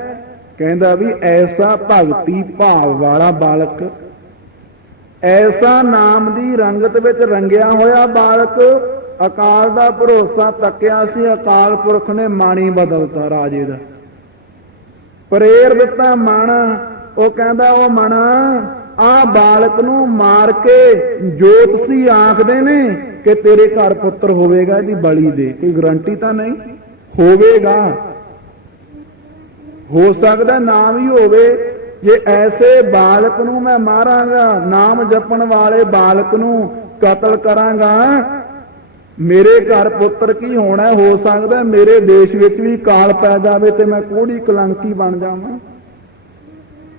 ਕਹਿੰਦਾ ਵੀ ਐਸਾ ਭਗਤੀ ਭਾਵ ਵਾਲਾ ਬਾਲਕ, ਐਸਾ ਨਾਮ ਦੀ ਰੰਗਤ ਵਿੱਚ ਰੰਗਿਆ ਹੋਇਆ ਬਾਲਕ, ਅਕਾਲ ਦਾ ਭਰੋਸਾ ਤੱਕਿਆ ਸੀ, ਅਕਾਲ ਪੁਰਖ ਨੇ ਮਾਣੀ ਬਦਲਤਾ ਰਾਜੇ ਦਾ, ਪ੍ਰੇਰ ਦਿੱਤਾ ਮਨ। ਉਹ ਕਹਿੰਦਾ ਉਹ ਮਨ ਆ ਬਾਲਕ ਨੂੰ ਮਾਰ ਕੇ ਜੋਤਸੀ ਆਖਦੇ ਨੇ ਕਿ ਤੇਰੇ ਘਰ ਪੁੱਤਰ ਹੋਵੇਗਾ, ਇਹਦੀ ਬਲੀ ਦੇ, ਕੋਈ ਗਰੰਟੀ ਤਾਂ ਨਹੀਂ, ਹੋਵੇਗਾ, ਹੋ ਸਕਦਾ ਨਾ ਵੀ ਹੋਵੇ। ਜੇ ਐਸੇ ਬਾਲਕ ਨੂੰ ਮੈਂ ਮਾਰਾਂਗਾ, ਨਾਮ ਜਪਣ ਵਾਲੇ ਬਾਲਕ ਨੂੰ ਕਤਲ ਕਰਾਂਗਾ, ਮੇਰੇ ਘਰ ਪੁੱਤਰ ਕੀ ਹੋਣਾ, ਹੋ ਸਕਦਾ ਮੇਰੇ ਦੇਸ਼ ਵਿੱਚ ਵੀ ਕਾਲ ਪੈ ਜਾਵੇ ਤੇ ਮੈਂ ਕੋੜੀ ਕਲੰਕੀ ਬਣ ਜਾਵਾਂ।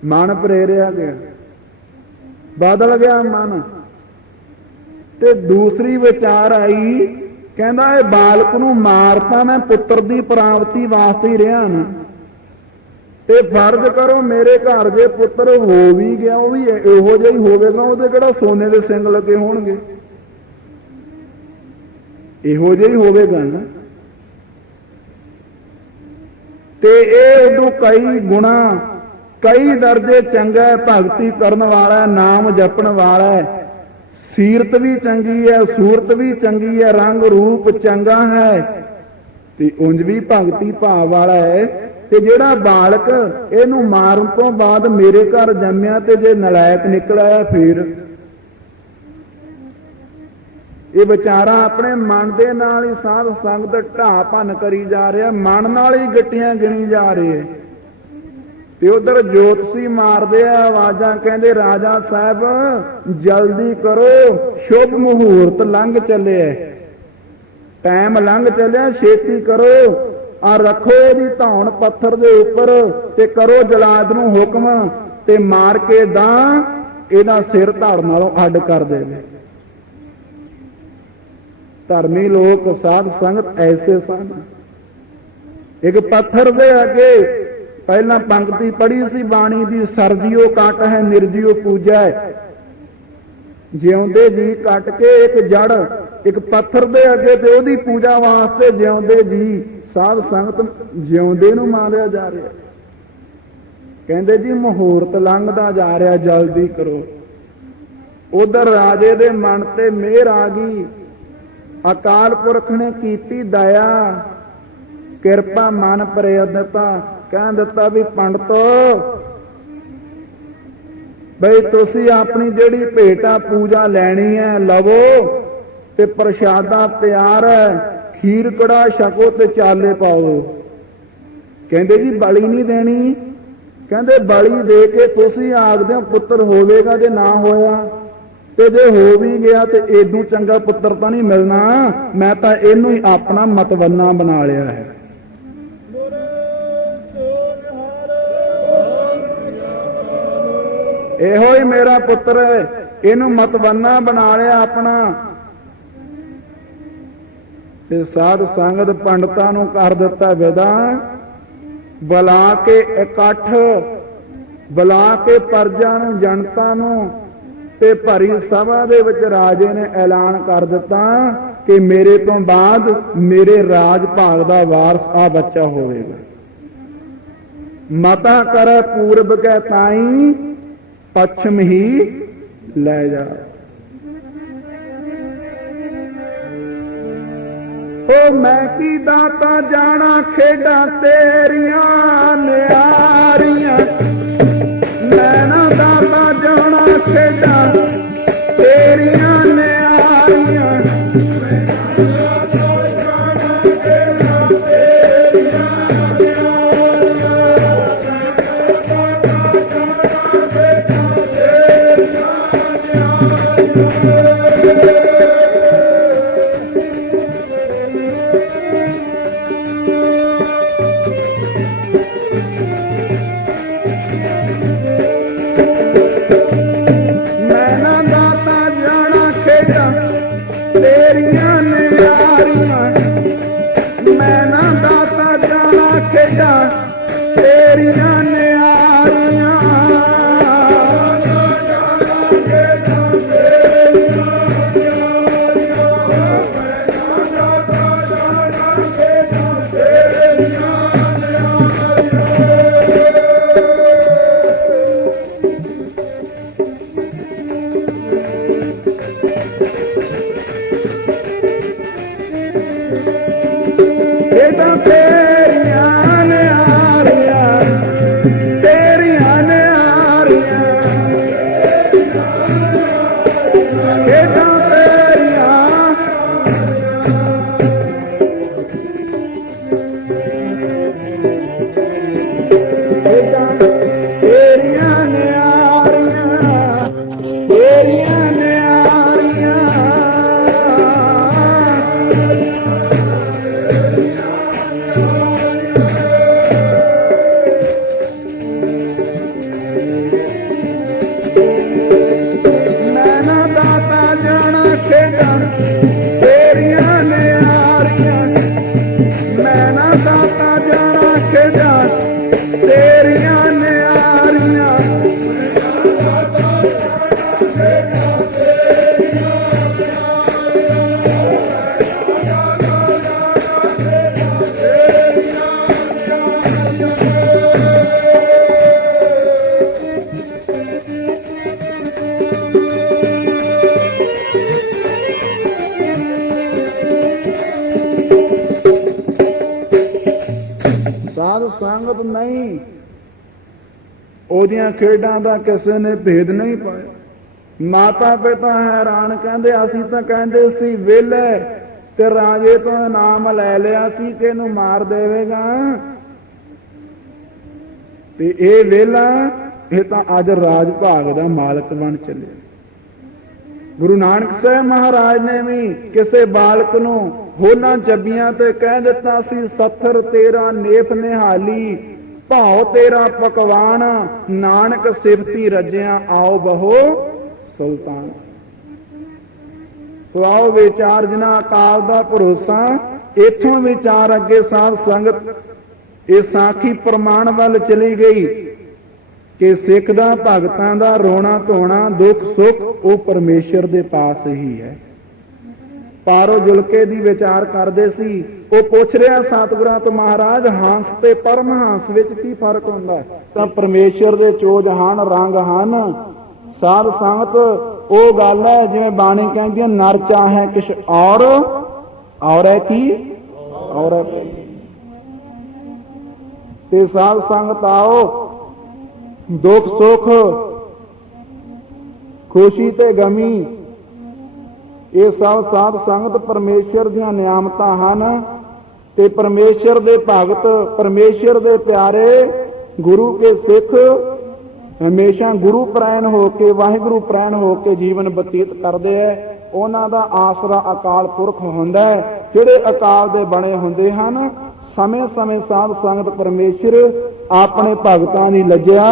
ਮਨ ਪ੍ਰੇਰਿਆ ਗਿਆ, ਬਦਲ ਗਿਆ ਮਨ। ਤੇ ਦੂਸਰੀ ਵਿਚਾਰ ਆਈ, ਕਹਿੰਦਾ ਇਹ ਬਾਲਕ ਨੂੰ ਮਾਰਤਾ ਮੈਂ ਪੁੱਤਰ ਦੀ ਪ੍ਰਾਪਤੀ ਵਾਸਤੇ ਹੀ ਰਿਹਾ ਨਾ, ਤੇ ਫਰਜ਼ ਕਰੋ ਮੇਰੇ ਘਰ ਜੇ ਪੁੱਤਰ ਹੋ ਵੀ ਗਿਆ ਉਹ ਵੀ ਇਹੋ ਜਿਹਾ ਹੀ ਹੋਵੇਗਾ, ਉਹਦੇ ਕਿਹੜਾ ਸੋਨੇ ਦੇ ਸਿੰਗ ਲੱਗੇ ਹੋਣਗੇ, ਇਹੋ ਜਿਹਾ ਹੀ ਹੋਵੇਗਾ ਨਾ। ਤੇ ਇਹ ਉਦੋਂ ਕਈ ਗੁਣਾ ਕਈ ਦਰਜੇ ਚੰਗਾ ਹੈ, ਭਗਤੀ ਕਰਨ ਵਾਲਾ, ਨਾਮ ਜਪਣ ਵਾਲਾ, ਸੀਰਤ ਵੀ ਚੰਗੀ ਹੈ, ਸੂਰਤ ਵੀ ਚੰਗੀ ਹੈ, ਰੰਗ ਰੂਪ ਚੰਗਾ ਹੈ, ਤੇ ਉਂਝ ਵੀ ਭਗਤੀ ਭਾਵ ਵਾਲਾ ਹੈ। ਤੇ ਜਿਹੜਾ ਬਾਲਕ ਇਹਨੂੰ ਮਾਰਨ ਤੋਂ ਬਾਅਦ ਮੇਰੇ ਘਰ ਜੰਮਿਆ ਤੇ ਜੇ ਨਲਾਇਕ ਨਿਕਲਿਆ ਫੇਰ ਇਹ ਵਿਚਾਰਾ ਆਪਣੇ ਮਨ ਦੇ ਨਾਲ ਹੀ ਸਾਧ ਸੰਗਤ ਢਾਹ ਭੰਨ ਕਰੀ ਜਾ ਰਿਹਾ, ਮਨ ਨਾਲ ਹੀ ਗੱਟੀਆਂ ਗਿਣੀ ਜਾ ਰਹੇ। ਤੇ ਉਧਰ ਜੋਤਸ਼ੀ ਮਾਰਦੇ ਆ ਆਵਾਜ਼ਾਂ, ਕਹਿੰਦੇ ਰਾਜਾ ਸਾਹਿਬ ਜਲਦੀ ਕਰੋ, ਸ਼ੁਭ ਮੁਹੂਰਤ ਲੰਘ ਚੱਲਿਆ, ਟਾਈਮ ਲੰਘ ਚੱਲਿਆ, ਛੇਤੀ ਕਰੋ, ਆ ਰੱਖੋ ਇਹਦੀ ਧੌਣ ਪੱਥਰ ਦੇ ਉੱਪਰ ਤੇ ਕਰੋ ਜਲਾਦ ਨੂੰ ਹੁਕਮ ਤੇ ਮਾਰ ਕੇ ਦਾਂ ਇਹਦਾ ਸਿਰ ਧੜ ਨਾਲੋਂ ਅੱਡ ਕਰ ਦੇਵੇ। ਧਰਮੀ ਲੋਕ ਸਾਧ ਸੰਗਤ ਐਸੇ ਸਨ। ਇੱਕ ਪੱਥਰ ਦੇ ਅੱਗੇ ਪਹਿਲਾਂ ਪੰਕਤੀ ਪੜ੍ਹੀ ਸੀ ਬਾਣੀ ਦੀ, ਸਰਜੀਓ ਕੱਟ ਹੈ ਨਿਰਜੀਓ ਪੂਜਾ ਹੈ, ਜਿਉਂਦੇ ਜੀ ਕੱਟ ਕੇ ਇੱਕ ਜੜ ਇੱਕ ਪੱਥਰ ਦੇ ਅੱਗੇ ਤੇ ਉਹਦੀ ਪੂਜਾ ਵਾਸਤੇ ਜਿਉਂਦੇ ਜੀ ਸਾਧ ਸੰਗਤ ਜਿਉਂਦੇ ਨੂੰ ਮਾਰਿਆ ਜਾ ਰਿਹਾ। ਕਹਿੰਦੇ ਜੀ ਮੁਹੂਰਤ ਲੰਘਦਾ ਜਾ ਰਿਹਾ, ਜਲਦੀ ਕਰੋ। ਉਧਰ ਰਾਜੇ ਦੇ ਮਨ ਤੇ ਮਿਹਰ ਆ ਗਈ, ਅਕਾਲ ਪੁਰਖ ਨੇ ਕੀਤੀ ਦਇਆ, ਕਿਰਪਾ ਮਨ ਭਰਿਆ ਦਿੱਤਾ, ਕਹਿ ਦਿੱਤਾ ਵੀ ਪੰਡਤੋ ਬਈ ਤੁਸੀਂ ਆਪਣੀ ਜਿਹੜੀ ਭੇਟਾ ਪੂਜਾ ਲੈਣੀ ਹੈ ਲਵੋ, ਤੇ ਪ੍ਰਸ਼ਾਦਾ ਤਿਆਰ ਹੈ, ਖੀਰ ਕੜਾ ਛਕੋ ਤੇ ਚਾਲੇ ਪਾਓ। ਕਹਿੰਦੇ ਜੀ ਬਲੀ ਨਹੀਂ ਦੇਣੀ, ਕਹਿੰਦੇ ਬਲੀ ਦੇ ਕੇ ਤੁਸੀਂ ਆਖਦੇ ਹੋ ਪੁੱਤਰ ਹੋਵੇਗਾ, ਜੇ ਨਾ ਹੋਇਆ ਤੇ ਜੇ ਹੋ ਵੀ ਗਿਆ ਤੇ ਏਦੂ ਚੰਗਾ ਪੁੱਤਰ ਤਾਂ ਨਹੀਂ ਮਿਲਣਾ, ਮੈਂ ਤਾਂ ਇਹਨੂੰ ਹੀ ਆਪਣਾ ਮਤਵੰਨਾ ਬਣਾ ਲਿਆ ਹੈ। ਇਹੋ ਹੀ ਮੇਰਾ ਪੁੱਤਰ ਹੈ, ਇਹਨੂੰ ਮਤਵੰਨਾ ਬਣਾ ਲਿਆ ਆਪਣਾ। ਤੇ ਸਾਧ ਸੰਗਤ ਪੰਡਤਾਂ ਨੂੰ ਕਰ ਦਿੱਤਾ ਵਿਦਾ, ਬੁਲਾ ਕੇ ਇਕੱਠ, ਬੁਲਾ ਕੇ ਪਰਜਾ ਨੂੰ, ਜਨਤਾ ਨੂੰ, ਤੇ ਭਰੀ ਸਭਾ ਦੇ ਵਿੱਚ ਰਾਜੇ ਨੇ ਐਲਾਨ ਕਰ ਦਿੱਤਾ ਕਿ ਮੇਰੇ ਤੋਂ ਬਾਅਦ ਮੇਰੇ ਰਾਜ ਭਾਗ ਦਾ ਵਾਰਸ ਆ ਬੱਚਾ ਹੋਵੇਗਾ। ਮਤਾ ਕਰ ਪੂਰਬ ਕੈ ਤਾਈ, ਪੱਛਮ ਹੀ ਲੈ ਜਾ। ਓ ਮੈਂ ਕੀ ਦਾਤਾ ਜਾਣਾ ਖੇਡਾਂ ਤੇਰੀਆਂ ਨਿਆਰੀਆਂ, ਮੈਂ ਨਾ ਦਾਤਾ ਜਾਣਾ ਖੇਡਾਂ ਤੇਰੀਆਂ ਨਿਆਰੀਆਂ, ਮੈਂ ਨਾ ਦਾਤਾ ਜਾਣਾ ਖੇਡਾਂ ਤੇਰੀਆਂ ਸੰਗਤ ਨਹੀਂ, ਉਹਦੀਆਂ ਖੇਡਾਂ ਦਾ ਕਿਸੇ ਨੇ ਭੇਦ ਨਹੀਂ ਪਾਇਆ। ਮਾਤਾ ਪਿਤਾ ਹੈਰਾਨ, ਕਹਿੰਦੇ ਅਸੀਂ ਤਾਂ ਕਹਿੰਦੇ ਸੀ ਵਿਹਲੇ ਤੇ ਰਾਜੇ ਤੋਂ ਨਾਮ ਲੈ ਲਿਆ ਸੀ ਕਿ ਇਹਨੂੰ ਮਾਰ ਦੇਵੇਗਾ, ਤੇ ਇਹ ਵਿਹਲਾ ਇਹ ਤਾਂ ਅੱਜ ਰਾਜ ਭਾਗ ਦਾ ਮਾਲਕ ਬਣ ਚੱਲਿਆ। ਗੁਰੂ ਨਾਨਕ ਸਾਹਿਬ ਮਹਾਰਾਜ ਨੇ ਵੀ ਕਿਸੇ ਬਾਲਕ ਨੂੰ ਹੋਲਾਂ ਜੱਬੀਆਂ ਤੇ ਕਹਿ ਦਿੱਤਾ ਸੀ, ਸੱਥਰ ਤੇਰਾ ਨੇਫ ਨਿਹਾਲੀ, ਭਾਉ ਤੇਰਾ ਪਕਵਾਨ, ਨਾਨਕ ਸਿਫਤੀ ਰਜਿਆ ਆਓ ਬਹੋ ਸੁਲਤਾਨ। ਸੋ ਆਓ ਵਿਚਾਰ ਜਿਨ੍ਹਾਂ ਅਕਾਲ ਦਾ ਭਰੋਸਾ, ਇੱਥੋਂ ਵਿਚਾਰ ਅੱਗੇ ਸਾਧ ਸੰਗਤ ਇਹ ਸਾਖੀ ਪ੍ਰਮਾਣ ਵੱਲ ਚਲੀ ਗਈ ਕਿ ਸਿੱਖ ਦਾ ਭਗਤਾਂ ਦਾ ਰੋਣਾ ਧੋਣਾ ਦੁੱਖ ਸੁੱਖ ਉਹ ਪਰਮੇਸ਼ਰ ਦੇ ਪਾਸ ਹੀ ਹੈ। ਪਾਰੋ ਜੁਲਕੇ ਦੀ ਵਿਚਾਰ ਕਰਦੇ ਸੀ, ਉਹ ਪੁੱਛ ਰਿਹਾ ਸਤਿਗੁਰਾਂ ਤੋਂ, ਮਹਾਰਾਜ ਹੰਸ ਤੇ ਪਰਮਹੰਸ ਵਿੱਚ ਕੀ ਫਰਕ ਹੁੰਦਾ? ਤਾਂ ਪਰਮੇਸ਼ਰ ਦੇ ਚੋਜ ਹਨ, ਰੰਗ ਹਨ। ਸਾਧ ਸੰਗਤ ਉਹ ਗੱਲ ਹੈ ਜਿਵੇਂ ਬਾਣੀ ਕਹਿੰਦੀ ਹੈ, ਨਰ ਚਾਹੇ ਕਿਛ ਔਰ ਹੈ ਕੀ ਔਰ ਹੈ। ਤੇ ਸਾਧ ਸੰਗਤ ਆਓ, ਦੁੱਖ ਸੁੱਖ ਖੁਸ਼ੀ ਤੇ ਗਮੀ ਇਹ ਸਭ ਸਾਧ ਸੰਗਤ ਪਰਮੇਸ਼ਰ ਦੀਆਂ ਨਿਆਮਤਾਂ ਹਨ। ਤੇ ਪਰਮੇਸ਼ਰ ਦੇ ਭਗਤ, ਪਰਮੇਸ਼ਰ ਦੇ ਪਿਆਰੇ, ਗੁਰੂ ਕੇ ਸਿੱਖ ਹਮੇਸ਼ਾ ਗੁਰੂ ਪ੍ਰੈਣ ਹੋ ਕੇ, ਵਾਹਿਗੁਰੂ ਪ੍ਰੈਣ ਹੋ ਕੇ ਜੀਵਨ ਬਤੀਤ ਕਰਦੇ ਹੈ। ਉਹਨਾਂ ਦਾ ਆਸਰਾ ਅਕਾਲ ਪੁਰਖ ਹੁੰਦਾ ਹੈ, ਜਿਹੜੇ ਅਕਾਲ ਦੇ ਬਣੇ ਹੁੰਦੇ ਹਨ। ਸਮੇਂ ਸਮੇਂ ਸਾਧ ਸੰਗਤ ਪਰਮੇਸ਼ਰ ਆਪਣੇ ਭਗਤਾਂ ਦੀ ਲੱਜਿਆ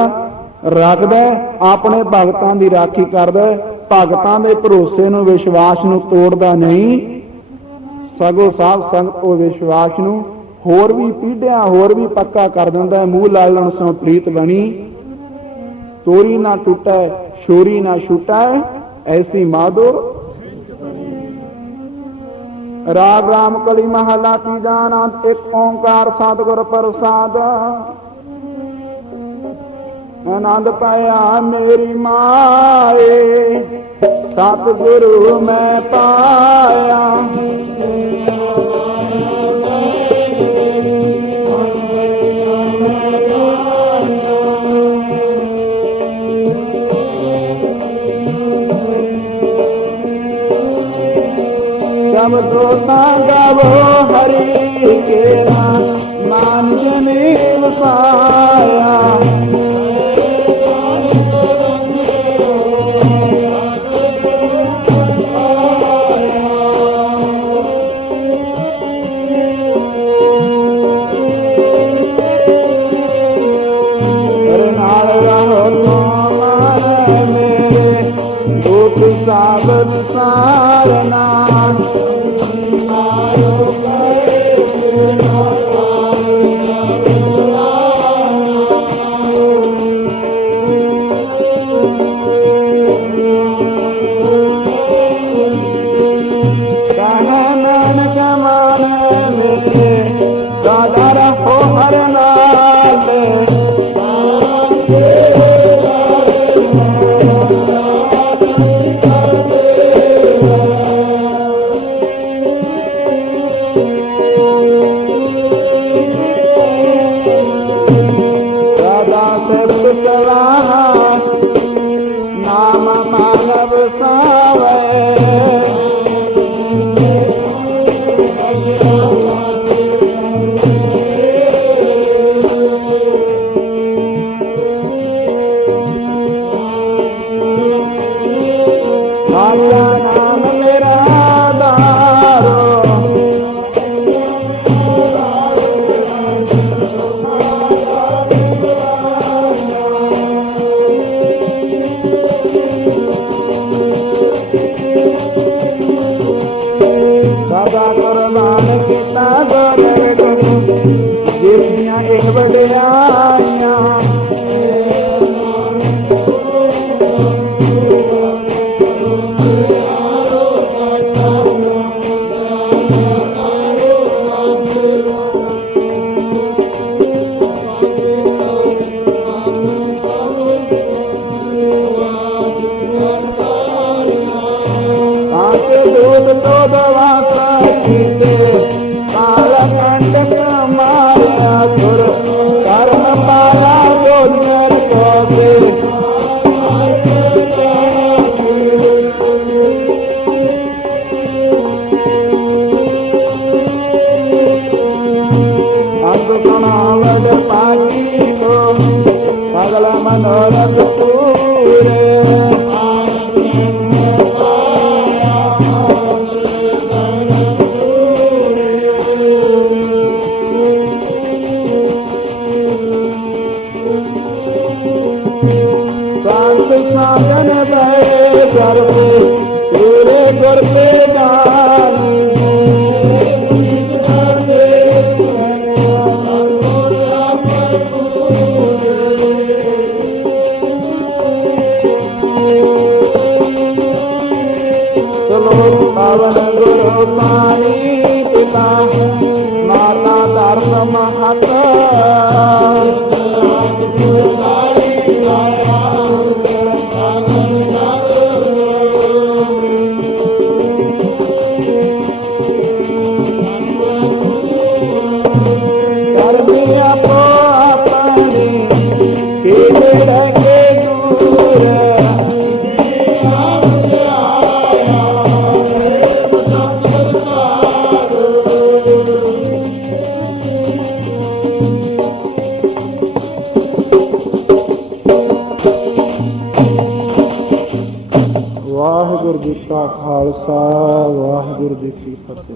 ਰੱਖਦਾ, ਆਪਣੇ ਭਗਤਾਂ ਦੀ ਰਾਖੀ ਕਰਦਾ। ਭਗਤਾਂ ਦੇ ਭਰੋਸੇ ਨੂੰ, ਵਿਸ਼ਵਾਸ ਨੂੰ ਤੋੜਦਾ ਨਹੀਂ, ਸਗੋਂ ਸਾਧ ਸੰਗਤ ਉਹ ਵਿਸ਼ਵਾਸ ਨੂੰ ਹੋਰ ਵੀ ਪੀੜਿਆਂ ਹੋਰ ਵੀ ਪੱਕਾ ਕਰ ਦਿੰਦਾ। ਮੂੰਹ ਲਾਲਣ ਸੋ ਪ੍ਰੀਤ ਬਣੀ, ਤੋਰੀ ਨਾ ਟੁੱਟੈ ਛੋਰੀ ਨਾ ਛੁਟੈ, ਐਸੀ ਮਾਧੋ। ਰਾਗ ਰਾਮ ਕਲੀ ਮਹਲਾ ਤੀਜਾ, ਆਨੰਦ ਇੱਕ ਓੰਕਾਰ ਸਤਿਗੁਰ ਪ੍ਰਸਾਦ। ਆਨੰਦ ਪਾਇਆ ਮੇਰੀ ਮਾਏ, ਸਤਿਗੁਰੂ ਮੈਂ ਪਾਇਆ। शब्दो गावो हरि केरा, मान जने वसाया। साबद सारना नाम मानव सावे। नाम मेरा दारो, ਚਰਤੇ ਤੇਰੇ ਗੁਰ ਤੇ ਜਾਣੀ ਪਵਨ ਗੁਰੂ ਪਾਣੀ ਪਿਤਾ ਮਾਤਾ ਧਰਮ ਮਹਤ ਕਰਮੀ ਆਪੋ ਆਪਣੀ ਕਿਤੇ ਰਹਿ ਕੇ ਦੂਰ ਵਾਹਿਗੁਰੂ ਜੀ ਕਾ ਖਾਲਸਾ ਵਾਹਿਗੁਰੂ ਜੀ ਕੀ ਫਤਿਹ।